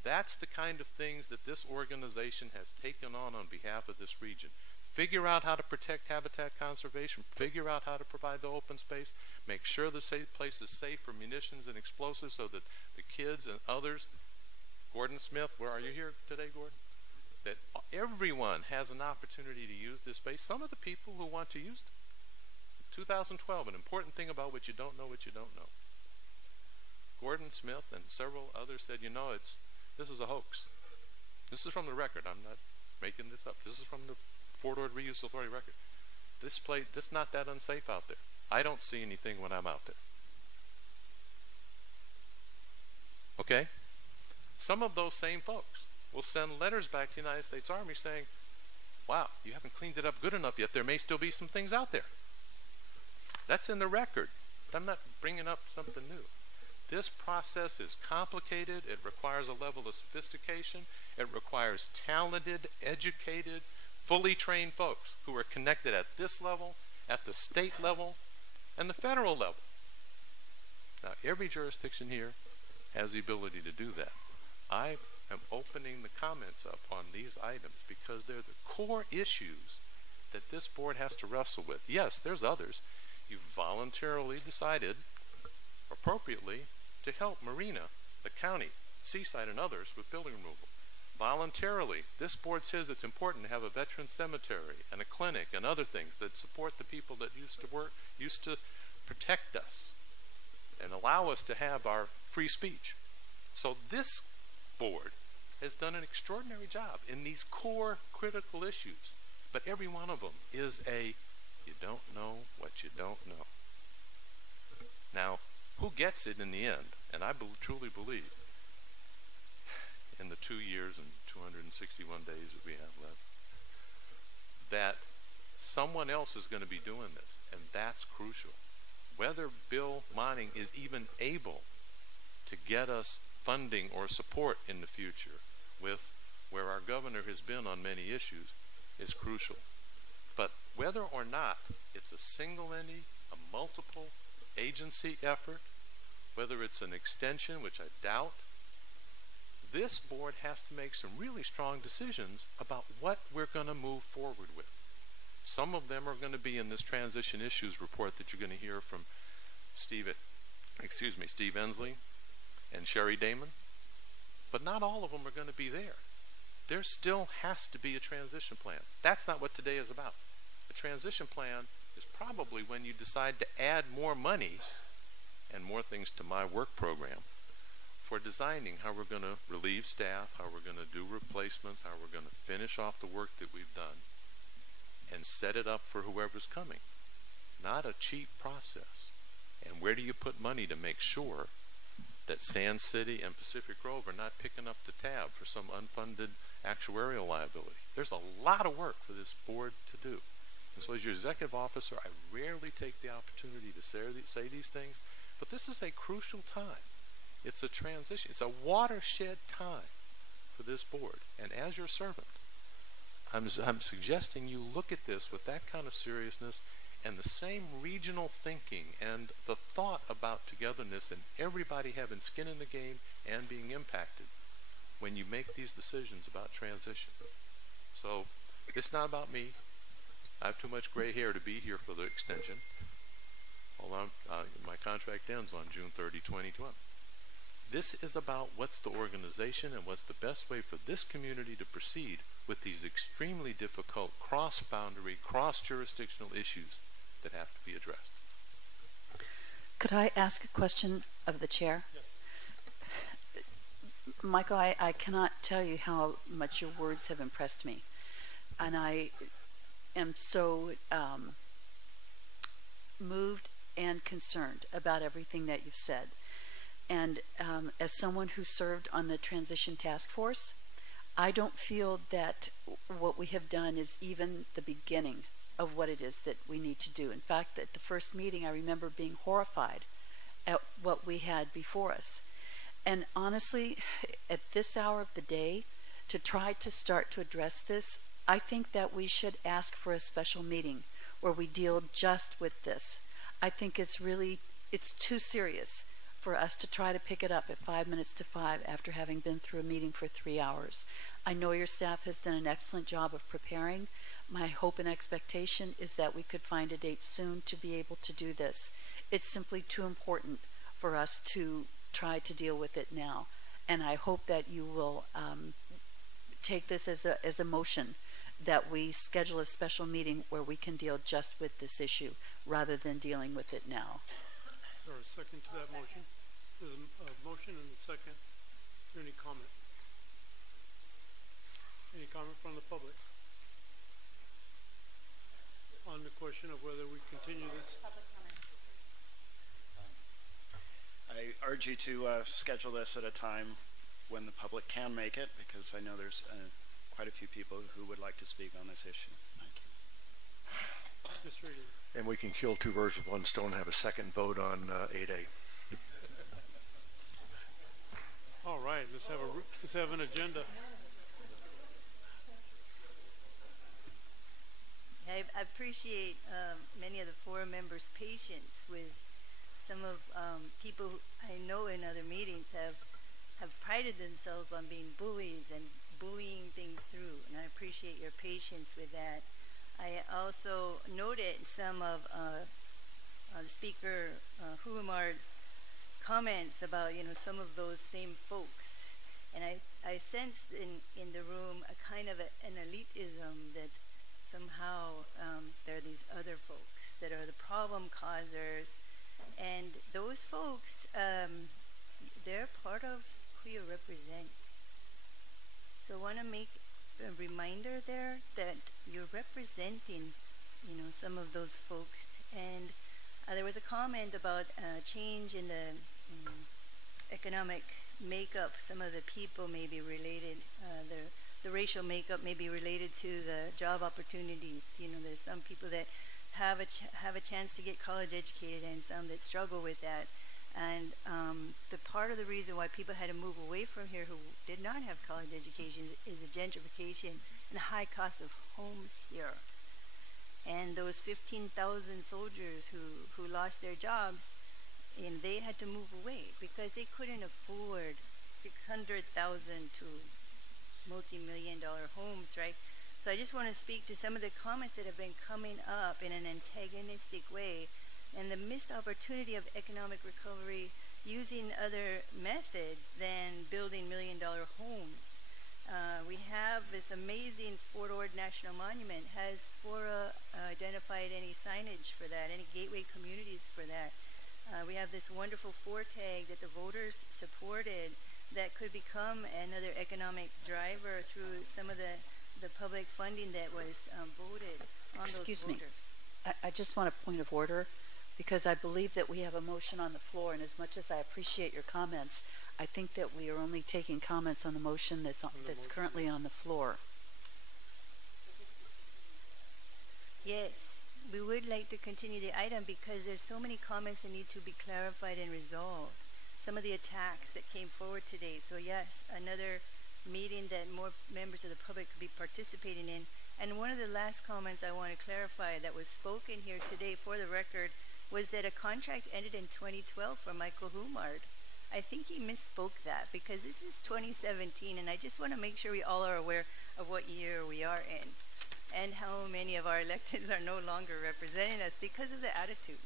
That's the kind of things that this organization has taken on behalf of this region. Figure out how to protect habitat conservation, figure out how to provide the open space, make sure the place is safe for munitions and explosives so that the kids and others, Gordon Smith, where are you here today, Gordon? That everyone has an opportunity to use this space. Some of the people who want to use it. 2012, an important thing about what you don't know, Gordon Smith and several others said, you know, this is a hoax. This is from the record. I'm not making this up. This is from the Fort Ord Reuse Authority record. This is not that unsafe out there. I don't see anything when I'm out there. Okay? Some of those same folks will send letters back to the United States Army saying, wow, you haven't cleaned it up good enough yet. There may still be some things out there. That's in the record. I'm not bringing up something new. This process is complicated. It requires a level of sophistication. It requires talented, educated, fully trained folks who are connected at this level, at the state level, and the federal level. Now, every jurisdiction here has the ability to do that. I am opening the comments up on these items because they're the core issues that this board has to wrestle with. Yes, there's others. You've voluntarily decided, appropriately, to help Marina, the county, Seaside, and others with building removal. Voluntarily, this board says it's important to have a veteran cemetery and a clinic and other things that support the people that used to protect us and allow us to have our free speech. So this board has done an extraordinary job in these core critical issues, but every one of them is a you don't know what you don't know. Now, who gets it in the end? And I truly believe in the 2 years and 261 days that we have left, that someone else is going to be doing this, and that's crucial. Whether Bill Monning is even able to get us funding or support in the future with where our governor has been on many issues is crucial. But whether or not it's a single entity, a multiple agency effort, whether it's an extension, which I doubt, this board has to make some really strong decisions about what we're going to move forward with. Some of them are going to be in this transition issues report that you're going to hear from Steve Ensley and Sherry Damon, but not all of them are going to be there. There still has to be a transition plan. That's not what today is about. A transition plan is probably when you decide to add more money and more things to my work program for designing how we're going to relieve staff, how we're going to do replacements, how we're going to finish off the work that we've done and set it up for whoever's coming. Not a cheap process. And where do you put money to make sure that Sand City and Pacific Grove are not picking up the tab for some unfunded actuarial liability? There's a lot of work for this board to do. And so as your executive officer, I rarely take the opportunity to say these things, but this is a crucial time. It's a transition. It's a watershed time for this board. And as your servant, I'm suggesting you look at this with that kind of seriousness and the same regional thinking and the thought about togetherness and everybody having skin in the game and being impacted when you make these decisions about transition. So it's not about me. I have too much gray hair to be here for the extension. Although my contract ends on June 30, 2020. This is about what's the organization and what's the best way for this community to proceed with these extremely difficult cross-boundary, cross-jurisdictional issues that have to be addressed. Could I ask a question of the chair? Yes. Michael, I cannot tell you how much your words have impressed me. And I am so moved and concerned about everything that you've said. And as someone who served on the transition task force, I don't feel that what we have done is even the beginning of what it is that we need to do. In fact, at the first meeting, I remember being horrified at what we had before us. And honestly, at this hour of the day, to try to start to address this, I think that we should ask for a special meeting where we deal just with this. I think it's too serious for us to try to pick it up at 5 minutes to 5 after having been through a meeting for 3 hours. I know your staff has done an excellent job of preparing. My hope and expectation is that we could find a date soon to be able to do this. It's simply too important for us to try to deal with it now. And I hope that you will take this as a motion that we schedule a special meeting where we can deal just with this issue rather than dealing with it now. Is there a second to that motion? There's a motion and a second. Is there any comment? Any comment from the public? On the question of whether we continue this? I urge you to schedule this at a time when the public can make it, because I know there's quite a few people who would like to speak on this issue. Thank you. Mr. Egan. And we can kill two birds with one stone and have a second vote on 8A. All right, let's have an agenda. I appreciate many of the FORA members' patience with some of people who I know in other meetings have prided themselves on being bullies and bullying things through, and I appreciate your patience with that. I also noted some of the speaker Hulamard's comments about some of those same folks, and I sensed in the room a kind of an elitism that somehow there are these other folks that are the problem causers, and those folks they're part of who you represent. So I want to make a reminder there that you're representing some of those folks. And there was a comment about change in the economic makeup. Some of the people may be related, the racial makeup may be related to the job opportunities. There's some people that have a chance to get college educated and some that struggle with that. And the part of the reason why people had to move away from here who did not have college educations is the gentrification and the high cost of homes here. And those 15,000 soldiers who lost their jobs, and they had to move away because they couldn't afford $600,000 to multi-million-dollar homes, right? So I just want to speak to some of the comments that have been coming up in an antagonistic way, and the missed opportunity of economic recovery using other methods than building million-dollar homes. We have this amazing Fort Ord National Monument. Has FORA identified any signage for that, any gateway communities for that? We have this wonderful FOR tag that the voters supported that could become another economic driver through some of the public funding that was voted on those voters. Excuse me. I just want a point of order, because I believe that we have a motion on the floor, and as much as I appreciate your comments, I think that we are only taking comments on the motion that's currently on the floor. Yes, we would like to continue the item because there's so many comments that need to be clarified and resolved. some of the attacks that came forward today. So yes, another meeting that more members of the public could be participating in. And one of the last comments I want to clarify that was spoken here today for the record was that a contract ended in 2012 for Michael Humard. I think he misspoke that because this is 2017, and I just want to make sure we all are aware of what year we are in and how many of our electeds are no longer representing us because of the attitude.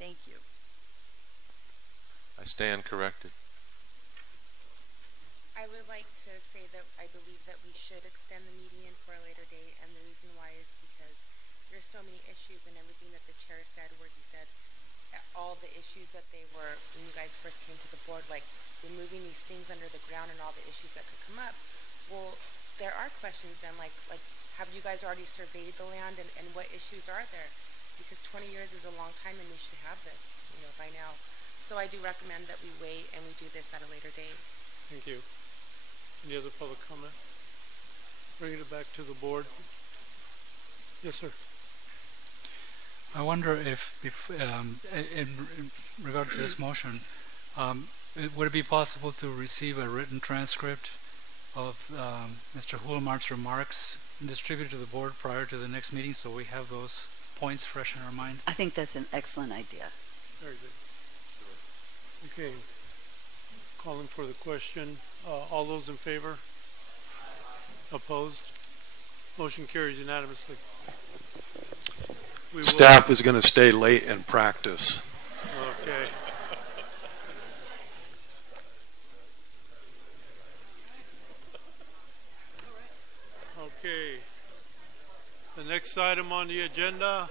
Thank you. I stand corrected. I would like to say that I believe that we should extend the meeting for a later date, and the reason why is because there's so many issues and everything that the chair said, where he said all the issues that they were when you guys first came to the board, like removing these things under the ground and all the issues that could come up. Well, there are questions, and like have you guys already surveyed the land, and what issues are there? Because 20 years is a long time, and we should have this, by now. So I do recommend that we wait and we do this at a later date. Thank you. Any other public comment? Bringing it back to the board. Yes, sir. I wonder if in regard to this motion, would it be possible to receive a written transcript of Mr. Hulemart's remarks and distribute to the board prior to the next meeting so we have those points fresh in our mind? I think that's an excellent idea. Very good. Okay. Calling for the question. All those in favor? Opposed? Motion carries unanimously. Staff is going to stay late and practice. Okay. Okay. The next item on the agenda.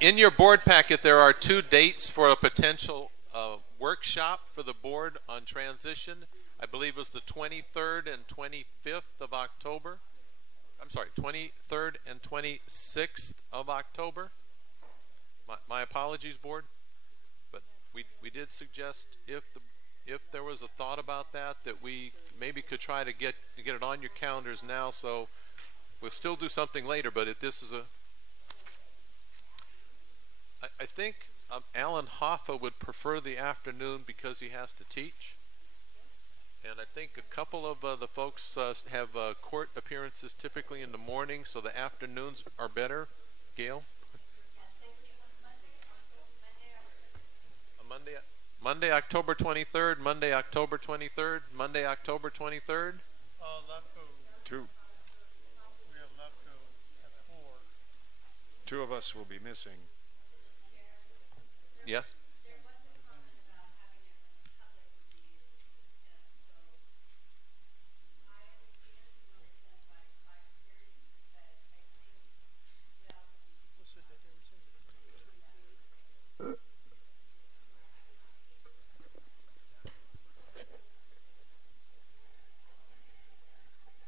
In your board packet, there are 2 dates for a potential workshop for the board on transition. I believe it was the 23rd and 25th of October. I'm sorry, 23rd and 26th of October. My apologies, board. But we did suggest if there was a thought about that we maybe could try to get it on your calendars now. So we'll still do something later, but this is I think Alan Hoffa would prefer the afternoon because he has to teach. And I think a couple of the folks have court appearances typically in the morning, so the afternoons are better. Gail? Monday, October 23rd, Monday, October 23rd, Monday, October 23rd. Two. We have LAFCO at 4. 2 of us will be missing. Yes.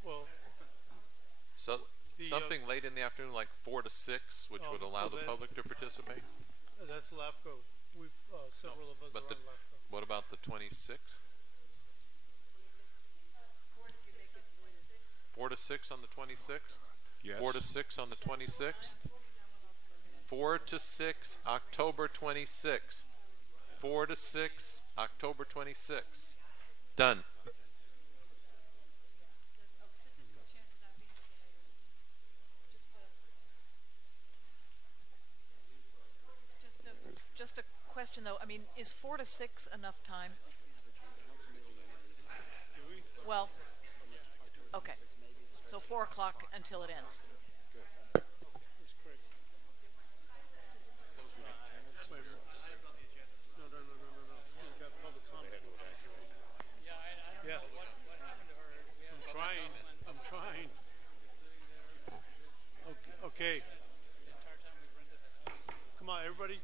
Well, so something late in the afternoon, like 4 to 6, which would allow the public to participate. That's LAFCO. We've several of us But are on LAFCO. what about the 26th? 4 to 6 on the 26th? Yes. 4 to 6 on the 26th? 4 to 6, October 26th. 4 to 6, October 26th. Done. Just a question though, I mean, is 4 to 6 enough time? Well, okay, so 4 o'clock until it ends. Yeah. I'm trying. Okay. Come on, everybody,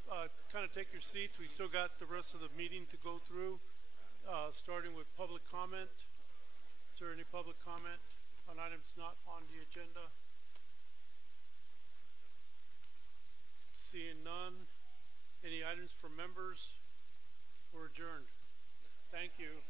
kind of take your seats. We still got the rest of the meeting to go through, starting with public comment. Is there any public comment on items not on the agenda? Seeing none. Any items from members? We're adjourned. Thank you.